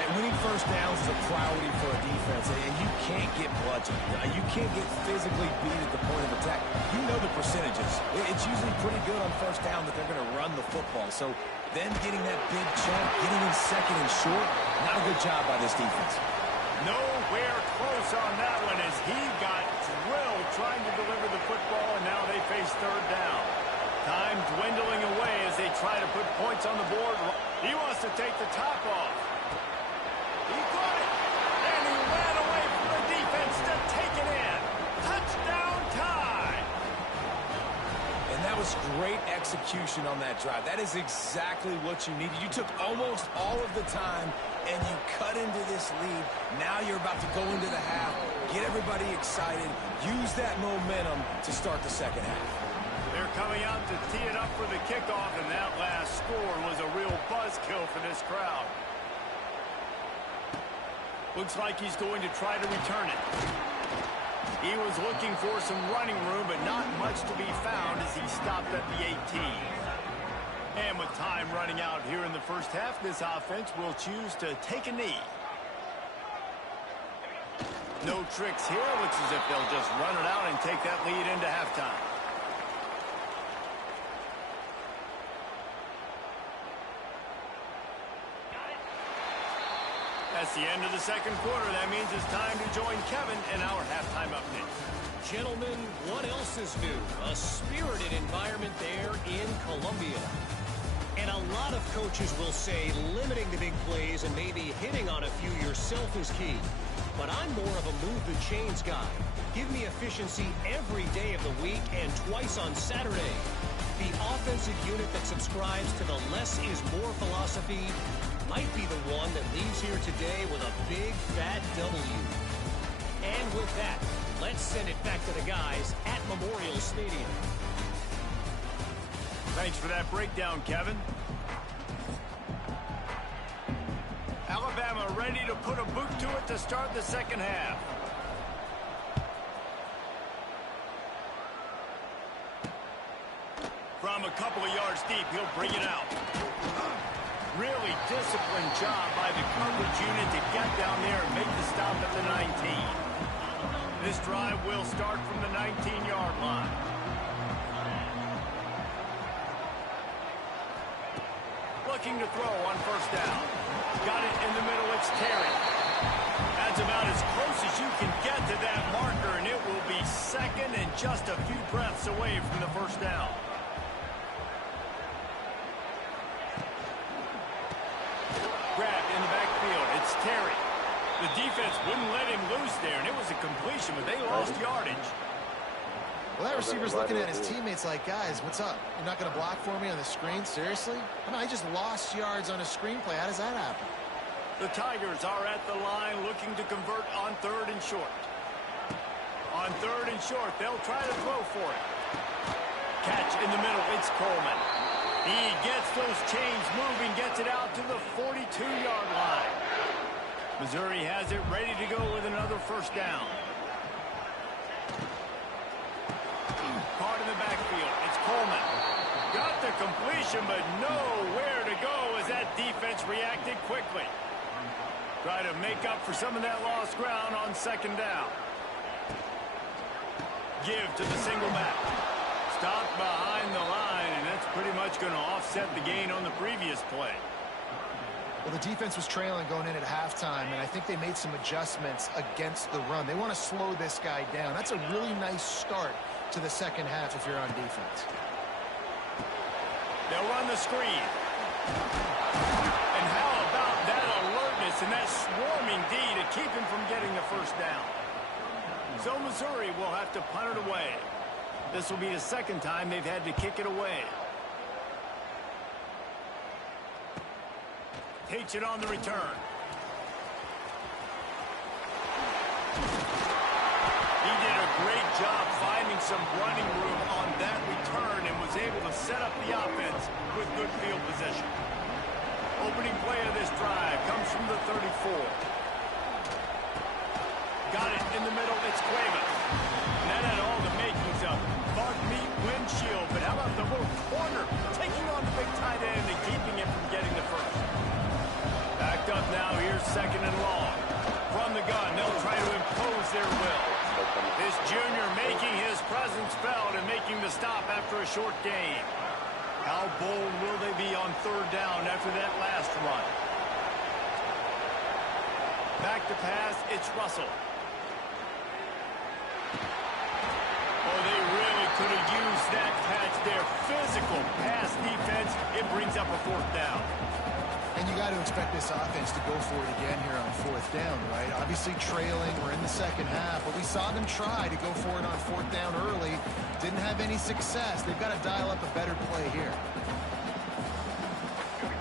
And winning first downs is a priority for a defense, and you can't get bludgeoned. You can't get physically beat at the point of attack. You know the percentages. It's usually pretty good on first down that they're going to run the football. So then getting that big chunk, getting in second and short, not a good job by this defense. Nowhere close on that one as he got drilled trying to deliver the football, and now they face 3rd down. Time dwindling away as they try to put points on the board. He wants to take the top off. He caught it, and he ran away from the defense to take it in. Touchdown Tide! And that was great execution on that drive. That is exactly what you needed. You took almost all of the time, and you cut into this lead. Now you're about to go into the half, get everybody excited, use that momentum to start the second half. They're coming out to tee it up for the kickoff, and that last score was a real buzzkill for this crowd. Looks like he's going to try to return it. He was looking for some running room, but not much to be found as he stopped at the 18. And with time running out here in the first half, this offense will choose to take a knee. No tricks here. Looks as if they'll just run it out and take that lead into halftime. That's the end of the second quarter. That means it's time to join Kevin in our halftime update. Gentlemen, what else is new? A spirited environment there in Columbia. And a lot of coaches will say limiting the big plays and maybe hitting on a few yourself is key. But I'm more of a move the chains guy. Give me efficiency every day of the week and twice on Saturday. The offensive unit that subscribes to the less is more philosophy might be the one that leaves here today with a big fat W. And with that, let's send it back to the guys at Memorial Stadium. Thanks for that breakdown, Kevin. Alabama ready to put a boot to it to start the second half. From a couple of yards deep, he'll bring it out. Really disciplined job by the coverage unit to get down there and make the stop at the 19. This drive will start from the 19-yard line. Looking to throw on first down. Got it in the middle, it's Terry. That's about as close as you can get to that marker, and it will be second and just a few breaths away from the first down. Grab in the backfield, it's Terry. The defense wouldn't let him loose there, and it was a completion, but they lost yardage. Well, that receiver's looking at his teammates like, guys, what's up? You're not going to block for me on the screen? Seriously? I mean, I just lost yards on a screenplay. How does that happen? The Tigers are at the line looking to convert on third and short. On third and short, they'll try to throw for it. Catch in the middle, it's Coleman. He gets those chains moving, gets it out to the 42-yard line. Missouri has it ready to go with another first down. Caught in the backfield, it's Coleman. Got the completion, but nowhere to go as that defense reacted quickly. Try to make up for some of that lost ground on second down. Give to the single back. Stopped behind the line, and that's pretty much going to offset the gain on the previous play. Well, the defense was trailing going in at halftime, and I think they made some adjustments against the run. They want to slow this guy down. That's a really nice start to the second half if you're on defense. They'll run the screen. And how about that alertness and that swarming D to keep him from getting the first down? So Missouri will have to punt it away. This will be the second time they've had to kick it away. Takes it on the return. He did a great job finding some running room on that return and was able to set up the offense with good field position. Opening play of this drive comes from the 34. Got it in the middle, it's Cuevas. And that had all the makings of bug meat windshield, but how about the little corner taking on the big tight end and keeping him from getting the first? Backed up now, here's second and long. From the gun, they'll try to impose their will. This junior making his presence felt and making the stop after a short gain. How bold will they be on third down after that last run? Back to pass, it's Russell. Oh, they really could have used that catch there. Physical pass defense, it brings up a fourth down. And And you got to expect this offense to go for it again here on fourth down, right? Obviously trailing, we're in the second half, but we saw them try to go for it on fourth down early. Didn't have any success. They've got to dial up a better play here.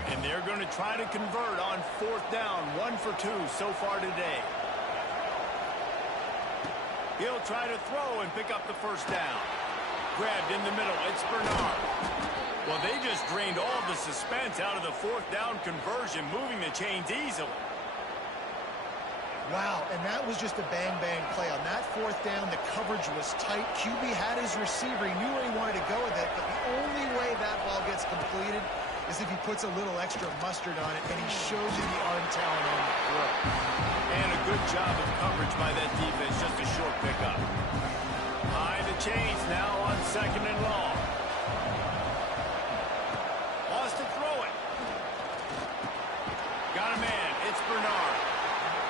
And they're going to try to convert on fourth down. 1 for 2 so far today. He'll try to throw and pick up the first down. Grabbed in the middle. It's Bernard. Well, they just drained all the suspense out of the fourth down conversion, moving the chains easily. Wow, and that was just a bang-bang play. On that fourth down, the coverage was tight. QB had his receiver. He knew where he wanted to go with it, but the only way that ball gets completed is if he puts a little extra mustard on it, and he shows you the arm talent on the throw. And a good job of coverage by that defense, just a short pickup. High the chains now on second and long. Wants to throw it. Got a man. It's Bernard.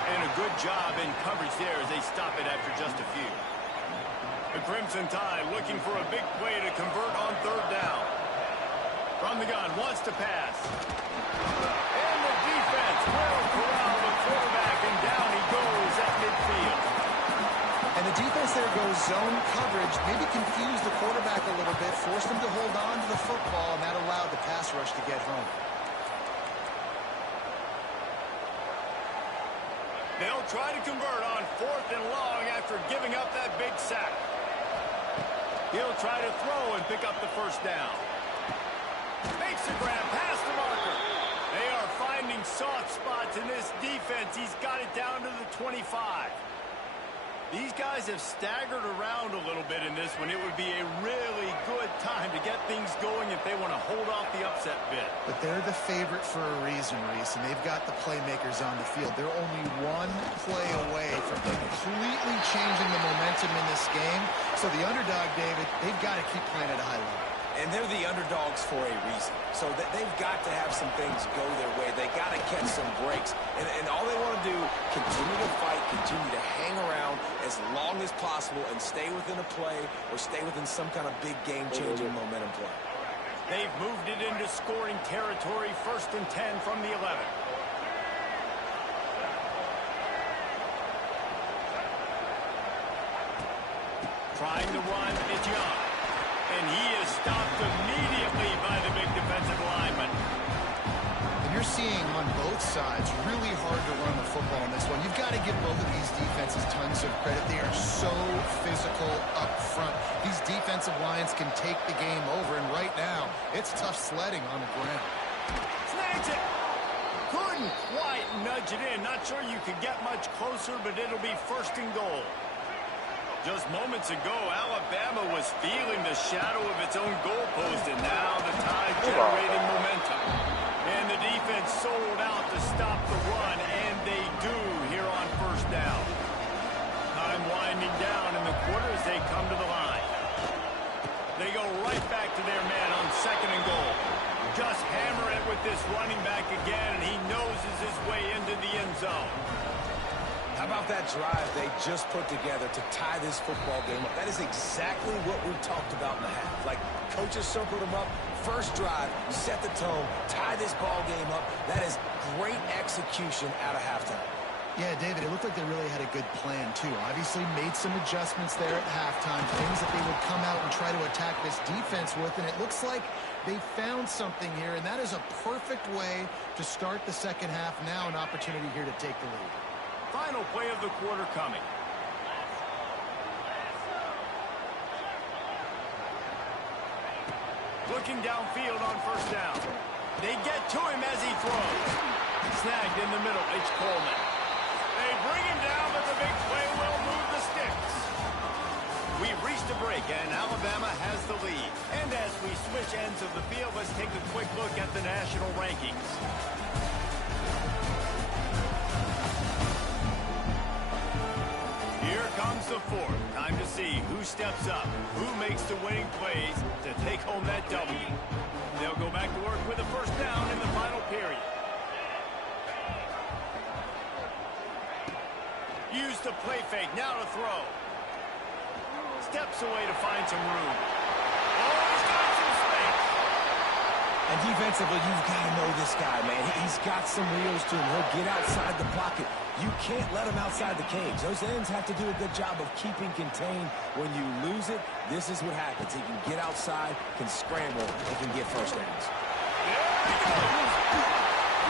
And a good job in coverage there as they stop it after just a few. The Crimson Tide looking for a big play to convert on third down. From the gun, wants to pass. And the defense will corral the quarterback, and down he goes at midfield. And the defense there goes zone coverage, maybe confused the quarterback a little bit, forced him to hold on to the football, and that allowed the pass rush to get home. They'll try to convert on fourth and long after giving up that big sack. He'll try to throw and pick up the first down. Makes a grab past the marker. They are finding soft spots in this defense. He's got it down to the 25. These guys have staggered around a little bit in this one. It would be a really good time to get things going if they want to hold off the upset bid. But they're the favorite for a reason, Reese, and they've got the playmakers on the field. They're only one play away from completely changing the momentum in this game. So the underdog, David, they've got to keep playing at a high level. And they're the underdogs for a reason. So they've got to have some things go their way. They got to catch some breaks. And all they want to do, continue to fight, continue to hang around as long as possible and stay within a play or stay within some kind of big game-changing momentum play. They've moved it into scoring territory. 1st and 10 from the 11. Trying to run, it's Young. And he is stopped immediately by the big defensive lineman. And you're seeing on both sides really hard to run the football in this one. You've got to give both of these defenses tons of credit. They are so physical up front. These defensive lines can take the game over, and right now, it's tough sledding on the ground. Snags it. Couldn't quite nudge it in. Not sure you could get much closer, but it'll be 1st and goal. Just moments ago, Alabama was feeling the shadow of its own goalpost, and now the Tide generating momentum. And the defense sold out to stop the run, and they do here on 1st down. Time winding down in the quarter as they come to the line. They go right back to their man on 2nd and goal. Just hammer it with this running back again, and he noses his way into the end zone. How about that drive they just put together to tie this football game up? That is exactly what we talked about in the half. Like, coaches circled them up. First drive, set the tone, tie this ball game up. That is great execution out of halftime. Yeah, David, it looked like they really had a good plan, too. Obviously made some adjustments there at halftime, things that they would come out and try to attack this defense with, and it looks like they found something here, and that is a perfect way to start the second half. Now an opportunity here to take the lead. Final play of the quarter coming. Looking downfield on 1st down. They get to him as he throws. Snagged in the middle. It's Coleman. They bring him down, but the big play will move the sticks. We've reached a break, and Alabama has the lead. And as we switch ends of the field, let's take a quick look at the national rankings. Here comes the 4th. Time to see who steps up, who makes the winning plays to take home that W. They'll go back to work with a 1st down in the final period. Use the play fake, now to throw. Steps away to find some room. Oh, he's got some space. And defensively, you've got to know this guy, man. He's got some wheels to him. He'll get outside the pocket. You can't let him outside the cage. Those ends have to do a good job of keeping contained. When you lose it, this is what happens. He can get outside, can scramble, and can get first downs. There he goes.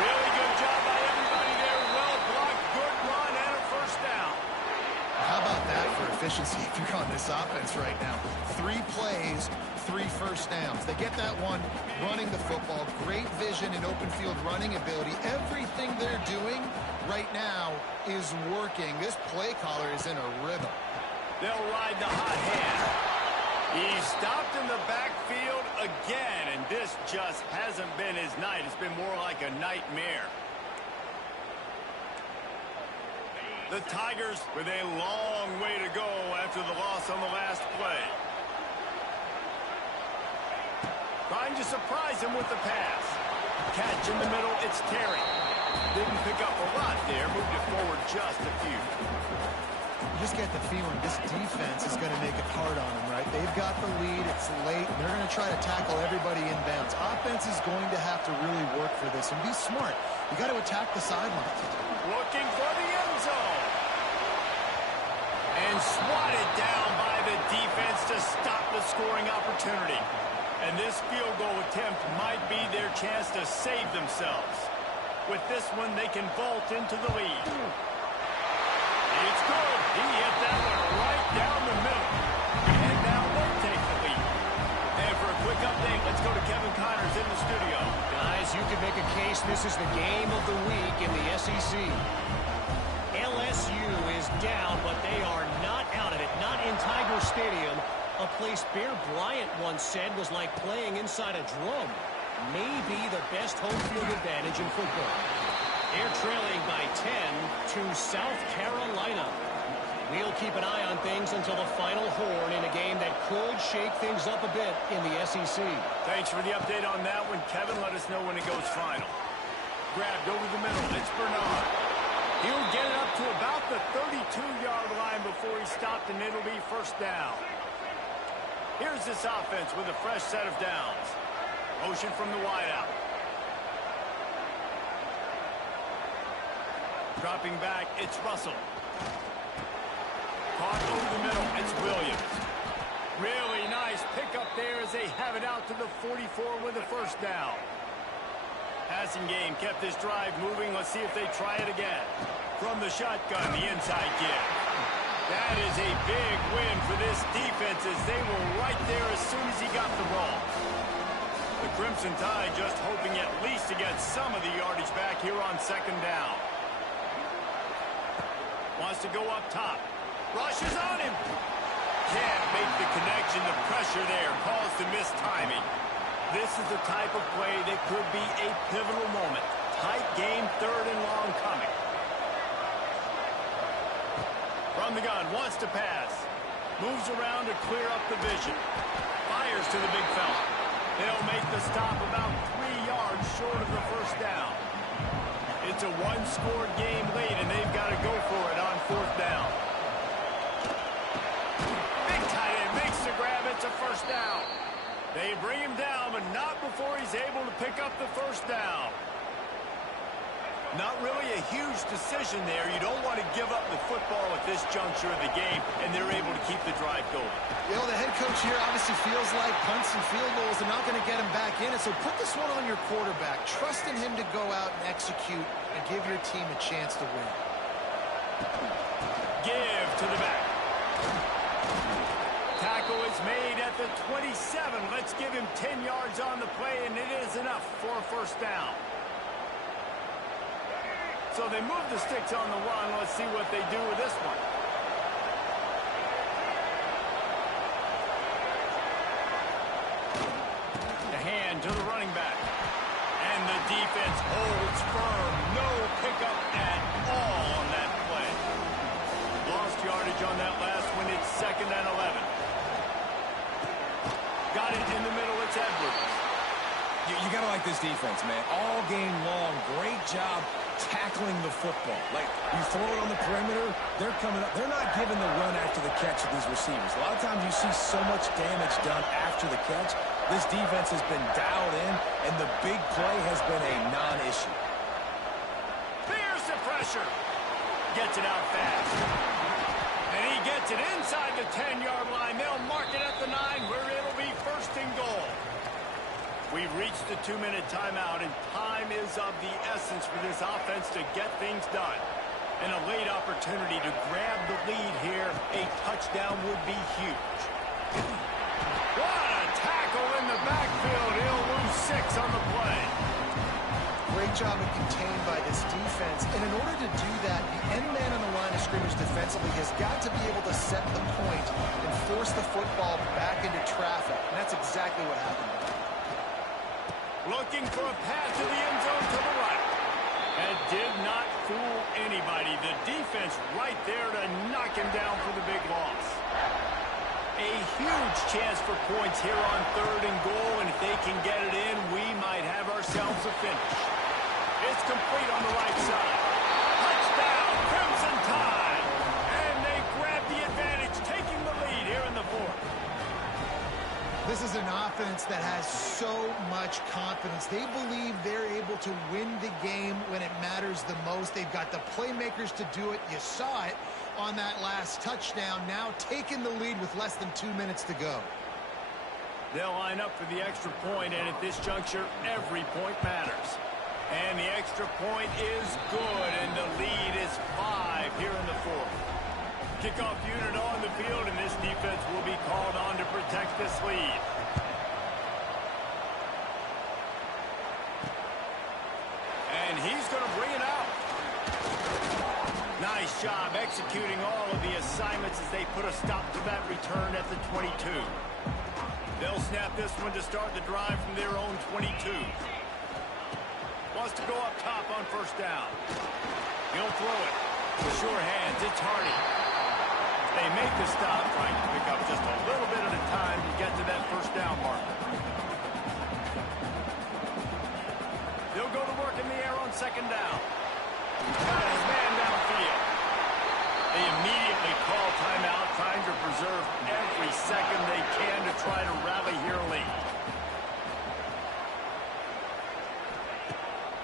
Really good job by everybody there. Well blocked, good run, and a first down. How about that for efficiency if you're on this offense right now? 3 plays, 3 first downs. They get that one running the football. Great vision and open field running ability. Everything they're doing right now is working. This play caller is in a rhythm. They'll ride the hot hand. He stopped in the backfield again, and this just hasn't been his night. It's been more like a nightmare. The Tigers with a long way to go after the loss on the last play. Trying to surprise him with the pass. Catch in the middle, it's Terry. Didn't pick up a lot there, moved it forward just a few. You just get the feeling this defense is going to make it hard on them, right? They've got the lead, it's late, and they're going to try to tackle everybody inbounds. Offense is going to have to really work for this and be smart. You got to attack the sidelines. Looking for the end zone. And swatted down by the defense to stop the scoring opportunity. And this field goal attempt might be their chance to save themselves. With this one, they can vault into the lead. It's good. He hit that one right down the middle. And now they take the lead. And for a quick update, let's go to Kevin Connors in the studio. Guys, you could make a case this is the game of the week in the SEC. LSU is down, but they are not out of it. Not in Tiger Stadium, a place Bear Bryant once said was like playing inside a drum. Maybe the best home field advantage in football. They're trailing by 10 to South Carolina. We'll keep an eye on things until the final horn in a game that could shake things up a bit in the SEC. Thanks for the update on that one, Kevin. Let us know when it goes final. Grabbed over the middle. It's Bernard. He'll get it up to about the 32-yard line before he stopped, and it'll be first down. Here's this offense with a fresh set of downs. Motion from the wideout. Dropping back, it's Russell. Caught over the middle, it's Williams. Really nice pickup there as they have it out to the 44 with a first down. Passing game kept this drive moving. Let's see if they try it again. From the shotgun, the inside give. That is a big win for this defense as they were right there as soon as he got the ball. The Crimson Tide just hoping at least to get some of the yardage back here on second down. Wants to go up top. Rushes on him. Can't make the connection. The pressure there caused the missed timing. This is the type of play that could be a pivotal moment. Tight game, third and long coming. From the gun, wants to pass. Moves around to clear up the vision. Fires to the big fella. They'll make the stop about 3 yards short of the first down. It's a one-score game late, and they've got to go for it on fourth down. Big tight end makes the grab. It's a first down. They bring him down, but not before he's able to pick up the first down. Not really a huge decision there. You don't want to give up the football at this juncture of the game, and they're able to keep the drive going. You know, the head coach here obviously feels like punts and field goals are not going to get him back in it, so put this one on your quarterback. Trust in him to go out and execute and give your team a chance to win. Give to the back. Tackle is made at the 27. Let's give him 10 yards on the play, and it is enough for a first down. So they move the sticks on the run. Let's see what they do with this one. The hand to the running back. And the defense holds firm. No pickup at all on that play. Lost yardage on that last one. It's second and 11. Got it in the middle. It's Edwards. You got to like this defense, man. All game long, great job tackling the football. Like, you throw it on the perimeter, they're coming up. They're not giving the run after the catch to these receivers. A lot of times you see so much damage done after the catch. This defense has been dialed in, and the big play has been a non-issue. Here's the pressure. Gets it out fast. And he gets it inside the 10-yard line. They'll mark it at the 9, where it'll be first and goal. We've reached the 2-minute timeout, and time is of the essence for this offense to get things done. And a late opportunity to grab the lead here. A touchdown would be huge. What a tackle in the backfield. He'll lose 6 on the play. Great job of contained by this defense. And in order to do that, the end man on the line of scrimmage defensively has got to be able to set the point and force the football back into traffic. And that's exactly what happened. Looking for a pass to the end zone to the right. And did not fool anybody. The defense right there to knock him down for the big loss. A huge chance for points here on 3rd and goal, and if they can get it in, we might have ourselves a finish. It's complete on the right side. Touchdown, Crimson Tide! And they grab the advantage, taking the lead here in the 4th. This is an offense that has so much confidence. They believe they're able to win the game when it matters the most. They've got the playmakers to do it. You saw it on that last touchdown. Now taking the lead with less than 2 minutes to go. They'll line up for the extra point, and at this juncture, every point matters. And the extra point is good, and the lead is 5 here in the 4th. Kickoff unit on the field, and this defense will be called on to protect this lead. And he's going to bring it out. Nice job executing all of the assignments as they put a stop to that return at the 22. They'll snap this one to start the drive from their own 22. Wants to go up top on 1st down. He'll throw it. Sure hands. It's Hardy. They make the stop, trying to pick up just a little bit at a time to get to that 1st down marker. They'll go to work in the air on 2nd down. Got his man downfield. They immediately call timeout, trying to preserve every second they can to try to rally here late.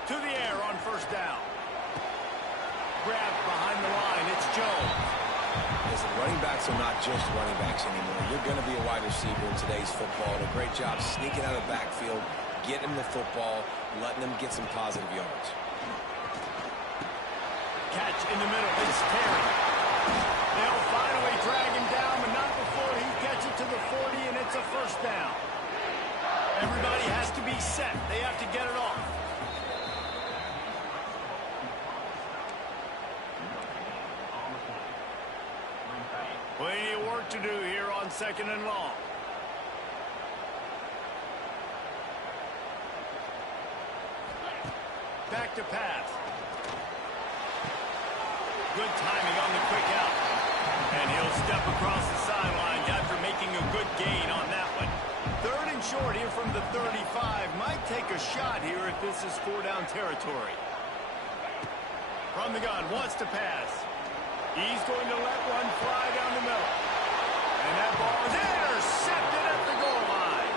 To the air on 1st down. Grabbed behind the line. It's Jones. Listen, running backs are not just running backs anymore. You're going to be a wide receiver in today's football. A great job sneaking out of the backfield, getting them the football, letting them get some positive yards. Catch in the middle. It's Terry. They'll finally drag him down, but not before he gets it to the 40, and it's a 1st down. Everybody has to be set. They have to get it off. Plenty of work to do here on 2nd and long. Back to pass. Good timing on the quick out. And he'll step across the sidelines after making a good gain on that one. 3rd and short here from the 35. Might take a shot here if this is 4-down territory. From the gun, wants to pass. He's going to let one fly down the middle. And that ball is intercepted at the goal line.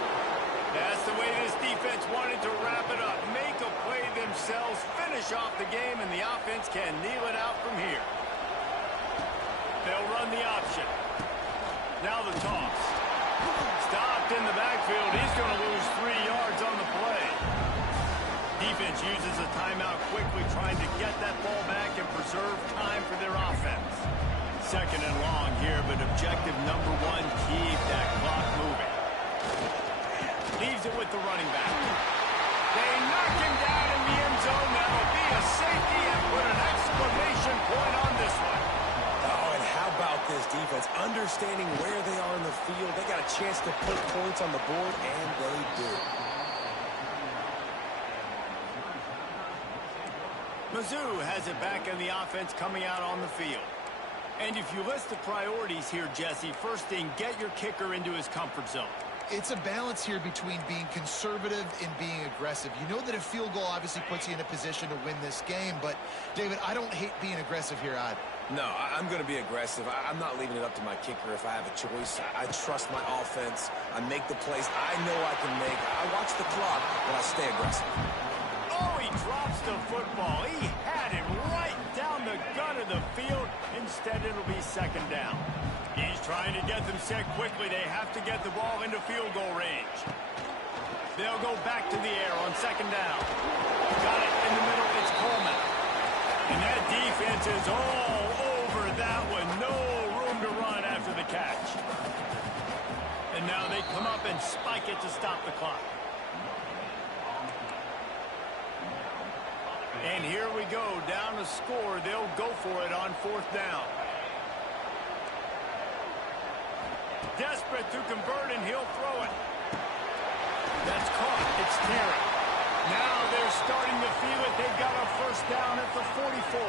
That's the way this defense wanted to wrap it up. Make a play themselves, finish off the game, and the offense can kneel it out from here. They'll run the option. Now the toss. Stopped in the backfield. He's going to lose 3 yards on the play. Defense uses a timeout quickly, trying to get that ball back and preserve time for their offense. 2nd and long here, but objective number 1, keep that clock moving. Leaves it with the running back. They knock him down in the end zone. That'll be a safety and put an exclamation point on this one. Oh, and how about this defense? Understanding where they are in the field. They got a chance to put points on the board, and they do. Mizzou has it back in the offense coming out on the field. And if you list the priorities here, Jesse, first thing, get your kicker into his comfort zone. It's a balance here between being conservative and being aggressive. You know that a field goal obviously puts you in a position to win this game, but, David, I don't hate being aggressive here either. No, I'm going to be aggressive. I'm not leaving it up to my kicker if I have a choice. I trust my offense. I make the plays I know I can make. I watch the clock, but I stay aggressive. Oh, he drops the football. He had it right down the gut of the field. Instead, it'll be second down. He's trying to get them set quickly. They have to get the ball into field goal range. They'll go back to the air on second down. Got it in the middle. It's Coleman. And that defense is all over that one. No room to run after the catch. And now they come up and spike it to stop the clock. And here we go. Down to score. They'll go for it on fourth down. Desperate to convert, and he'll throw it. That's caught. It's Terry. Now they're starting to feel it. They've got a first down at the 44.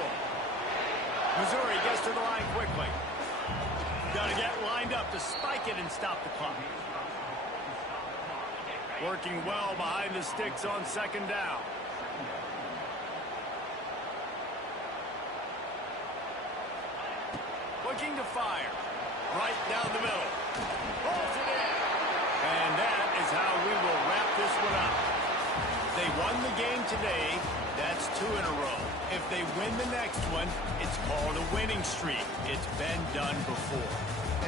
Missouri gets to the line quickly. Got to get lined up to spike it and stop the clock. Working well behind the sticks on second down. Looking to fire. Right down the middle. Holds it in. And that is how we will wrap this one up. They won the game today. That's 2 in a row. If they win the next one, it's called a winning streak. It's been done before.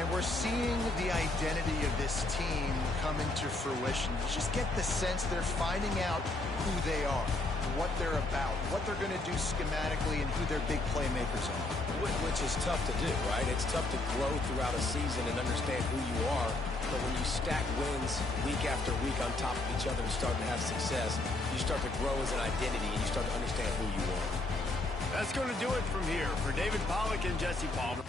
And we're seeing the identity of this team come into fruition. You just get the sense they're finding out who they are, what they're about, what they're going to do schematically, and who their big playmakers are. Which is tough to do, right? It's tough to grow throughout a season and understand who you are. But when you stack wins week after week on top of each other and start to have success, you start to grow as an identity and you start to understand who you are. That's going to do it from here. For David Pollack and Jesse Palmer.